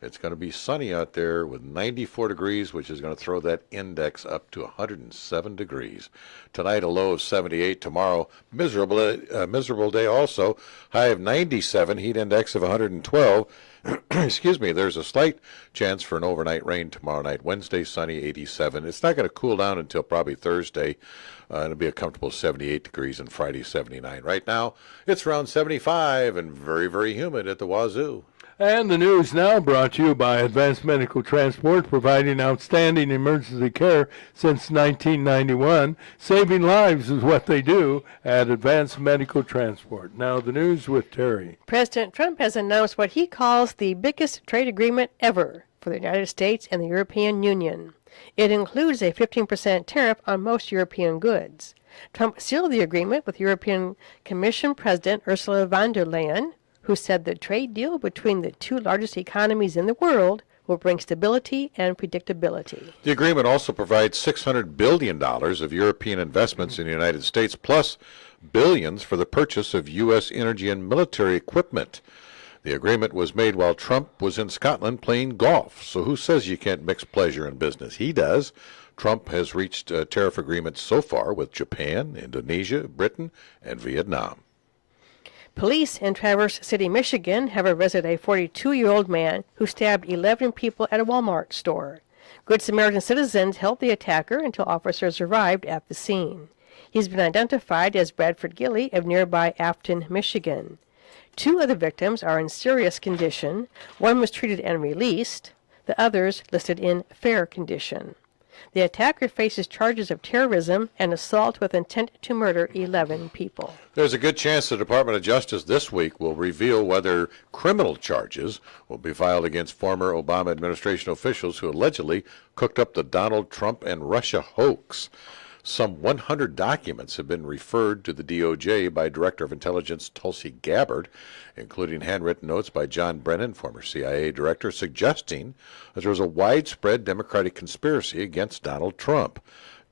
it's going to be sunny out there with 94 degrees, which is going to throw that index up to 107 degrees. Tonight, a low of 78. Tomorrow, miserable day also. High of 97, heat index of 112. Excuse me, there's a slight chance for an overnight rain tomorrow night. Wednesday, sunny, 87. It's not going to cool down until probably Thursday. It'll be a comfortable 78 degrees, and Friday, 79. Right now, it's around 75 and very, very humid at the wazoo. And the news now brought to you by Advanced Medical Transport, providing outstanding emergency care since 1991. Saving lives is what they do at Advanced Medical Transport. Now the news with Terry. President Trump has announced what he calls the biggest trade agreement ever for the United States and the European Union. It includes a 15% tariff on most European goods. Trump sealed the agreement with European Commission President Ursula von der Leyen, who said the trade deal between the two largest economies in the world will bring stability and predictability. The agreement also provides $600 billion of European investments in the United States, plus billions for the purchase of U.S. energy and military equipment. The agreement was made while Trump was in Scotland playing golf, so who says you can't mix pleasure and business? He does. Trump has reached tariff agreements so far with Japan, Indonesia, Britain, and Vietnam. Police in Traverse City, Michigan have arrested a 42-year-old man who stabbed 11 people at a Walmart store. Good Samaritan citizens held the attacker until officers arrived at the scene. He's been identified as Bradford Gilly of nearby Afton, Michigan. 2 of the victims are in serious condition. One was treated and released. The others listed in fair condition. The attacker faces charges of terrorism and assault with intent to murder 11 people. There's a good chance the Department of Justice this week will reveal whether criminal charges will be filed against former Obama administration officials who allegedly cooked up the Donald Trump and Russia hoax. Some 100 documents have been referred to the DOJ by Director of Intelligence Tulsi Gabbard, including handwritten notes by John Brennan, former CIA director, suggesting that there was a widespread Democratic conspiracy against Donald Trump.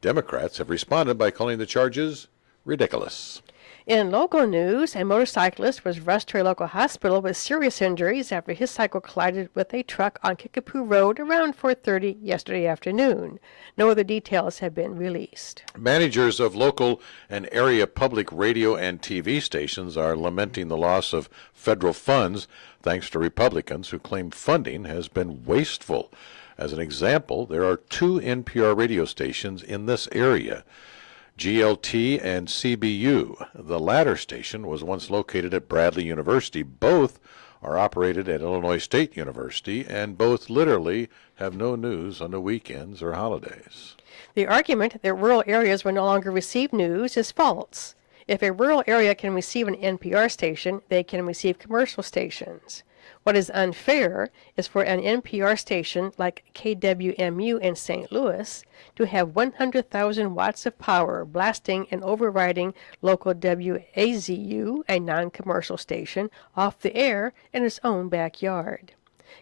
Democrats have responded by calling the charges ridiculous. In local news, a motorcyclist was rushed to a local hospital with serious injuries after his cycle collided with a truck on Kickapoo Road around 4:30 yesterday afternoon. No other details have been released. Managers of local and area public radio and TV stations are lamenting the loss of federal funds thanks to Republicans who claim funding has been wasteful. As an example, there are 2 NPR radio stations in this area, GLT and CBU. The latter station was once located at Bradley University. Both are operated at Illinois State University, and both literally have no news on the weekends or holidays. The argument that rural areas will no longer receive news is false. If a rural area can receive an NPR station, they can receive commercial stations. What is unfair is for an NPR station like KWMU in St. Louis to have 100,000 watts of power blasting and overriding local WAZU, a non-commercial station, off the air in its own backyard.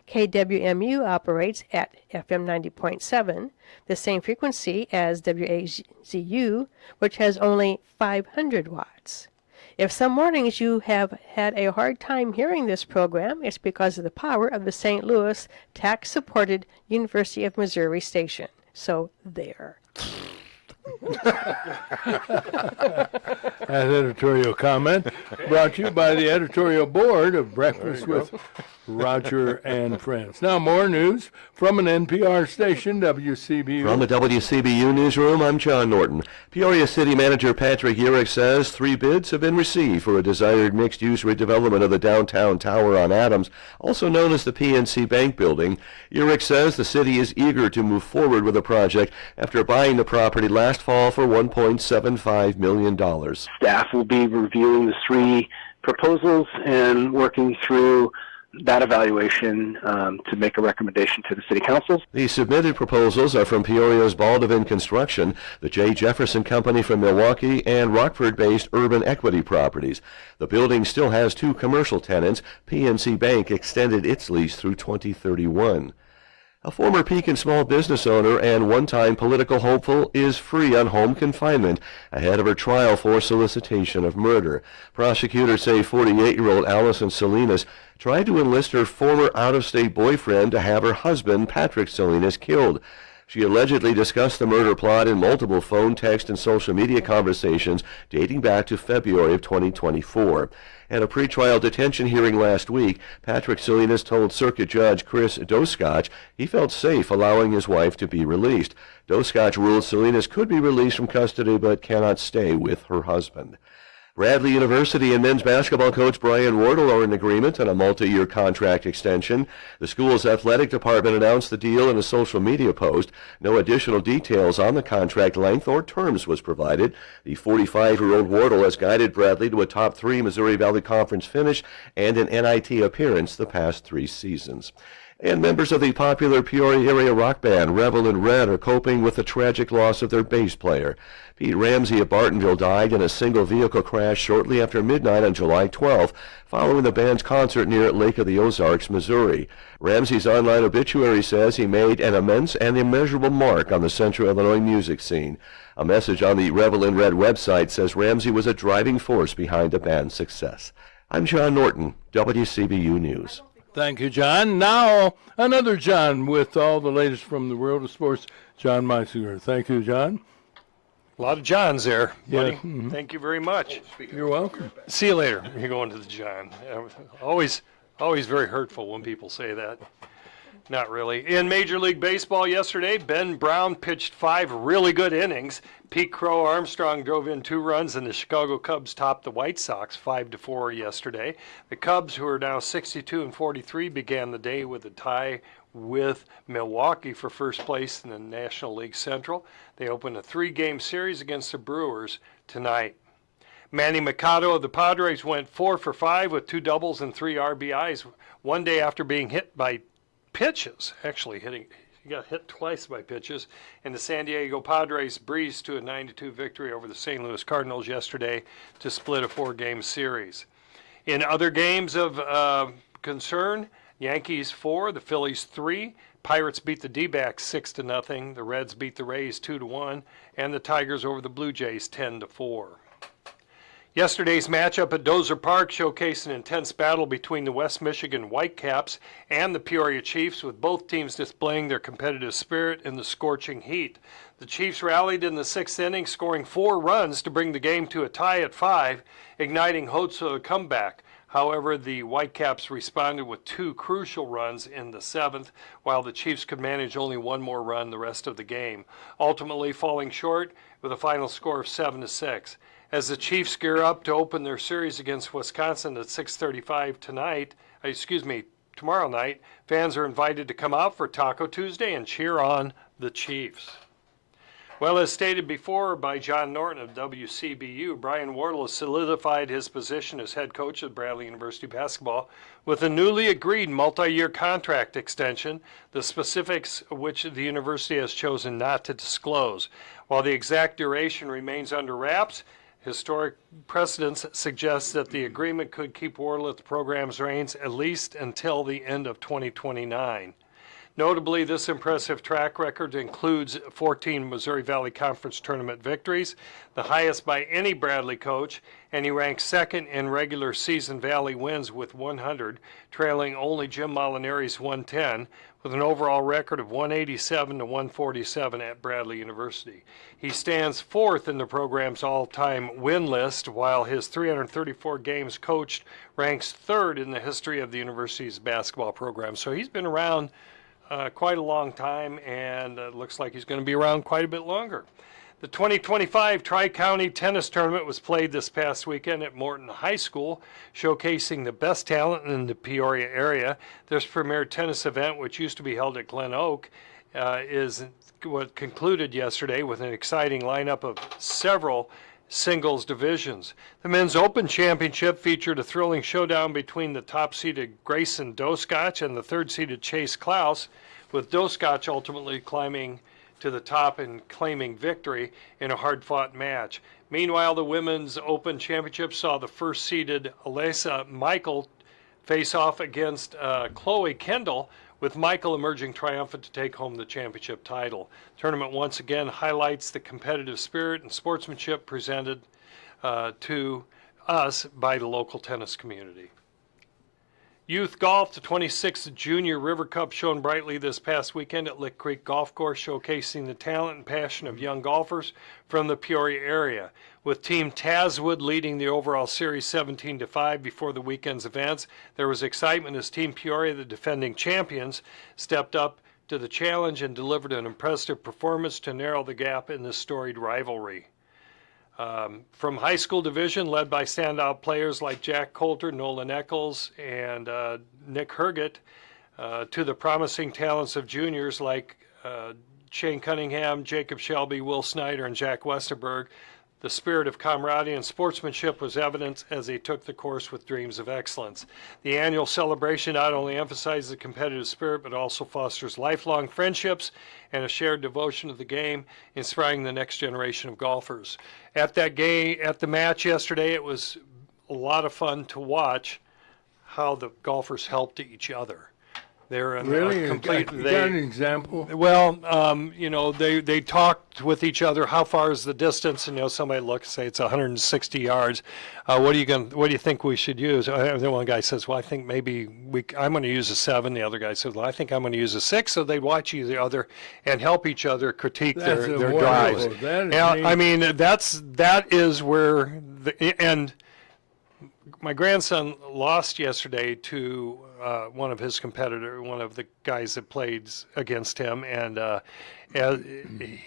KWMU operates at FM 90.7, the same frequency as WAZU, which has only 500 watts. If some mornings you have had a hard time hearing this program, it's because of the power of the St. Louis tax-supported University of Missouri station. So there. That editorial comment brought to you by the editorial board of Breakfast with Roger and Friends. Now more news from an NPR station, WCBU. From the WCBU newsroom, I'm John Norton. Peoria City Manager Patrick Urick says 3 bids have been received for a desired mixed-use redevelopment of the downtown tower on Adams, also known as the PNC Bank Building. Urick says the city is eager to move forward with the project after buying the property last fall for $1.75 million. Staff will be reviewing the 3 proposals and working through that evaluation to make a recommendation to the City Council. The submitted proposals are from Peoria's Baldwin Construction, the J. Jefferson Company from Milwaukee, and Rockford-based Urban Equity Properties. The building still has 2 commercial tenants. PNC Bank extended its lease through 2031. A former Pekin small business owner and one-time political hopeful is free on home confinement ahead of her trial for solicitation of murder. Prosecutors say 48-year-old Allison Salinas tried to enlist her former out-of-state boyfriend to have her husband, Patrick Salinas, killed. She allegedly discussed the murder plot in multiple phone, text, and social media conversations dating back to February of 2024. At a pretrial detention hearing last week, Patrick Salinas told Circuit Judge Chris Doskotch he felt safe allowing his wife to be released. Doskotch ruled Salinas could be released from custody but cannot stay with her husband. Bradley University and men's basketball coach Brian Wardle are in agreement on a multi-year contract extension. The school's athletic department announced the deal in a social media post. No additional details on the contract length or terms was provided. The 45-year-old Wardle has guided Bradley to a top 3 Missouri Valley Conference finish and an NIT appearance the past 3 seasons. And members of the popular Peoria area rock band Revel in Red are coping with the tragic loss of their bass player. Pete Ramsey of Bartonville died in a single vehicle crash shortly after midnight on July 12th, following the band's concert near Lake of the Ozarks, Missouri. Ramsey's online obituary says he made an immense and immeasurable mark on the Central Illinois music scene. A message on the Revel in Red website says Ramsey was a driving force behind the band's success. I'm John Norton, WCBU News. Thank you, John. Now, another John with all the latest from the world of sports, John Meisinger. Thank you, John. A lot of Johns there, buddy. Yeah. Thank you very much. You're welcome. See you later. You're going to the John. Always very hurtful when people say that. Not really. In Major League Baseball yesterday, Ben Brown pitched 5 really good innings. Pete Crow Armstrong drove in 2 runs, and the Chicago Cubs topped the White Sox 5-4 yesterday. The Cubs, who are now 62-43, began the day with a tie with Milwaukee for first place in the National League Central. They open a 3-game series against the Brewers tonight. Manny Machado of the Padres went 4 for 5 with 2 doubles and 3 RBIs one day after being hit by pitches. He got hit twice by pitches, and the San Diego Padres breezed to a 9-2 victory over the St. Louis Cardinals yesterday to split a 4-game series. In other games of concern, Yankees 4, the Phillies 3, Pirates beat the D-backs 6-0, the Reds beat the Rays 2-1, and the Tigers over the Blue Jays 10-4. Yesterday's matchup at Dozer Park showcased an intense battle between the West Michigan Whitecaps and the Peoria Chiefs, with both teams displaying their competitive spirit in the scorching heat. The Chiefs rallied in the 6th inning, scoring 4 runs to bring the game to a tie at 5, igniting hopes of a comeback. However, the Whitecaps responded with 2 crucial runs in the 7th, while the Chiefs could manage only 1 more run the rest of the game, ultimately falling short with a final score of 7-6. As the Chiefs gear up to open their series against Wisconsin at 6:35 tomorrow night, fans are invited to come out for Taco Tuesday and cheer on the Chiefs. Well, as stated before by John Norton of WCBU, Brian Wardle has solidified his position as head coach of Bradley University basketball with a newly agreed multi-year contract extension, the specifics of which the university has chosen not to disclose. While the exact duration remains under wraps, historic precedents suggest that the agreement could keep Wardle at the program's reins at least until the end of 2029. Notably, this impressive track record includes 14 Missouri Valley Conference tournament victories, the highest by any Bradley coach, and he ranks 2nd in regular season Valley wins with 100, trailing only Jim Molinari's 110, with an overall record of 187-147 at Bradley University. He stands 4th in the program's all-time win list, while his 334 games coached ranks 3rd in the history of the university's basketball program. So he's been around quite a long time, and looks like he's going to be around quite a bit longer. The 2025 Tri-County Tennis Tournament was played this past weekend at Morton High School, showcasing the best talent in the Peoria area. This premier tennis event, which used to be held at Glen Oak, is what concluded yesterday with an exciting lineup of several singles divisions. The Men's Open Championship featured a thrilling showdown between the top-seeded Grayson Doskach and the third-seeded Chase Klaus, with Doskach ultimately climbing to the top and claiming victory in a hard-fought match. Meanwhile, the Women's Open Championship saw the first-seeded Alyssa Michael face off against Chloe Kendall, with Michael emerging triumphant to take home the championship title. Tournament once again highlights the competitive spirit and sportsmanship presented to us by the local tennis community. Youth golf, the 26th Junior River Cup shone brightly this past weekend at Lick Creek Golf Course, showcasing the talent and passion of young golfers from the Peoria area. With Team Tazwood leading the overall series 17-5 before the weekend's events, there was excitement as Team Peoria, the defending champions, stepped up to the challenge and delivered an impressive performance to narrow the gap in this storied rivalry. From high school division, led by standout players like Jack Coulter, Nolan Eccles, and Nick Herget, to the promising talents of juniors like Shane Cunningham, Jacob Shelby, Will Snyder, and Jack Westerberg, the spirit of camaraderie and sportsmanship was evident as they took the course with dreams of excellence. The annual celebration not only emphasizes the competitive spirit, but also fosters lifelong friendships and a shared devotion to the game, inspiring the next generation of golfers. At the match yesterday, it was a lot of fun to watch how the golfers helped each other. They're in Really? a complete. You got an example? Well, they talked with each other. How far is the distance? And somebody look and say it's 160 yards. What do you think we should use? The one guy says, well, I think maybe I'm going to use a 7. The other guy says, well, I think I'm going to use a 6. So they watch the other and help each other critique their drives. That is Yeah, neat. I mean that is where and my grandson lost yesterday to one of his competitor, one of the guys that played against him, and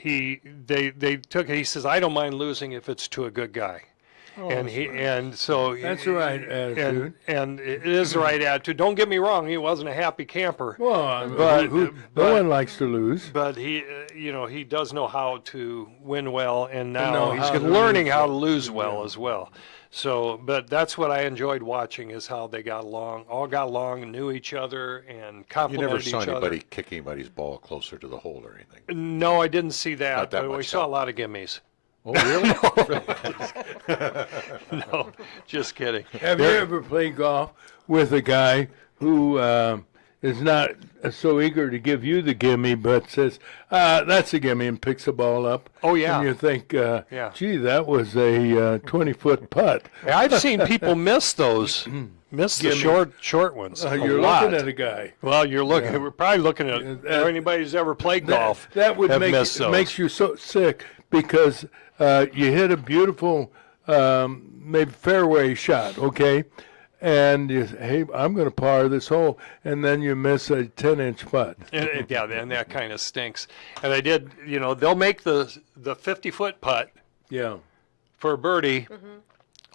he says, I don't mind losing if it's to a good guy. So That's the right attitude. and it is the right attitude. Don't get me wrong, he wasn't a happy camper. Well, But- no one likes to lose. But he, he does know how to win well, and know now he's how to learning lose how to well. lose well as well. So, but that's what I enjoyed watching, is how they all got along, and knew each other, and You complimented never saw each anybody other. kick anybody's ball closer to the hole or anything. No, I didn't see that, Not that but we much, saw no. a lot of gimmies. Oh, really? No, just kidding. Have you ever played golf with a guy who is not so eager to give you the gimme, but says, that's a gimme, and picks the ball up? Oh, yeah. And you think, Yeah. gee, that was a 20-foot putt. I've seen people miss those, miss the Gimme. short ones. a You're lot. looking at a guy. Well, you're looking. We're probably looking at anybody who's ever played golf. That would have missed those. makes you so sick, because you hit a beautiful maybe fairway shot, okay? And you say, hey, I'm going to par this hole, and then you miss a 10-inch putt. And that kind of stinks. And I did, they'll make the 50-foot putt Yeah. for a birdie,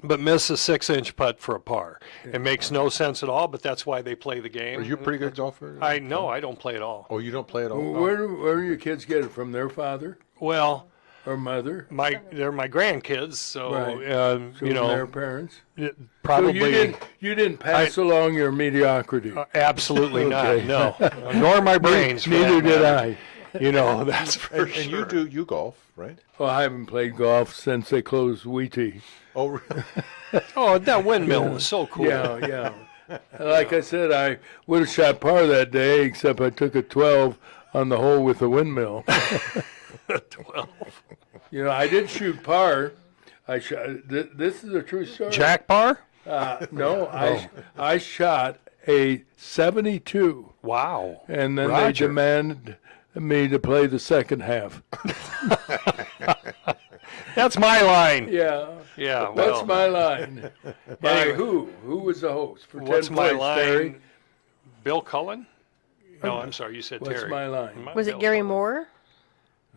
but miss a 6-inch putt for a par. It makes no sense at all, but that's why they play the game. Are you a pretty good golfer? I don't play at all. Oh, you don't play at all? Where do your kids get it from? Their father Well, or mother? they're my grandkids, so Right. So their parents. probably. So you didn't pass along your mediocrity. Absolutely Okay. not. No, nor my brains. for Neither that did matter. I. That's for And sure. you golf, right? Well, I haven't played golf since they closed Wheatie. Oh, really? Oh, that windmill was so cool. Yeah. Like I said, I would have shot par that day, except I took a 12 on the hole with the windmill. 12. I did shoot par. I shot. This is a true story. Jack Bar? No, I shot a 72, Wow. and then Roger. they demanded me to play the second half. That's my line. Yeah. Yeah, That's well, my line. By Anyway. who? Who was the host for what's 10 my points, line? Terry? Bill Cullen? No, I'm sorry, you said What's Terry. my line? Was it Gary Moore?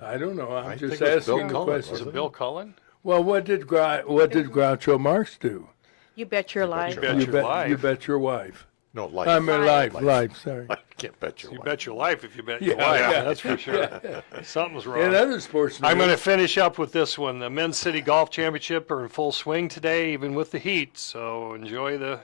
I don't know. I'm I just think it was asking Bill the Cullen, question. Was it Bill Cullen? Well, what did Groucho Marx do? You bet your life. Bet your life. You bet your wife. No, life. I mean, life, sorry. Can't bet your You life. bet your life if you bet your Yeah, life, yeah. that's for sure. Something's wrong. In other sports I'm going to news, finish up with this one. The Men's City Golf Championship are in full swing today, even with the heat. So enjoy the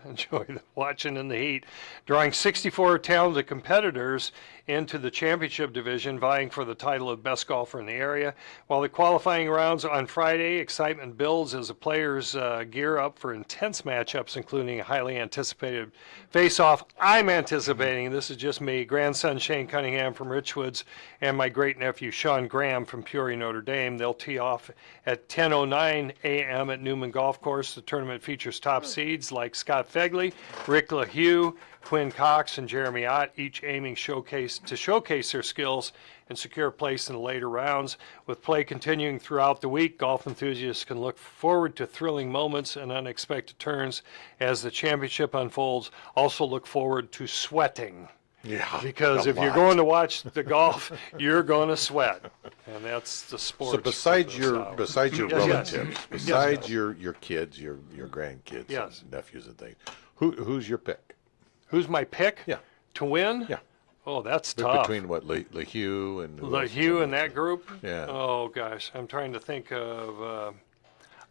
watching in the heat. Drawing 64 talented competitors into the championship division, vying for the title of best golfer in the area. While the qualifying rounds on Friday, excitement builds as the players gear up for intense matchups, including a highly anticipated face-off. I'm anticipating, this is just me, grandson Shane Cunningham from Richwoods and my great-nephew Sean Graham from Peoria, Notre Dame. They'll tee off at 10:09 a.m. at Newman Golf Course. The tournament features top seeds like Scott Fegley, Rick LaHue, Quinn Cox, and Jeremy Ott, each aiming to showcase their skills and secure a place in the later rounds. With play continuing throughout the week, golf enthusiasts can look forward to thrilling moments and unexpected turns as the championship unfolds. Also look forward to sweating. Yeah. Because a if you're lot. going to watch the golf, you're going to sweat, and that's the sport. So besides your Yes, relatives, besides your kids, your grandkids, Yes. and nephews and things, who's your pick? Who's my pick? Yeah. To win? Yeah. Oh, that's tough. Between what, LaHue and who else? LaHue and that group? Yeah. Oh, gosh, I'm trying to think of,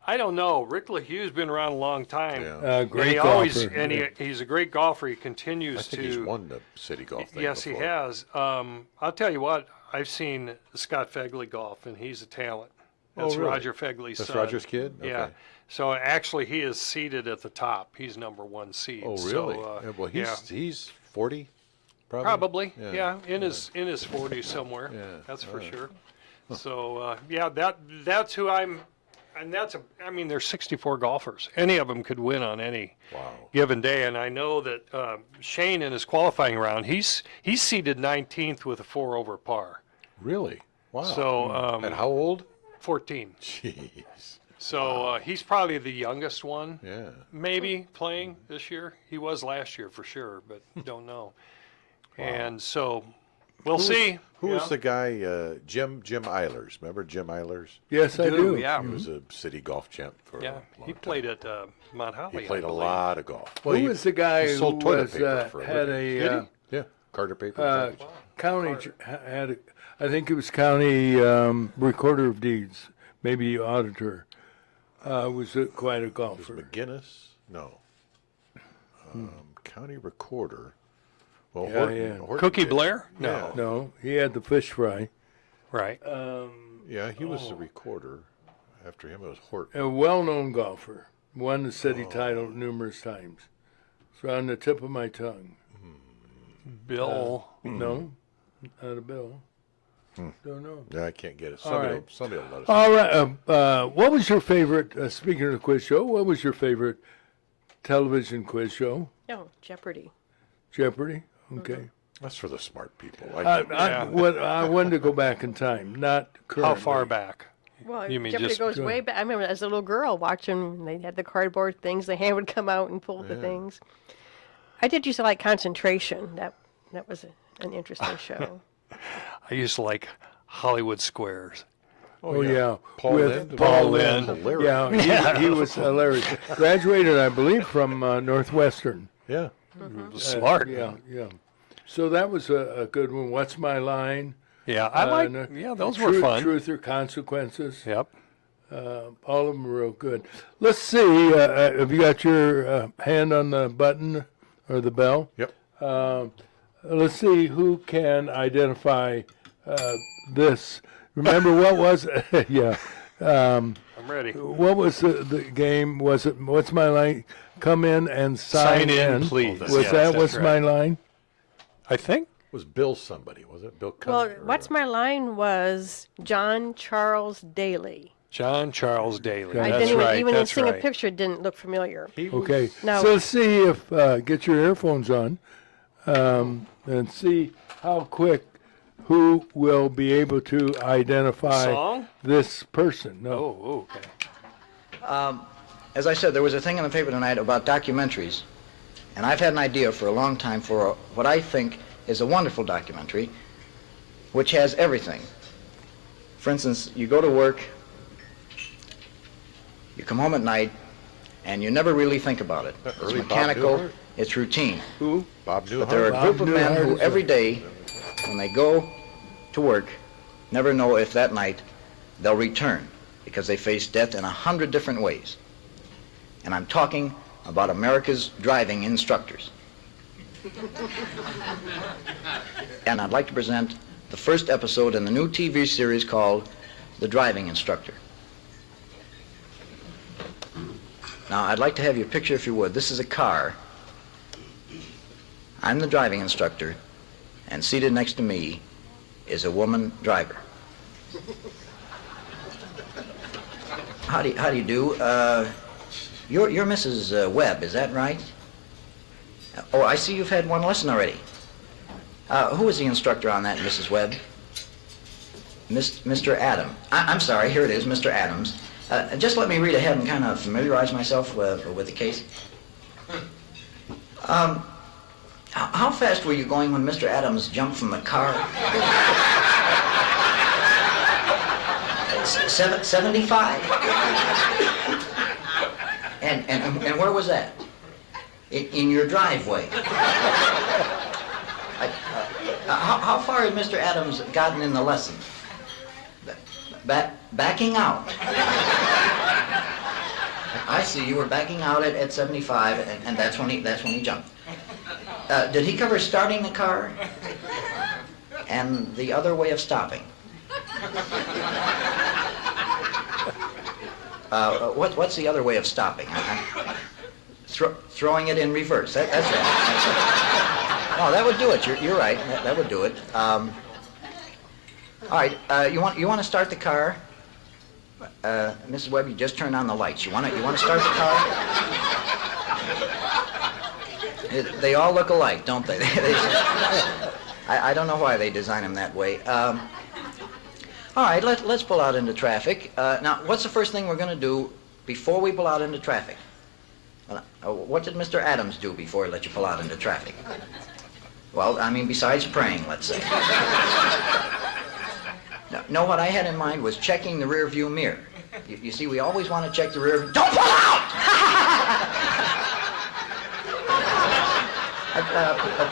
I don't know. Rick LaHue's been around a long time. Yeah. And great he always, golfer. and he's a great golfer. He continues I think to. he's won the city golf thing Yes, he before. has. I'll tell you what, I've seen Scott Fegley golf, and he's a talent. That's really? Roger Fegley's That's son. Roger's kid? Yeah. Okay. So actually, he is seated at the top. He's number one seed. Oh, So, really? Yeah, well, he's 40, probably. probably. Yeah, in his 40s somewhere. Yeah, That's for all right. sure. So that's who I'm. And I mean, there's 64 golfers. Any of them could win on any Wow. given day. And I know that Shane in his qualifying round, he's seeded 19th with a 4 over par. Really? Wow. So And how old? 14. Jeez. So he's probably the youngest one, Yeah. maybe playing this year. He was last year for sure, but don't know. And so we'll see. Who Yeah. was the guy, Jim Eilers? Remember Jim Eilers? yes, I do. Yeah. He was a city golf champ for Yeah, a long he time. played at Mount Holly. He played I a believe. lot of golf. Who was the guy he who sold toilet was paper for a had living. a Yeah, Carter Paper. county had I think it was county recorder of deeds, maybe auditor. Was quite a was golfer. McGinnis? No. County recorder. Well, Yeah, Horton, yeah. Horton Cookie did. Blair? Yeah. No, he had the fish fry. Right. Yeah, he was the recorder. After him, it was Horton. A well-known golfer, won the city title numerous times. So on the tip of my tongue. Bill. No, not a bill. Don't know. Yeah, I can't get it. All Somebody, right. somebody will let us. All right. What was your favorite? Speaking of the quiz show, what was your favorite television quiz show? No, Jeopardy. Jeopardy. Okay. That's for the smart people. I wanted to go back in time, not currently. How far back? Well, You mean Jeopardy just- goes way back. I remember as a little girl watching, they had the cardboard things, the hand would come out and pull the things. I did used to like Concentration. That was an interesting show. I used to like Hollywood Squares. Oh yeah, Paul with Lynde? Paul Lynde. Lynde. Hilarious. Yeah, he was hilarious. Graduated, I believe, from Northwestern. Yeah. Smart. Yeah. So that was a good one. What's My Line? Yeah, I like. no- Yeah, those were fun. Truth or Consequences. Yep. All of them were real good. Let's see. Have you got your hand on the button or the bell? Yep. Let's see who can identify this. Remember what was? Yeah. I'm ready. What was the game? Was it What's My Line? Come in and sign in, please. Was Yes, that that's What's My right. Line? I think. Was Bill somebody? Was it Bill? Well, Cunningham or- What's My Line was John Charles Daly. John Charles Daly. I I That's didn't right. even That's seeing right. a picture didn't look familiar. He was- Okay. Now- So let's see if get your earphones on and see how quick who will be able to identify Song? this person. No. Oh, okay. As I said, there was a thing in the paper tonight about documentaries, and I've had an idea for a long time for what I think is a wonderful documentary, which has everything. For instance, you go to work, you come home at night, and you never really think about it. It's Early Bob mechanical, Newhart? It's routine. Who? Bob Newhart. But there are a group of men who every day, when they go to work, never know if that night they'll return because they face death in 100 different ways. And I'm talking about America's driving instructors. And I'd like to present the first episode in the new TV series called The Driving Instructor. Now, I'd like to have you picture, if you would, this is a car. I'm the driving instructor, and seated next to me is a woman driver. How do you do? You're Mrs. Webb, is that right? Oh, I see you've had one lesson already. Who is the instructor on that, Mrs. Webb? Mr. Adam. I'm sorry, here it is, Mr. Adams. Just let me read ahead and kind of familiarize myself with the case. How fast were you going when Mr. Adams jumped from the car? 75? And where was that? In your driveway. How far had Mr. Adams gotten in the lesson? Backing out. I see, you were backing out at 75, and that's when he jumped. Did he cover starting the car and the other way of stopping? What's the other way of stopping? Throwing it in reverse. That's right. Oh, that would do it. You're right. That would do it. All right. You want to start the car? Mrs. Webb, you just turned on the lights. You want to start the car? They all look alike, don't they? I don't know why they design them that way. All right, let's pull out into traffic. Now, what's the first thing we're going to do before we pull out into traffic? What did Mr. Adams do before he let you pull out into traffic? Well, I mean, besides praying, let's say. No, what I had in mind was checking the rear view mirror. You see, we always want to check the rear view. Don't pull out!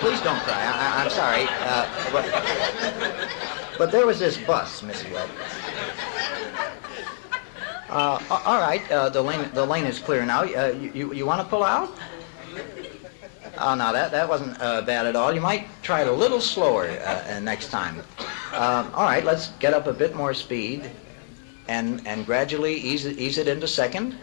Please don't cry. I'm sorry. But there was this bus, Mrs. Webb. All right, the lane is clear now. You want to pull out? Oh, no, that wasn't bad at all. You might try it a little slower next time. All right, let's get up a bit more speed and gradually ease it into second.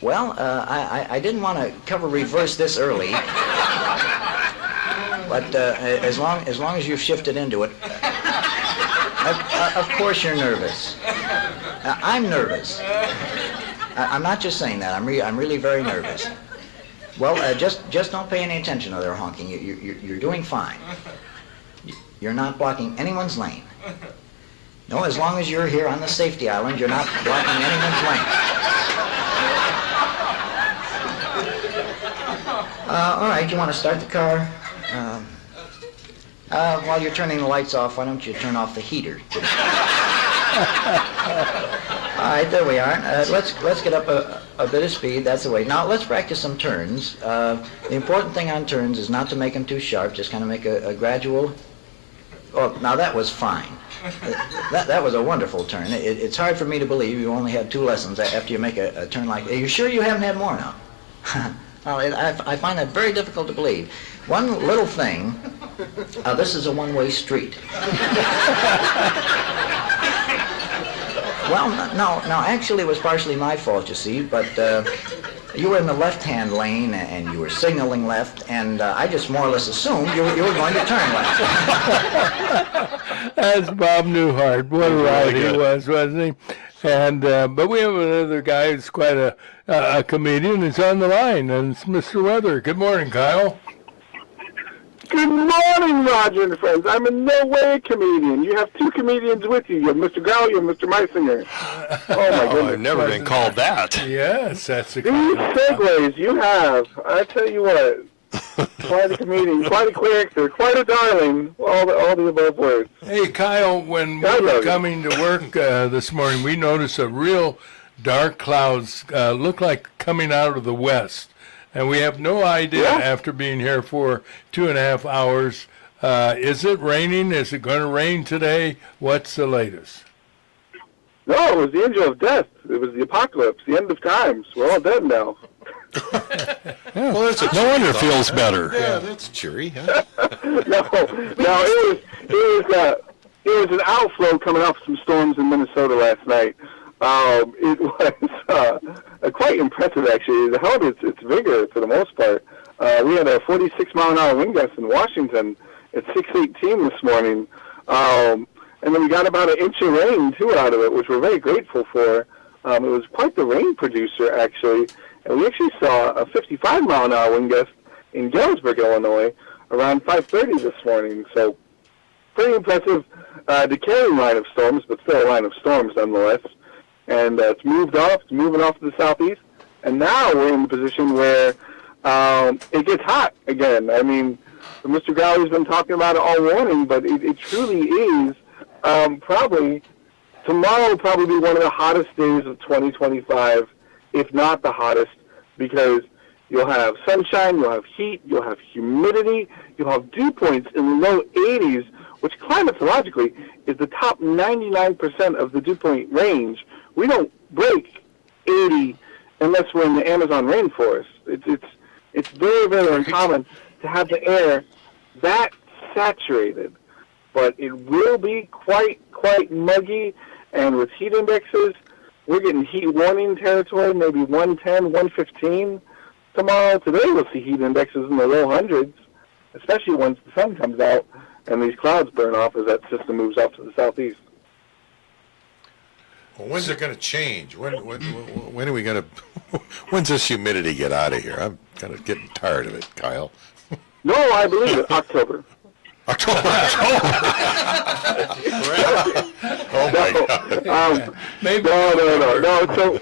Well, I didn't want to cover reverse this early, but as long as you've shifted into it, of course you're nervous. I'm nervous. I'm not just saying that. I'm really very nervous. Well, just don't pay any attention to their honking. You're doing fine. You're not blocking anyone's lane. No, as long as you're here on the safety island, you're not blocking anyone's lane. All right, you want to start the car? While you're turning the lights off, why don't you turn off the heater? All right, there we are. Let's get up a bit of speed. That's the way. Now, let's practice some turns. The important thing on turns is not to make them too sharp. Just kind of make a gradual... Oh, now that was fine. That was a wonderful turn. It's hard for me to believe you only had 2 lessons after you make a turn like that. Are you sure you haven't had more now? Well, I find that very difficult to believe. One little thing, this is a one-way street. Well, no, actually it was partially my fault, you see, but you were in the left-hand lane and you were signaling left, and I just more or less assumed you were going to turn left. That's Bob Newhart. What a ride he was, wasn't he? And but we have another guy who's quite a comedian. He's on the line, and it's Mr. Weather. Good morning, Kyle. Good morning, Roger and friends. I'm in no way a comedian. You have 2 comedians with you. You have Mr. Gow, you have Mr. Meisinger. Oh, my goodness. I've never been called that. Yes, that's a These segues you have, I tell you what, quite a comedian, quite a character, quite a darling, all the above words. Hey, Kyle, when we were coming to work this morning, we noticed a real dark clouds look like coming out of the west. And we have no idea after being here for 2.5 hours. Is it raining? Is it going to rain today? What's the latest? No, it was the angel of death. It was the apocalypse, the end of times. We're all dead now. Well, that's No wonder it feels better. Yeah, that's cheery, huh? No, it was an outflow coming off some storms in Minnesota last night. It was quite impressive, actually. It held its vigor for the most part. We had a 46-mile-an-hour wind gust in Washington at 6:18 this morning, and then we got about an inch of rain too out of it, which we're very grateful for. It was quite the rain producer, actually, and we actually saw a 55-mile-an-hour wind gust in Galesburg, Illinois, around 5:30 this morning. So pretty impressive decaying line of storms, but still a line of storms nonetheless. And it's moving off to the southeast, and now we're in the position where it gets hot again. I mean, Mr. Gowley's been talking about it all morning, but it truly is tomorrow will probably be one of the hottest days of 2025, if not the hottest, because you'll have sunshine, you'll have heat, you'll have humidity, you'll have dew points in the low 80s, which climatologically is the top 99% of the dew point range. We don't break 80 unless we're in the Amazon rainforest. It's very, very uncommon to have the air that saturated, but it will be quite muggy, and with heat indexes, we're getting heat warning territory, maybe 110, 115 tomorrow. Today we'll see heat indexes in the low hundreds, especially once the sun comes out and these clouds burn off as that system moves off to the southeast. Well, when's it going to change? When are we going to? When's this humidity get out of here? I'm kind of getting tired of it, Kyle. No, I believe it. October. October. Oh my God. Maybe. No. So,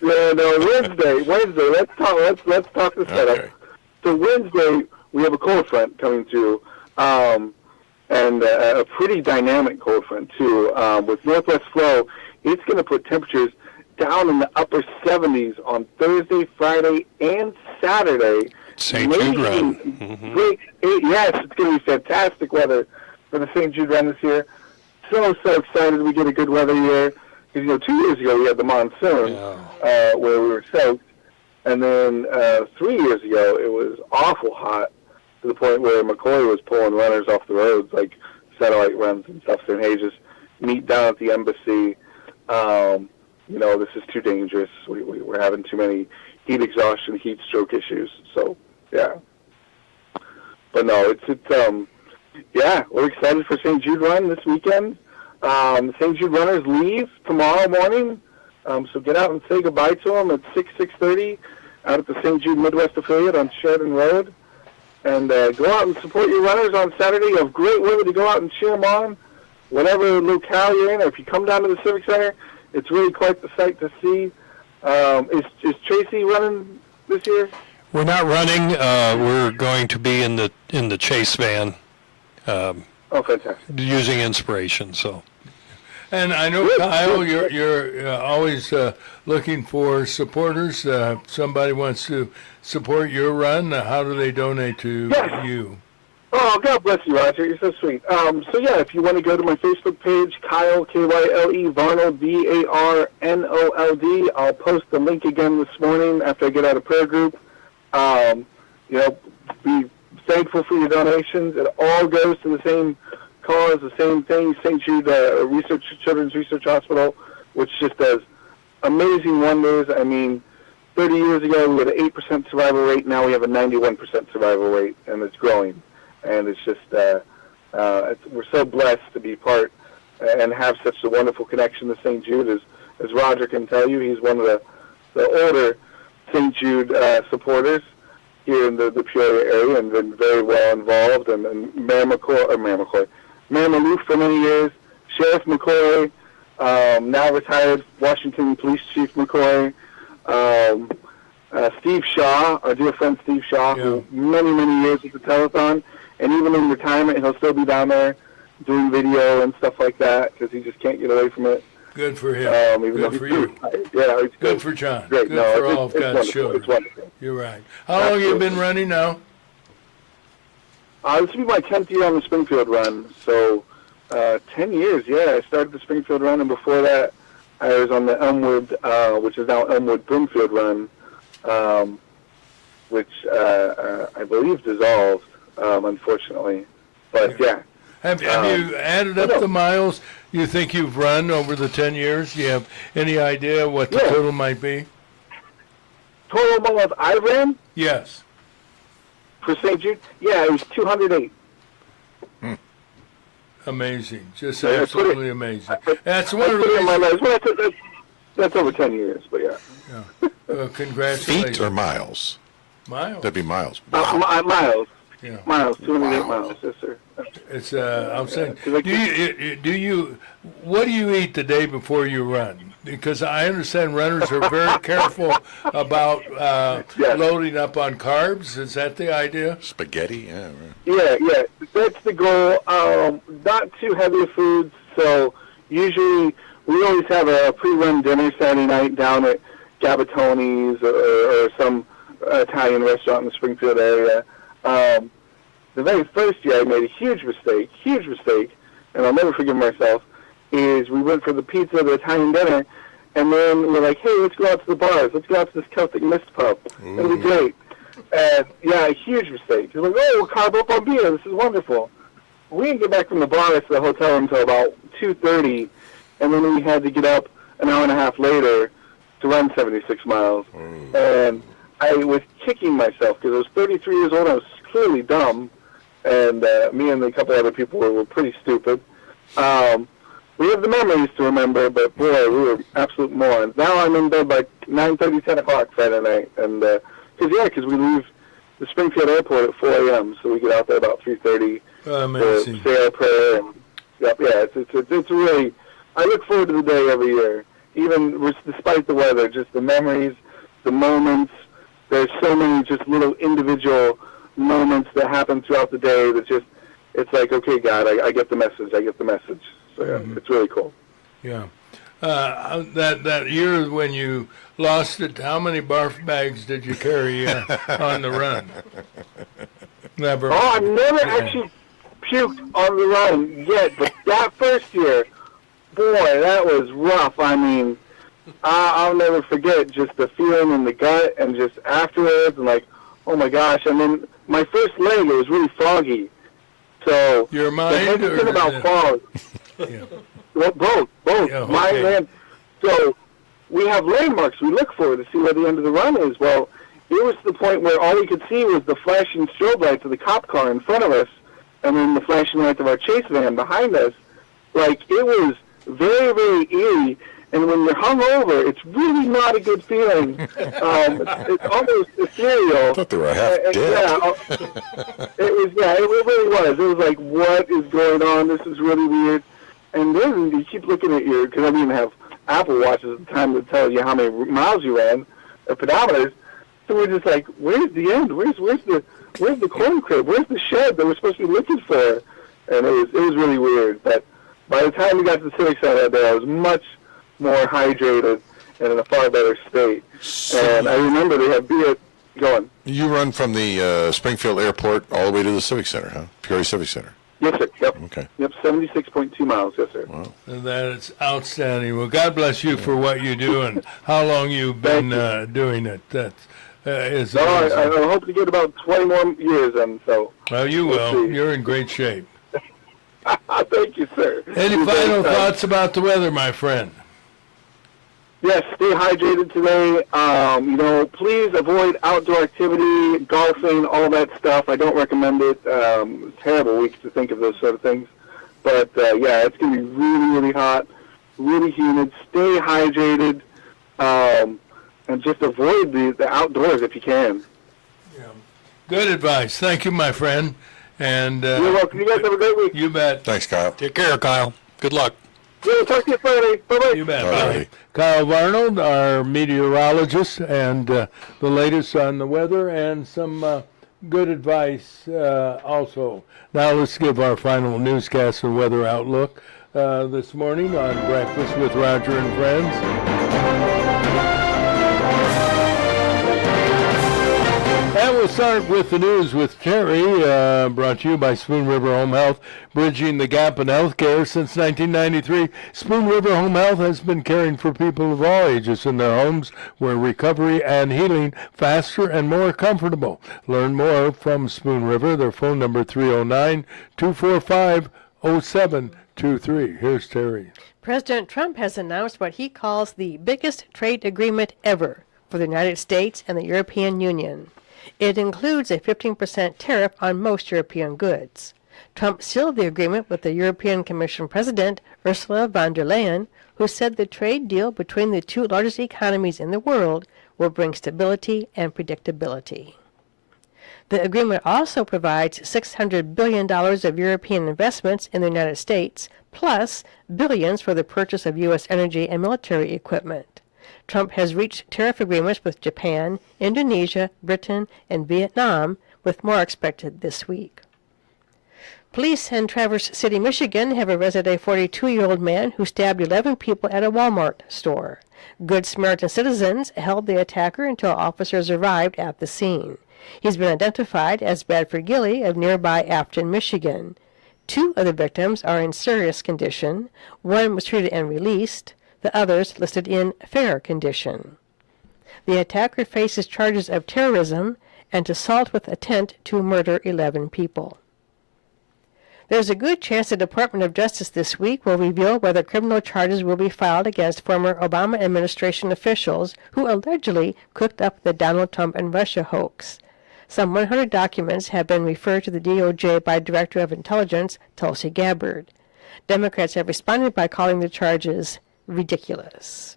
Wednesday. Let's talk the setup. Okay. So Wednesday we have a cold front coming through, and a pretty dynamic cold front too. With northwest flow, it's going to put temperatures down in the upper 70s on Thursday, Friday, and Saturday. St. Jude run. Yes, it's going to be fantastic weather for the St. Jude run this year. So excited we get a good weather year. Because, 2 years ago we had the monsoon where we were soaked. And then 3 years ago it was awful hot to the point where McCoy was pulling runners off the roads, like satellite runs and stuff, saying, hey, just meet down at the embassy. This is too dangerous. We're having too many heat exhaustion, heat stroke issues. So, yeah. But no, we're excited for St. Jude Run this weekend. St. Jude runners leave tomorrow morning, so get out and say goodbye to them at 6:30 out at the St. Jude Midwest affiliate on Sheridan Road. And go out and support your runners on Saturday. You have great weather to go out and cheer them on, whatever locale you're in. Or if you come down to the Civic Center, it's really quite the sight to see. Is Tracy running this year? We're not running. We're going to be in the Chase van. Oh, fantastic! Using Inspiration. So. And I know, Kyle, you're always looking for supporters. Somebody wants to support your run. How do they donate to you? Oh, God bless you, Roger. You're so sweet. If you want to go to my Facebook page, Kyle, Kyle, Varnold, Varnold. I'll post the link again this morning after I get out of prayer group. Be thankful for your donations. It all goes to the same cause, the same thing, St. Jude Children's Research Hospital, which just does amazing wonders. I mean, 30 years ago we had an 8% survival rate. Now we have a 91% survival rate, and it's growing. And it's just, we're so blessed to be part and have such a wonderful connection to St. Jude. As Roger can tell you, he's one of the older St. Jude supporters here in the Peoria area, and been very well involved. And Mayor Maloof for many years, Sheriff McCoy, now retired Washington Police Chief McCoy, Steve Shaw, our dear friend Steve Shaw, who many years at the telethon, and even in retirement he'll still be down there doing video and stuff like that because he just can't get away from it. Good for him. Even though Good he's for you. Yeah, it's Good for John. Great. Good No, for it's all of wonderful. God's children. It's wonderful. You're right. How long have you been running now? This will be my 10th year on the Springfield run. So, 10 years, yeah. I started the Springfield run, and before that, I was on the Elmwood, which is now Elmwood Broomfield run, which I believe dissolved, unfortunately. But, yeah. Have you added up the miles you think you've run over the 10 years? Do you have any idea what the total might be? Total miles I ran Yes. for St. Jude? Yeah, it was 208. Amazing. Just I put it- absolutely amazing. That's I one of put the it in my reasons. life. Well, that's over 10 years, but yeah. Congratulations. Feet or miles? Miles. That'd be miles. Miles. Yeah. Miles, 208 miles, yes, sir. It's outstanding. 'cause I Do you what do you eat the day before you run? Because I understand runners are very careful about Yes. loading up on carbs. Is that the idea? Spaghetti? Yeah, right. Yeah, that's the goal. Not too heavy foods, so usually we always have a pre-run dinner Saturday night down at Gabatoni's or some Italian restaurant in the Springfield area. The very first year I made a huge mistake, and I'll never forgive myself, is we went for the pizza, the Italian dinner, and then we're like, hey, let's go out to the bars. Let's go out to this Celtic Mist pub. It'll be great. And, yeah, a huge mistake. We're like, oh, we'll carb up on beer. This is wonderful. We didn't get back from the bar to the hotel room until about 2:30, and then we had to get up an hour and a half later to run 76 miles. And I was kicking myself because I was 33 years old. I was clearly dumb, and me and a couple other people were pretty stupid. We have the memories to remember, but boy, we were absolute morons. Now I'm in bed by 9:30, 10 o'clock Friday night, and because we leave the Springfield Airport at 4 a.m., so we get out there about 3:30 to Amazing. say our prayer. And, it's really. I look forward to the day every year, even despite the weather. Just the memories, the moments. There's so many just little individual moments that happen throughout the day that just, it's like, okay, God, I get the message. So, yeah, it's really cool. Yeah. That year when you lost it, how many barf bags did you carry on the run? Never. Oh, I've never actually puked on the run yet, but that first year, boy, that was rough. I mean, I'll never forget just the feeling in the gut and just afterwards and like, oh my gosh. And then my first leg, it was really foggy. So Your the mind hesitant or about fog. Yeah. Well, both. Yeah, My okay. land. So we have landmarks we look for to see where the end of the run is. Well, it was to the point where all we could see was the flashing strobe lights of the cop car in front of us, and then the flashing lights of our chase van behind us. Like, it was very, very eerie. And when you're hungover, it's really not a good feeling. It's almost ethereal. I thought they were half dead. It really was. It was like, what is going on? This is really weird. And then you keep looking at your, because I didn't have Apple Watches at the time to tell you how many miles you ran, or pedometers. So we're just like, where's the end? Where's the corn crib? Where's the shed that we're supposed to be looking for? And it was really weird. But by the time we got to the Civic Center that day, I was much more hydrated and in a far better state. And I remember they had beer going. You run from the Springfield Airport all the way to the Civic Center, huh? Peoria Civic Center. Yes, sir. Yep. Okay. Yep, 76.2 miles. Yes, sir. Wow. That is outstanding. Well, God bless you for what you do and how long you've been doing it. That is No, amazing. I hope to get about 20 more years in, so. Well, you We'll will. see. You're in great shape. Thank you, sir. Any You're very final kind. thoughts about the weather, my friend? Yes, stay hydrated today. Please avoid outdoor activity, golfing, all that stuff. I don't recommend it. Terrible week to think of those sort of things. But, it's going to be really, really hot, really humid. Stay hydrated, and just avoid the outdoors if you can. Good advice. Thank you, my friend. And You're welcome. You guys have a great week. you bet. Thanks, Kyle. Take care, Kyle. Good luck. Yeah, we'll talk to you Friday. Bye-bye. You bet. All Bye. righty. Kyle Arnold, our meteorologist, and the latest on the weather and some good advice also. Now let's give our final newscast and weather outlook. this morning on Breakfast with Roger and Friends. And we'll start with the news with Terry, brought to you by Spoon River Home Health, bridging the gap in healthcare since 1993. Spoon River Home Health has been caring for people of all ages in their homes where recovery and healing faster and more comfortable. Learn more from Spoon River. Their phone number 309-245-0723. Here's Terry. President Trump has announced what he calls the biggest trade agreement ever for the United States and the European Union. It includes a 15% tariff on most European goods. Trump sealed the agreement with the European Commission President Ursula von der Leyen, who said the trade deal between the two largest economies in the world will bring stability and predictability. The agreement also provides $600 billion of European investments in the United States, plus billions for the purchase of U.S. energy and military equipment. Trump has reached tariff agreements with Japan, Indonesia, Britain, and Vietnam, with more expected this week. Police in Traverse City, Michigan have arrested a 42-year-old man who stabbed 11 people at a Walmart store. Good Samaritan citizens held the attacker until officers arrived at the scene. He's been identified as Bradford Gilly of nearby Afton, Michigan. 2 of the victims are in serious condition. 1 was treated and released. The others listed in fair condition. The attacker faces charges of terrorism and assault with intent to murder 11 people. There's a good chance the Department of Justice this week will reveal whether criminal charges will be filed against former Obama administration officials who allegedly cooked up the Donald Trump and Russia hoax. Some 100 documents have been referred to the DOJ by Director of Intelligence Tulsi Gabbard. Democrats have responded by calling the charges ridiculous.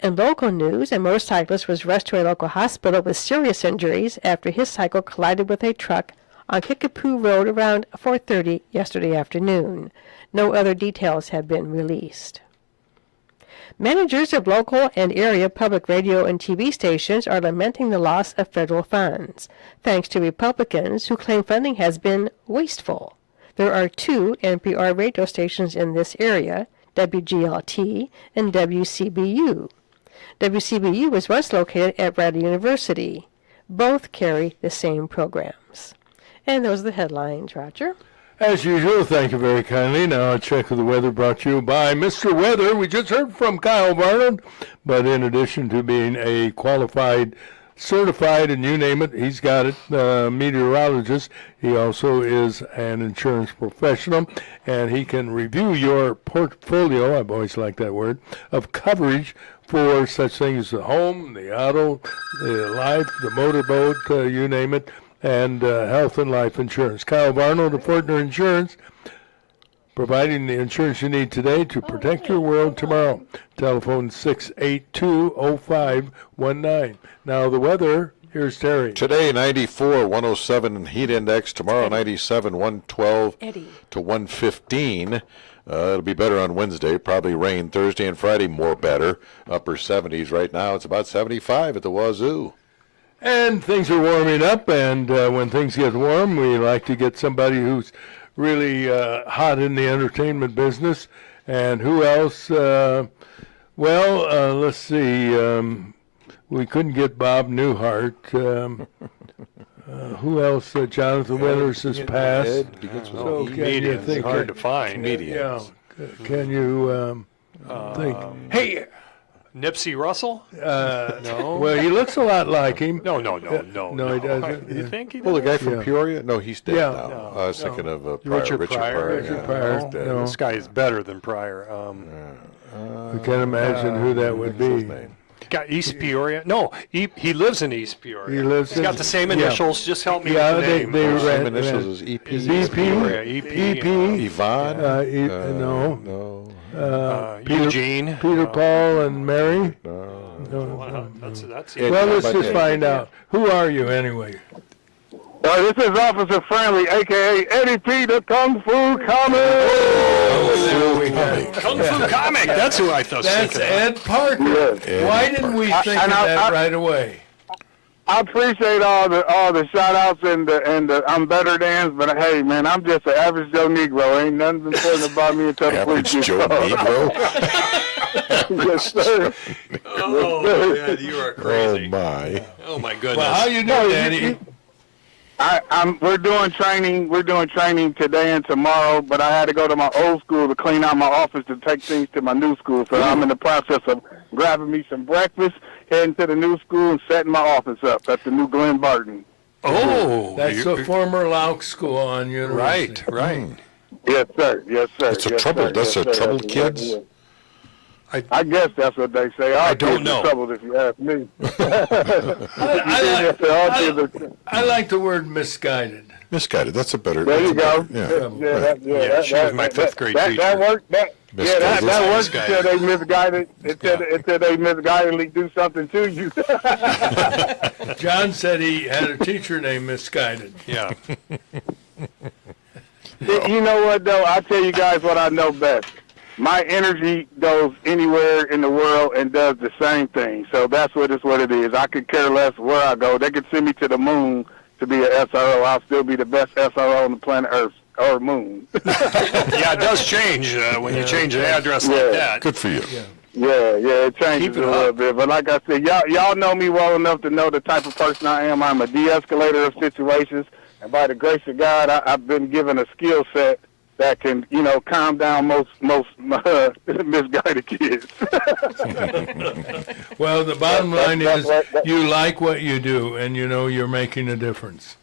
In local news, a motorcyclist was rushed to a local hospital with serious injuries after his cycle collided with a truck on Kickapoo Road around 4:30 yesterday afternoon. No other details have been released. Managers of local and area public radio and TV stations are lamenting the loss of federal funds, thanks to Republicans who claim funding has been wasteful. There are 2 NPR radio stations in this area, WGLT and WCBU. WCBU was once located at Bradley University. Both carry the same programs. And those are the headlines, Roger. As usual, thank you very kindly. Now a check of the weather brought to you by Mr. Weather. We just heard from Kyle Barnard, but in addition to being a qualified, certified, and you name it, he's got it, meteorologist, he also is an insurance professional, and he can review your portfolio, I've always liked that word, of coverage for such things as the home, the auto, the life, the motorboat, you name it, and health and life insurance. Kyle Barnard of Fortner Insurance, providing the insurance you need today to protect your world tomorrow. Telephone 682-0519. Now the weather, here's Terry. Today, 94, 107 heat index. Tomorrow, 97, 112 to 115. It'll be better on Wednesday. Probably rain Thursday and Friday, more better. Upper 70s right now. It's about 75 at the wazoo. And things are warming up, and when things get warm, we like to get somebody who's really hot in the entertainment business. And who else? Let's see. We couldn't get Bob Newhart. Who else? Jonathan Winters has passed. So can you think? Hard to find. Comedians. Yeah. Can you think? Hey. Nipsey Russell? No. Well, he looks a lot like him. No, No, he doesn't. You think he does? Well, the guy from Yeah. Peoria? No, he's dead Yeah. now. No, I was thinking of Richard Pryor. Richard Yeah. Pryor. No, No. This guy is better than Pryor. I can't imagine who that would What's his be. name? Got East Peoria? No, he lives in East Peoria. He lives He's in- got the same yeah. initials. Just help me Yeah, with the name. they Same ran- initials ran- as EP. East Peoria, EP. Yvonne? No. No. Eugene. Peter, Paul, and Mary. No. Well, that's Ed- Well, let's but just Ed- find out. Who are you anyway? This is Officer Friendly, a.k.a. Eddie P. the Kung Fu Comic. Kung Fu Comic. That's who I thought. That's Ed Parker. Yes. Ed Why didn't we think of And that I- right away? I appreciate all the shout outs and the I'm better than's, but hey man, I'm just an average Joe Negro. Ain't nothing important about me until the police Average get Joe called. Negro? Yes, sir. Oh, man, you are Oh, crazy. my. Oh, my goodness. Well, how you No, doing, Danny? We're doing training. We're doing training today and tomorrow, but I had to go to my old school to clean out my office to take things to my new school. So I'm in the process of grabbing me some breakfast, heading to the new school, and setting my office up at the new Glen Barton. Oh, That's the former Lauk School on University. right, right. Yes, sir. Yes, sir. That's a yes, trouble. sir. That's yes, a sir. troubled That's kids? exactly it. I guess that's what they say. All I don't kids are know. troubled if you ask me. I like the word misguided. Misguided. That's a better. There you go. Yeah. Yeah, she was my fifth grade that, teacher. That worked. That Misguided. worked until they misguided. Until they misguidedly do something to you. John said he had a teacher named Misguided. Yeah. You know what though? I tell you guys what I know best. My energy goes anywhere in the world and does the same thing. So that's what it is. I could care less where I go. They could send me to the moon to be an SRO. I'll still be the best SRO on the planet Earth or moon. Yeah, it does change when you change an address like that. Good for you. Yeah, it changes Keep it a little up. bit. But like I said, y'all know me well enough to know the type of person I am. I'm a de-escalator of situations. And by the grace of God, I've been given a skill set that can, calm down most misguided kids. Well, the bottom line is that- you like what you do, and you know you're making a difference.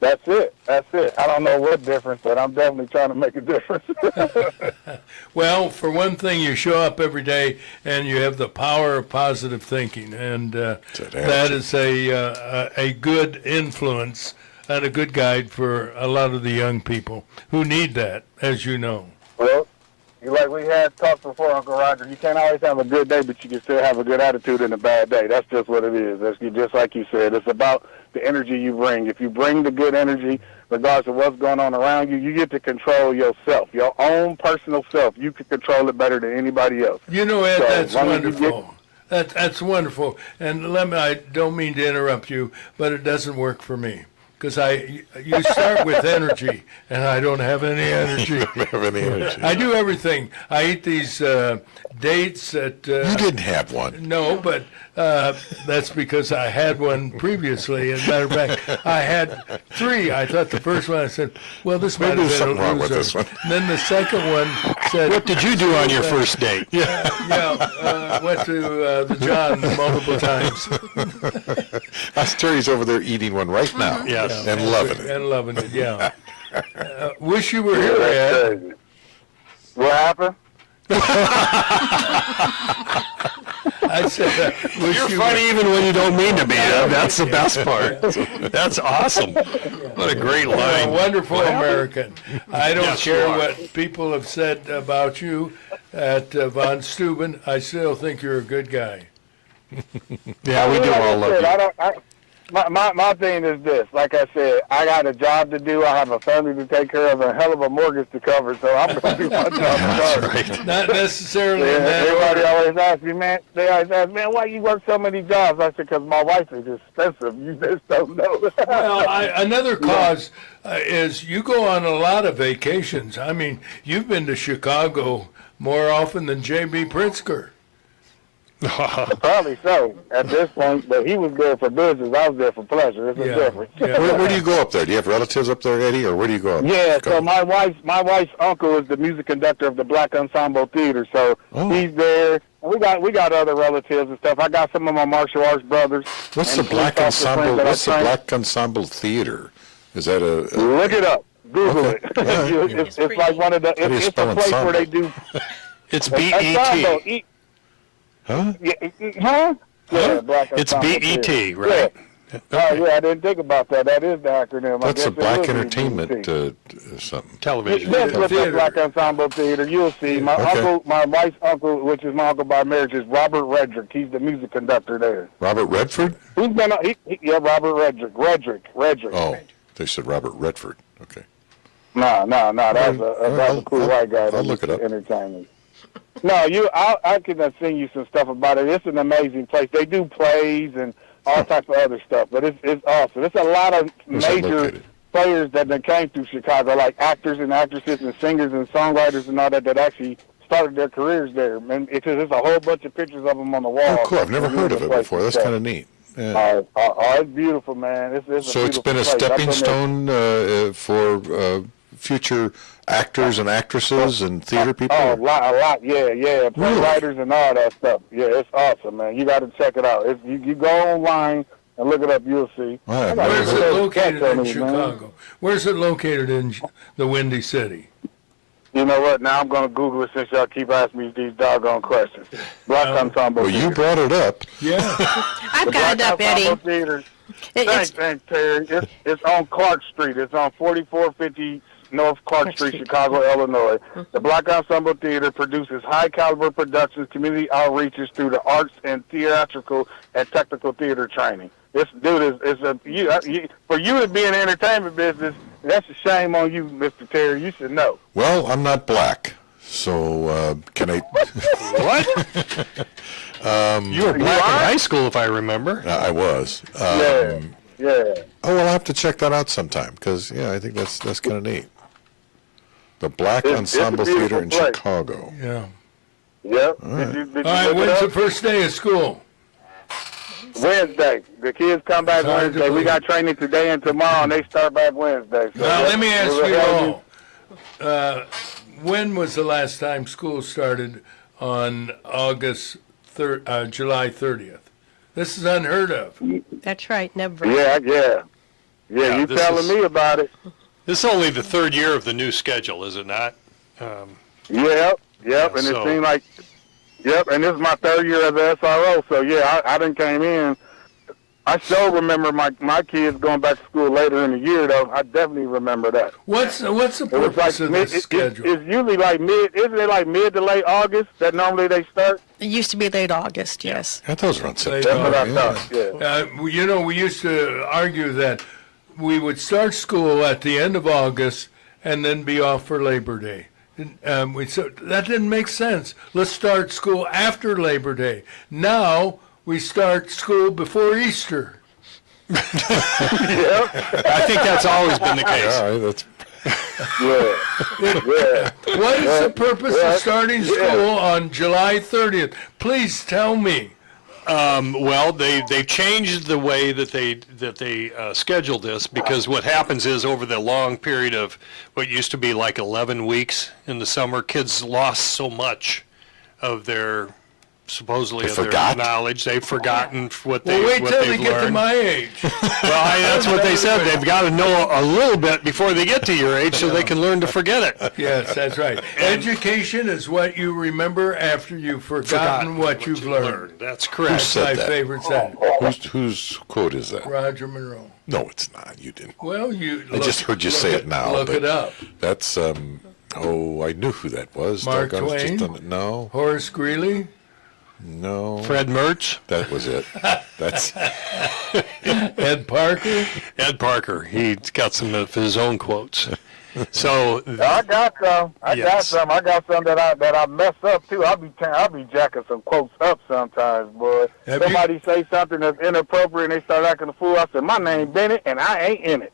That's it. I don't know what difference, but I'm definitely trying to make a difference. Well, for one thing, you show up every day, and you have the power of positive thinking, and that is a good influence and a good guide for a lot of the young people who need that, as you know. Well, like we had talked before, Uncle Roger, you can't always have a good day, but you can still have a good attitude in a bad day. That's just what it is. That's just like you said. It's about the energy you bring. If you bring the good energy, regardless of what's going on around you, you get to control yourself, your own personal self. You can control it better than anybody else. You know, Ed, So, that's as long as you wonderful. That's wonderful. And I don't mean to interrupt you, but it doesn't work for me. Because you start with energy, and I don't have any energy. You don't have any energy. I do everything. I eat these dates that... You didn't have one. No, but that's because I had one previously. As a matter of fact, I had 3. I thought the first one, I said, well, this might Maybe have there's been a something wrong with loser. this one. And then the second one said... What did you do on your first date? went to the John multiple times. Terry's over there eating one right now. Yes. And loving it. And loving it, yeah. Wish you were here, That's Ed. crazy. What happened? I said, wish You're you funny even when you don't mean to be. That's the best part. That's awesome. What a great You're a line. wonderful American. I don't Yes, you care are. what people have said about you at Von Steuben. I still think you're a good guy. Yeah, we do all love you. My thing is this. Like I said, I got a job to do. I have a family to take care of, and a hell of a mortgage to cover. So I'm going to do my job regardless. Not necessarily in Yeah, that everybody order. always asks me, man. They always ask, man, why you work so many jobs? I said, because my wife is expensive. You just don't know. Well, another cause is you go on a lot of vacations. I mean, you've been to Chicago more often than J.B. Pritzker. Probably so at this point, but he was there for business. I was there for pleasure. It's a difference. Yeah. Where do you go up there? Do you have relatives up there, Eddie, or where do you go up? Yeah, so my wife's uncle is the music conductor of the Black Ensemble Theater, so he's there. We got other relatives and stuff. I got some of my martial arts brothers. What's the and Black police officer Ensemble? friends that I What's the trained. Black Ensemble Theater? Is that a Look it up. Google Okay. it. All right. It's like one of the. do you It's spell a place ensemble? where they do. It's Ensemble, B-E-T. huh? Huh? Yeah, Black It's Ensemble B-E-T, Theater. right? Yeah. Oh yeah, I didn't think about that. That is the acronym. I That's guess a it Black would be Entertainment BET. something. Television. Just look up Theater. Black Ensemble Theater. You'll see. My Okay. uncle, my wife's uncle, which is my uncle by marriage, is Robert Redrick. He's the music conductor there. Robert Redford? He's been, yeah, Robert Redrick. Redrick. Oh, they said Robert Redford. Okay. No, that's a cool white guy. I'll that look it up. Entertainment. No, I can sing you some stuff about it. It's an amazing place. They do plays and all types of other stuff. But it's awesome. There's a lot of Where's that major located? players that came through Chicago, like actors and actresses and singers and songwriters and all that actually started their careers there. And because there's a whole bunch of pictures of them on the wall. Oh, cool. I've never heard of it before. That's kind of neat. Yeah. It's beautiful, man. It's So it's been a stepping stone for future actors and actresses and theater people? Oh, a lot, yeah. Really? Writers and all that stuff. Yeah, it's awesome, man. You got to check it out. You go online and look it up, you'll see. All right, Where's it located in man. Chicago? Where's it located in the Windy City? You know what? Now I'm going to Google it since y'all keep asking me these doggone questions. Black Ensemble Well, you Theater. brought it up. Yeah. I've got it up, Black Eddie. Ensemble Theater. It's, Thanks, Terry. It's on Clark Street. It's on 4450 North Clark Street, Chicago, Illinois. The Black Ensemble Theater produces high-caliber productions, community outreaches through the arts and theatrical and technical theater training. This dude for you to be in the entertainment business, that's a shame on you, Mr. Terry. You should know. Well, I'm not black, so can I? What? You were black in high school, if I remember. I was. Yeah. Oh, well, I'll have to check that out sometime because, yeah, I think that's kind of neat. The Black It's a Ensemble beautiful Theater in place. Chicago. Yeah. Yep. All right. Did you All right, look it when's the up? first day of school? Wednesday. The kids come back Sorry to Wednesday. We believe. got training today and tomorrow, and they start back Wednesday. So Now, let me ask we'll you have all, when was the last time school started on July 30th? This is unheard of. that's right, never. Yeah, Yeah, you this telling is- me about it. This is only the third year of the new schedule, is it not? Yep, Yeah, and so- it seemed like, and this is my third year as a SRO, so yeah, I done came in. I sure remember my kids going back to school later in the year, though. I definitely remember that. What's the It was purpose like of this schedule? it's usually like isn't it like mid to late August that normally they start? It used to be late August, yes. I thought it was around Late That's what I September. thought, yeah. We used to argue that we would start school at the end of August and then be off for Labor Day. So that didn't make sense. Let's start school after Labor Day. Now we start school before Easter. I think that's always been the case. Yeah, that's Yeah. What is the purpose of starting school on July 30th? Please tell me. Well, they changed the way that they scheduled this because what happens is over the long period of what used to be like 11 weeks in the summer, kids lost so much of their supposedly They of their forgot? knowledge. They've forgotten what Well, wait what till they've they get to learned. my age. Well, that's what they said. They've got to know a little bit before they get to your age so they can learn to forget it. Yes, that's right. Education is what you remember after you've forgotten what you've learned. That's Who correct. That's said my that? favorite saying. Whose quote is that? Roger Monroe. No, it's not. You didn't. Well, I just heard you say it now. Look but it up. That's I knew who that was. Mark Doggone, it's just Twain? no, Horace Greeley. no. Fred Mertz, That was it. That's Ed Parker. Ed Parker. He's got some of his own quotes. So I got some. I got some that I mess up too. I'll be jacking some quotes up sometimes, boy. Have you- Somebody say something that's inappropriate and they start acting a fool. I said, my name Bennett and I ain't in it.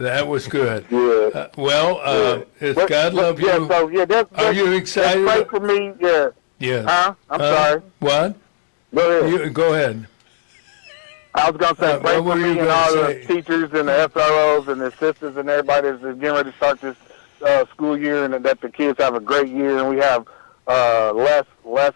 That was good. Yeah. It's But- God but, love yeah, you. So yeah, Are you excited? That's great for me. Yeah. Yeah. Huh? I'm sorry. What? Go ahead. Go ahead. I was gonna say what pray for were you me and gonna all say? the teachers and the SROs and the sisters and everybody that's getting ready to start this school year, and that the kids have a great year and we have less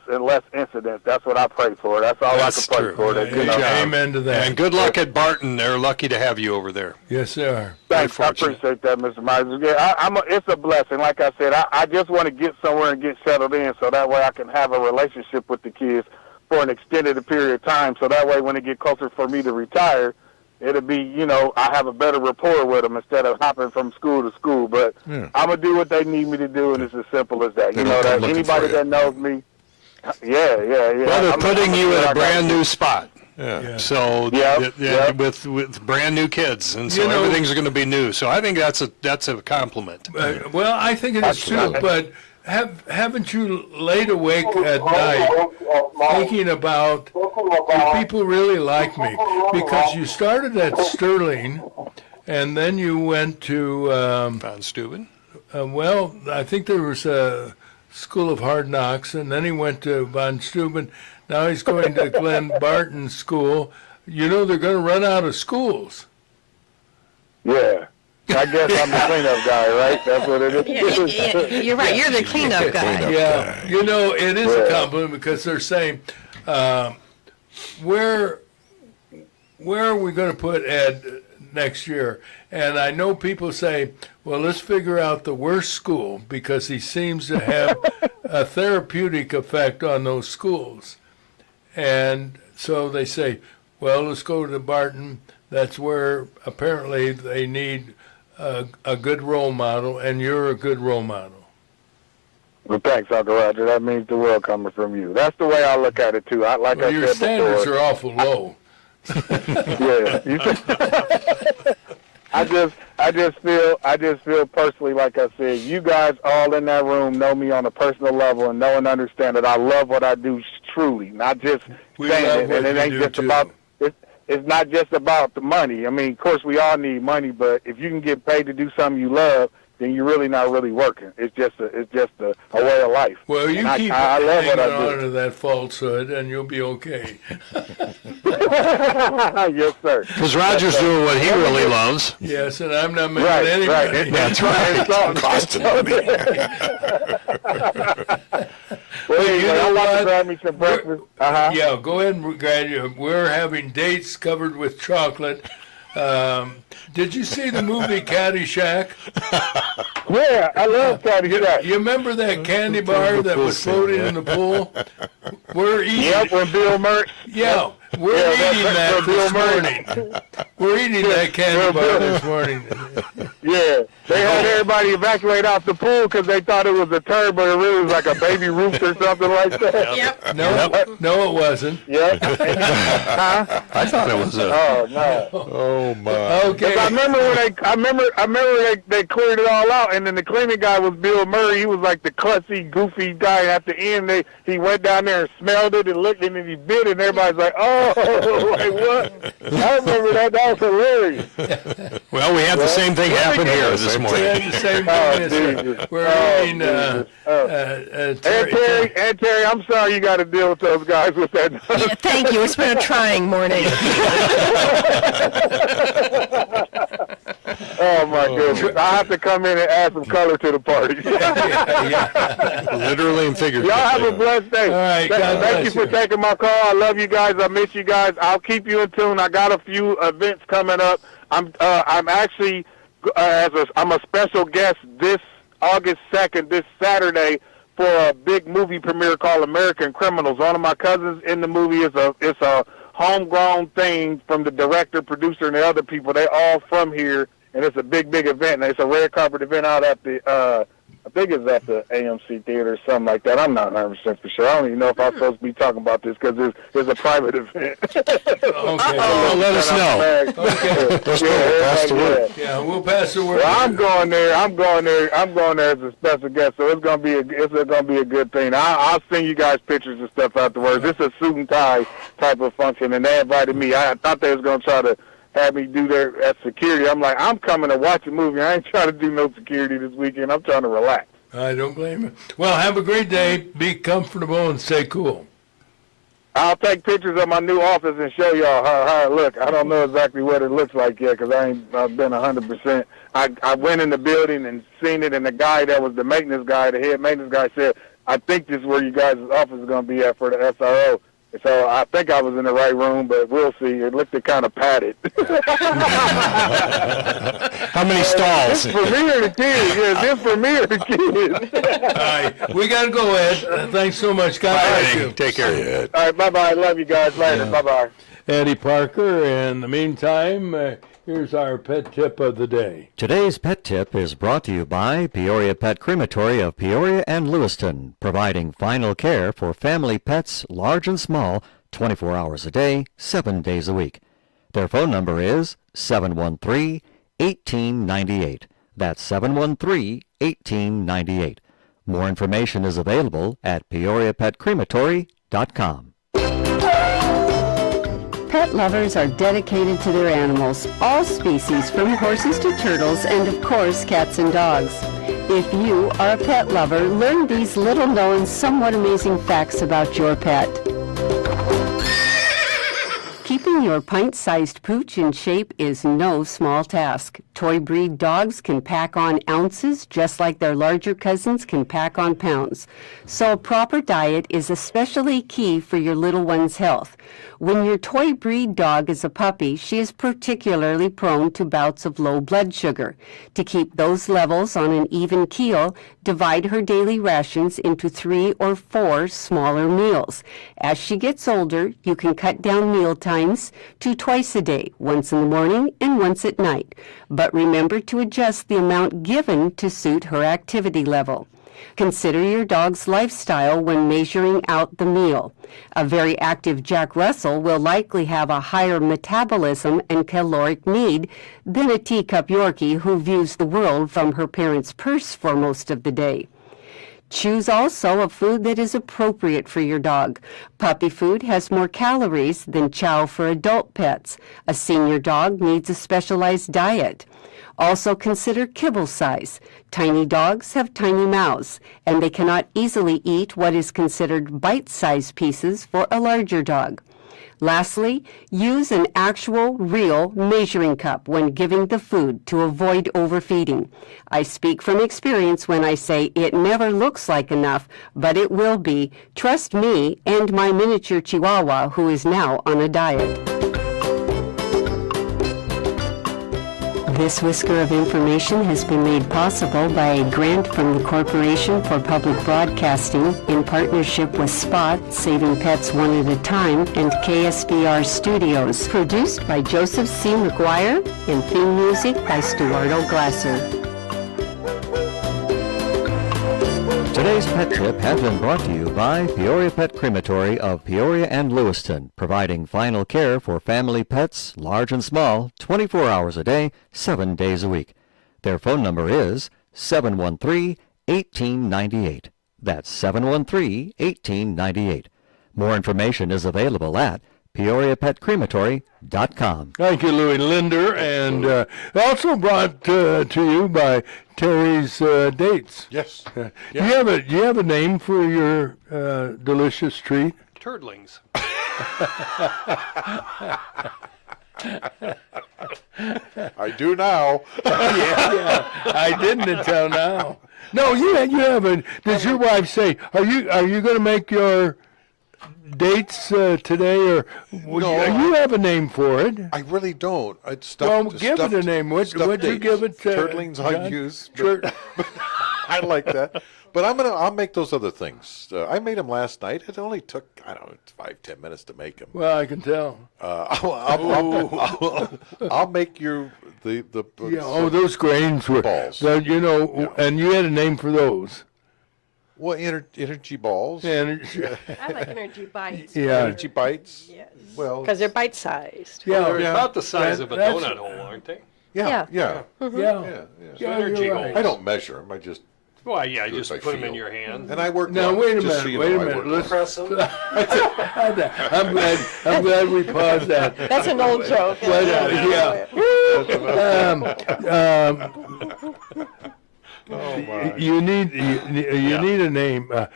and less incidents. That's what I pray for. That's all That's I can pray true. for. That, you know. Amen to that. and good luck at Barton. They're lucky to have you over there. Yes, they are. Thanks. I fortunate. appreciate that, Mr. Myers. Yeah, it's a blessing. Like I said, I just want to get somewhere and get settled in so that way I can have a relationship with the kids for an extended period of time. So that way when it get closer for me to retire, it'll be, I have a better rapport with them instead of hopping from school to school. But Yeah. I'm going to do what they need me to do, and it's as simple as that. They You don't know, come that looking anybody for you. that knows me, yeah. Well, they're I'm putting you in I a gotta brand do. new spot. Yeah. So Yep. with brand new kids, and so You know- everything's going to be new. So I think that's a compliment. Well, I think it is too, but haven't you laid awake at night thinking about, do people really like me? Because you started at Sterling, and then you went to, Von Steuben? well, I think there was a School of Hard Knocks, and then he went to Von Steuben. Now he's going to Glenn Barton School. You know they're going to run out of schools. Yeah. I guess I'm the cleanup guy, right? That's what it is. You're right. You're the cleanup guy. Yeah, you know, it is a compliment because they're saying, where are we going to put Ed next year? And I know people say, well, let's figure out the worst school because he seems to have a therapeutic effect on those schools. And so they say, well, let's go to Barton. That's where apparently they need a good role model, and you're a good role model. Well, thanks, Uncle Roger. That means the world coming from you. That's the way I look at it, too. Like I Your said standards before, are awful low. Yeah. I just feel personally, like I said, you guys all in that room know me on a personal level and know and understand that I love what I do truly, not just We saying love it. what And it you ain't do, just too. about it's not just about the money. I mean, of course, we all need money, but if you can get paid to do something you love, then you're really not really working. It's just a way of life. Well, you And keep I love what hanging I on do. to that falsehood, and you'll be okay. Yes, sir. Because Roger's doing what he really loves. Yes, and I'm not making Right, any right. money. That's right. Costing money. Well, you anyway, know I'm about what? to grab me some breakfast. Yeah, go ahead and graduate. We're having dates covered with chocolate. Did you see the movie Caddyshack? Yeah, I love Caddyshack. You remember that candy bar that was floating in the pool? We're eating. Yep, when Bill Murray. Yeah, we're Yeah, eating that's that Bill this Murray. morning. We're eating that candy bar this morning. Yeah, they had everybody evacuate out the pool because they thought it was a turd, but it really was like a baby roof or something like that. Yep. No, it wasn't. Yep. Huh? I thought it was a. Oh no. Oh my. Okay. I remember when they cleared it all out, and then the cleaning guy was Bill Murray. He was like the klutzy, goofy guy. At the end, he went down there and smelled it and looked at it and he bit it, and everybody's like, "Oh, like what?" I remember that. That was hilarious. Well, we had the same thing happen here this We morning. had the same Oh, thing. Jesus. We're Oh, eating. Jesus. Terry- And Terry, I'm sorry you got to deal with those guys with that. Yeah, thank you. It's been a trying morning. Oh my goodness! I have to come in and add some color to the party. Literally and figuratively. Y'all have a blessed day. All right, God Thank you bless for taking my call. I love you guys. I miss you guys. I'll keep you in tune. I got a few events coming up. I'm actually I'm a special guest this August 2nd, this Saturday, for a big movie premiere called American Criminals. One of my cousins in the movie is a homegrown thing from the director, producer, and the other people. They're all from here, and it's a big event. And it's a red carpet event out at the I think it's at the AMC Theater or something like that. I'm not 100% for sure. I don't even know if I'm supposed to be talking about this because it's a private event. Okay. Well, let us know. Okay. Pass the word. Yeah, we'll pass the word. Well, I'm going there as a special guest, so it's gonna be a good thing. I'll send you guys pictures and stuff afterwards. It's a suit and tie type of function, and they invited me. I thought they was gonna try to have me do their at security. I'm like, I'm coming to watch a movie. I ain't trying to do no security this weekend. I'm trying to relax. I don't blame you. Well, have a great day. Be comfortable and stay cool. I'll take pictures of my new office and show y'all how it looks. I don't know exactly what it looks like yet because I've been 100%. I went in the building and seen it, and the guy that was the maintenance guy, the head maintenance guy, said, I think this is where you guys' office is going to be at for the SRO. So I think I was in the right room, but we'll see. It looked kind of padded. How many stalls? This for me or the kids? Yeah, this for me or the kids? All right. We got to go, Ed. Thanks so much. God bless you. Take care. All right, bye-bye. Love you guys. Later. Bye-bye. Eddie Parker. In the meantime, here's our pet tip of the day. Today's pet tip is brought to you by Peoria Pet Crematory of Peoria and Lewiston, providing final care for family pets large and small, 24 hours a day, 7 days a week. Their phone number is 713-1898. That's 713-1898. More information is available at PeoriaPetCrematory.com. Pet lovers are dedicated to their animals, all species from horses to turtles and of course cats and dogs. If you are a pet lover, learn these little known, somewhat amazing facts about your pet. Keeping your pint-sized pooch in shape is no small task. Toy breed dogs can pack on ounces just like their larger cousins can pack on pounds. So a proper diet is especially key for your little one's health. When your toy breed dog is a puppy, she is particularly prone to bouts of low blood sugar. To keep those levels on an even keel, divide her daily rations into 3 or 4 smaller meals. As she gets older, you can cut down meal times to twice a day, once in the morning and once at night. But remember to adjust the amount given to suit her activity level. Consider your dog's lifestyle when measuring out the meal. A very active Jack Russell will likely have a higher metabolism and caloric need than a teacup Yorkie who views the world from her parents' purse for most of the day. Choose also a food that is appropriate for your dog. Puppy food has more calories than chow for adult pets. A senior dog needs a specialized diet. Also consider kibble size. Tiny dogs have tiny mouths, and they cannot easily eat what is considered bite-sized pieces for a larger dog. Lastly, use an actual, real measuring cup when giving the food to avoid overfeeding. I speak from experience when I say it never looks like enough, but it will be. Trust me and my miniature Chihuahua, who is now on a diet. This whisker of information has been made possible by a grant from the Corporation for Public Broadcasting in partnership with Spot, Saving Pets One at a Time, and KSBR Studios. Produced by Joseph C. McGuire and theme music by Stuardo Glasser. Today's Pet Tip has been brought to you by Peoria Pet Crematory of Peoria and Lewiston, providing final care for family pets, large and small, 24 hours a day, 7 days a week. Their phone number is 713-1898. That's 713-1898. More information is available at PeoriaPetCrematory.com. Thank you, Louis Linder, and also brought to you by Terry's Dates. Yes. Do you have a name for your delicious treat? Turdlings. I do now. yeah, I didn't until now. No, you have a. Does your wife say, are you going to make your dates today, or No, you have a name for it? I really don't. It's Well, give it a name. What'd you give it? Turtlings I John? use. But I like that. But I'll make those other things. I made them last night. It only took, I don't know, 5-10 minutes to make them. Well, I can tell. I'll make you the those grains were balls. And you had a name for those. Well, energy balls. Energy. I like energy bites. Yeah. Energy bites. Yes. Well, Because they're bite-sized. Yeah, They're about the size of a that's- donut hole, aren't they? yeah. Yeah. Energy you're holes. right. I don't measure them. I just Well, yeah, Do you as just I put them in feel. your hand. and I work. Now long, wait a just so minute. you Wait know, a I minute. work Let's. Press them. I'm glad we paused that. That's an old joke. But, Oh my. you need a name. The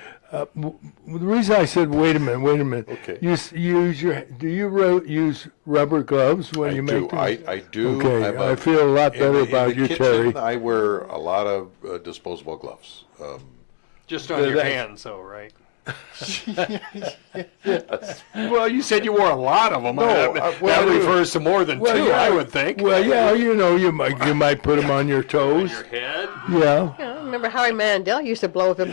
reason I said wait a minute. Okay. You use rubber gloves when you make them? I do. Okay, I feel a lot better about in the you, kitchen, Terry. I wear a lot of disposable gloves. Just on your hands, though, right? Well, you said you wore a lot of them. No, that well, I do. refers to more than two, I would think. Well, yeah, you might put them on your toes. Your head. Yeah. Yeah, remember Howie Mandel used to blow with the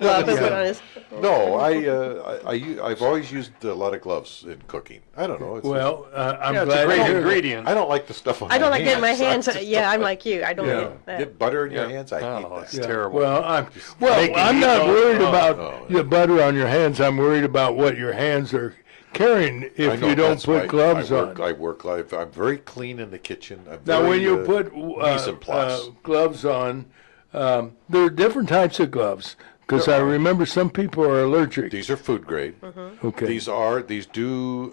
glove and put on his... No, I've always used a lot of gloves in cooking. I don't know. It's Well, I'm Yeah, it's glad a to great hear that. ingredient. I don't like the stuff on I don't my like getting my hands... I just Yeah, don't I'm like- like you. I don't Yeah. get that. Get butter in your Yeah. hands. I hate Oh, that. it's Yeah. terrible. Well, I'm Making not heat. worried about Oh, the butter on your hands. I'm worried about what your hands are carrying I if know, you don't that's put why gloves I on. work live. I'm very clean in the kitchen. I'm Now, very, when you put mise en place. gloves on, There are different types of gloves, because I remember some people are allergic. These are food grade. Okay. These do,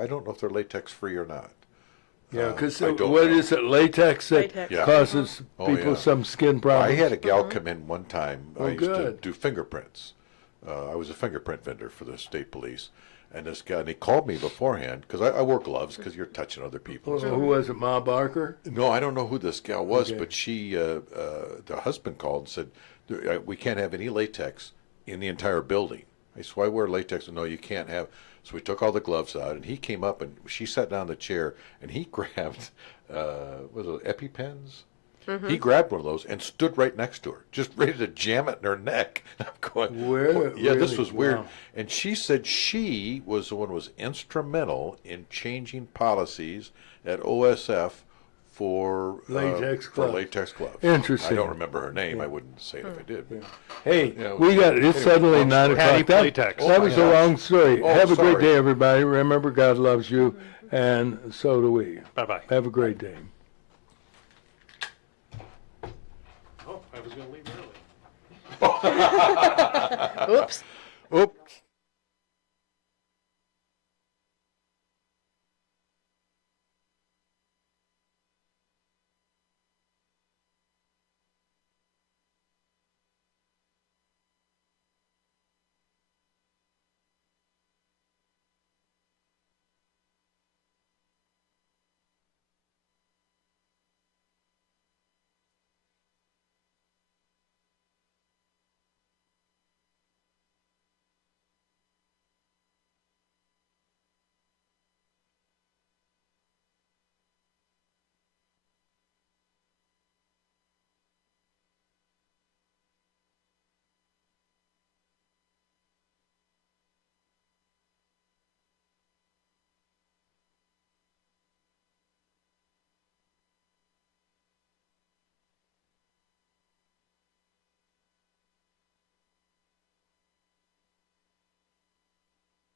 I don't know if they're latex free or not. Yeah, because I don't what know. is it, latex that Latex. Yeah. causes Oh, people yeah. some skin I problems? had a gal come in one time. Oh, I used to good. do fingerprints. I was a fingerprint vendor for the state police. And this guy, and he called me beforehand, because I wore gloves, because you're touching other people. Who was it, Ma Barker? No, I don't know who this gal was, Okay. but she, the husband called and said, we can't have any latex in the entire building. I said, why wear latex? No, you can't have. So we took all the gloves out, and he came up, and she sat down in the chair, and he grabbed, was it EpiPens? He grabbed one of those and stood right next to her, just ready to jam it in her neck. I'm going, Where? yeah, this Really? was weird. Wow. And she said she was the one who was instrumental in changing policies at OSF for Latex for gloves. latex gloves. Interesting. I don't remember her name. I wouldn't say it if I did. Hey, Yeah, we got it's anyway, suddenly long 9 story. o'clock. Patty That, Playtex. that Oh, was my a gosh. long story. Oh, Have a great sorry. day, everybody. Remember, God loves you, and so do we. Bye-bye. Have a great day. Oh, I was gonna leave early. Oops. Oops.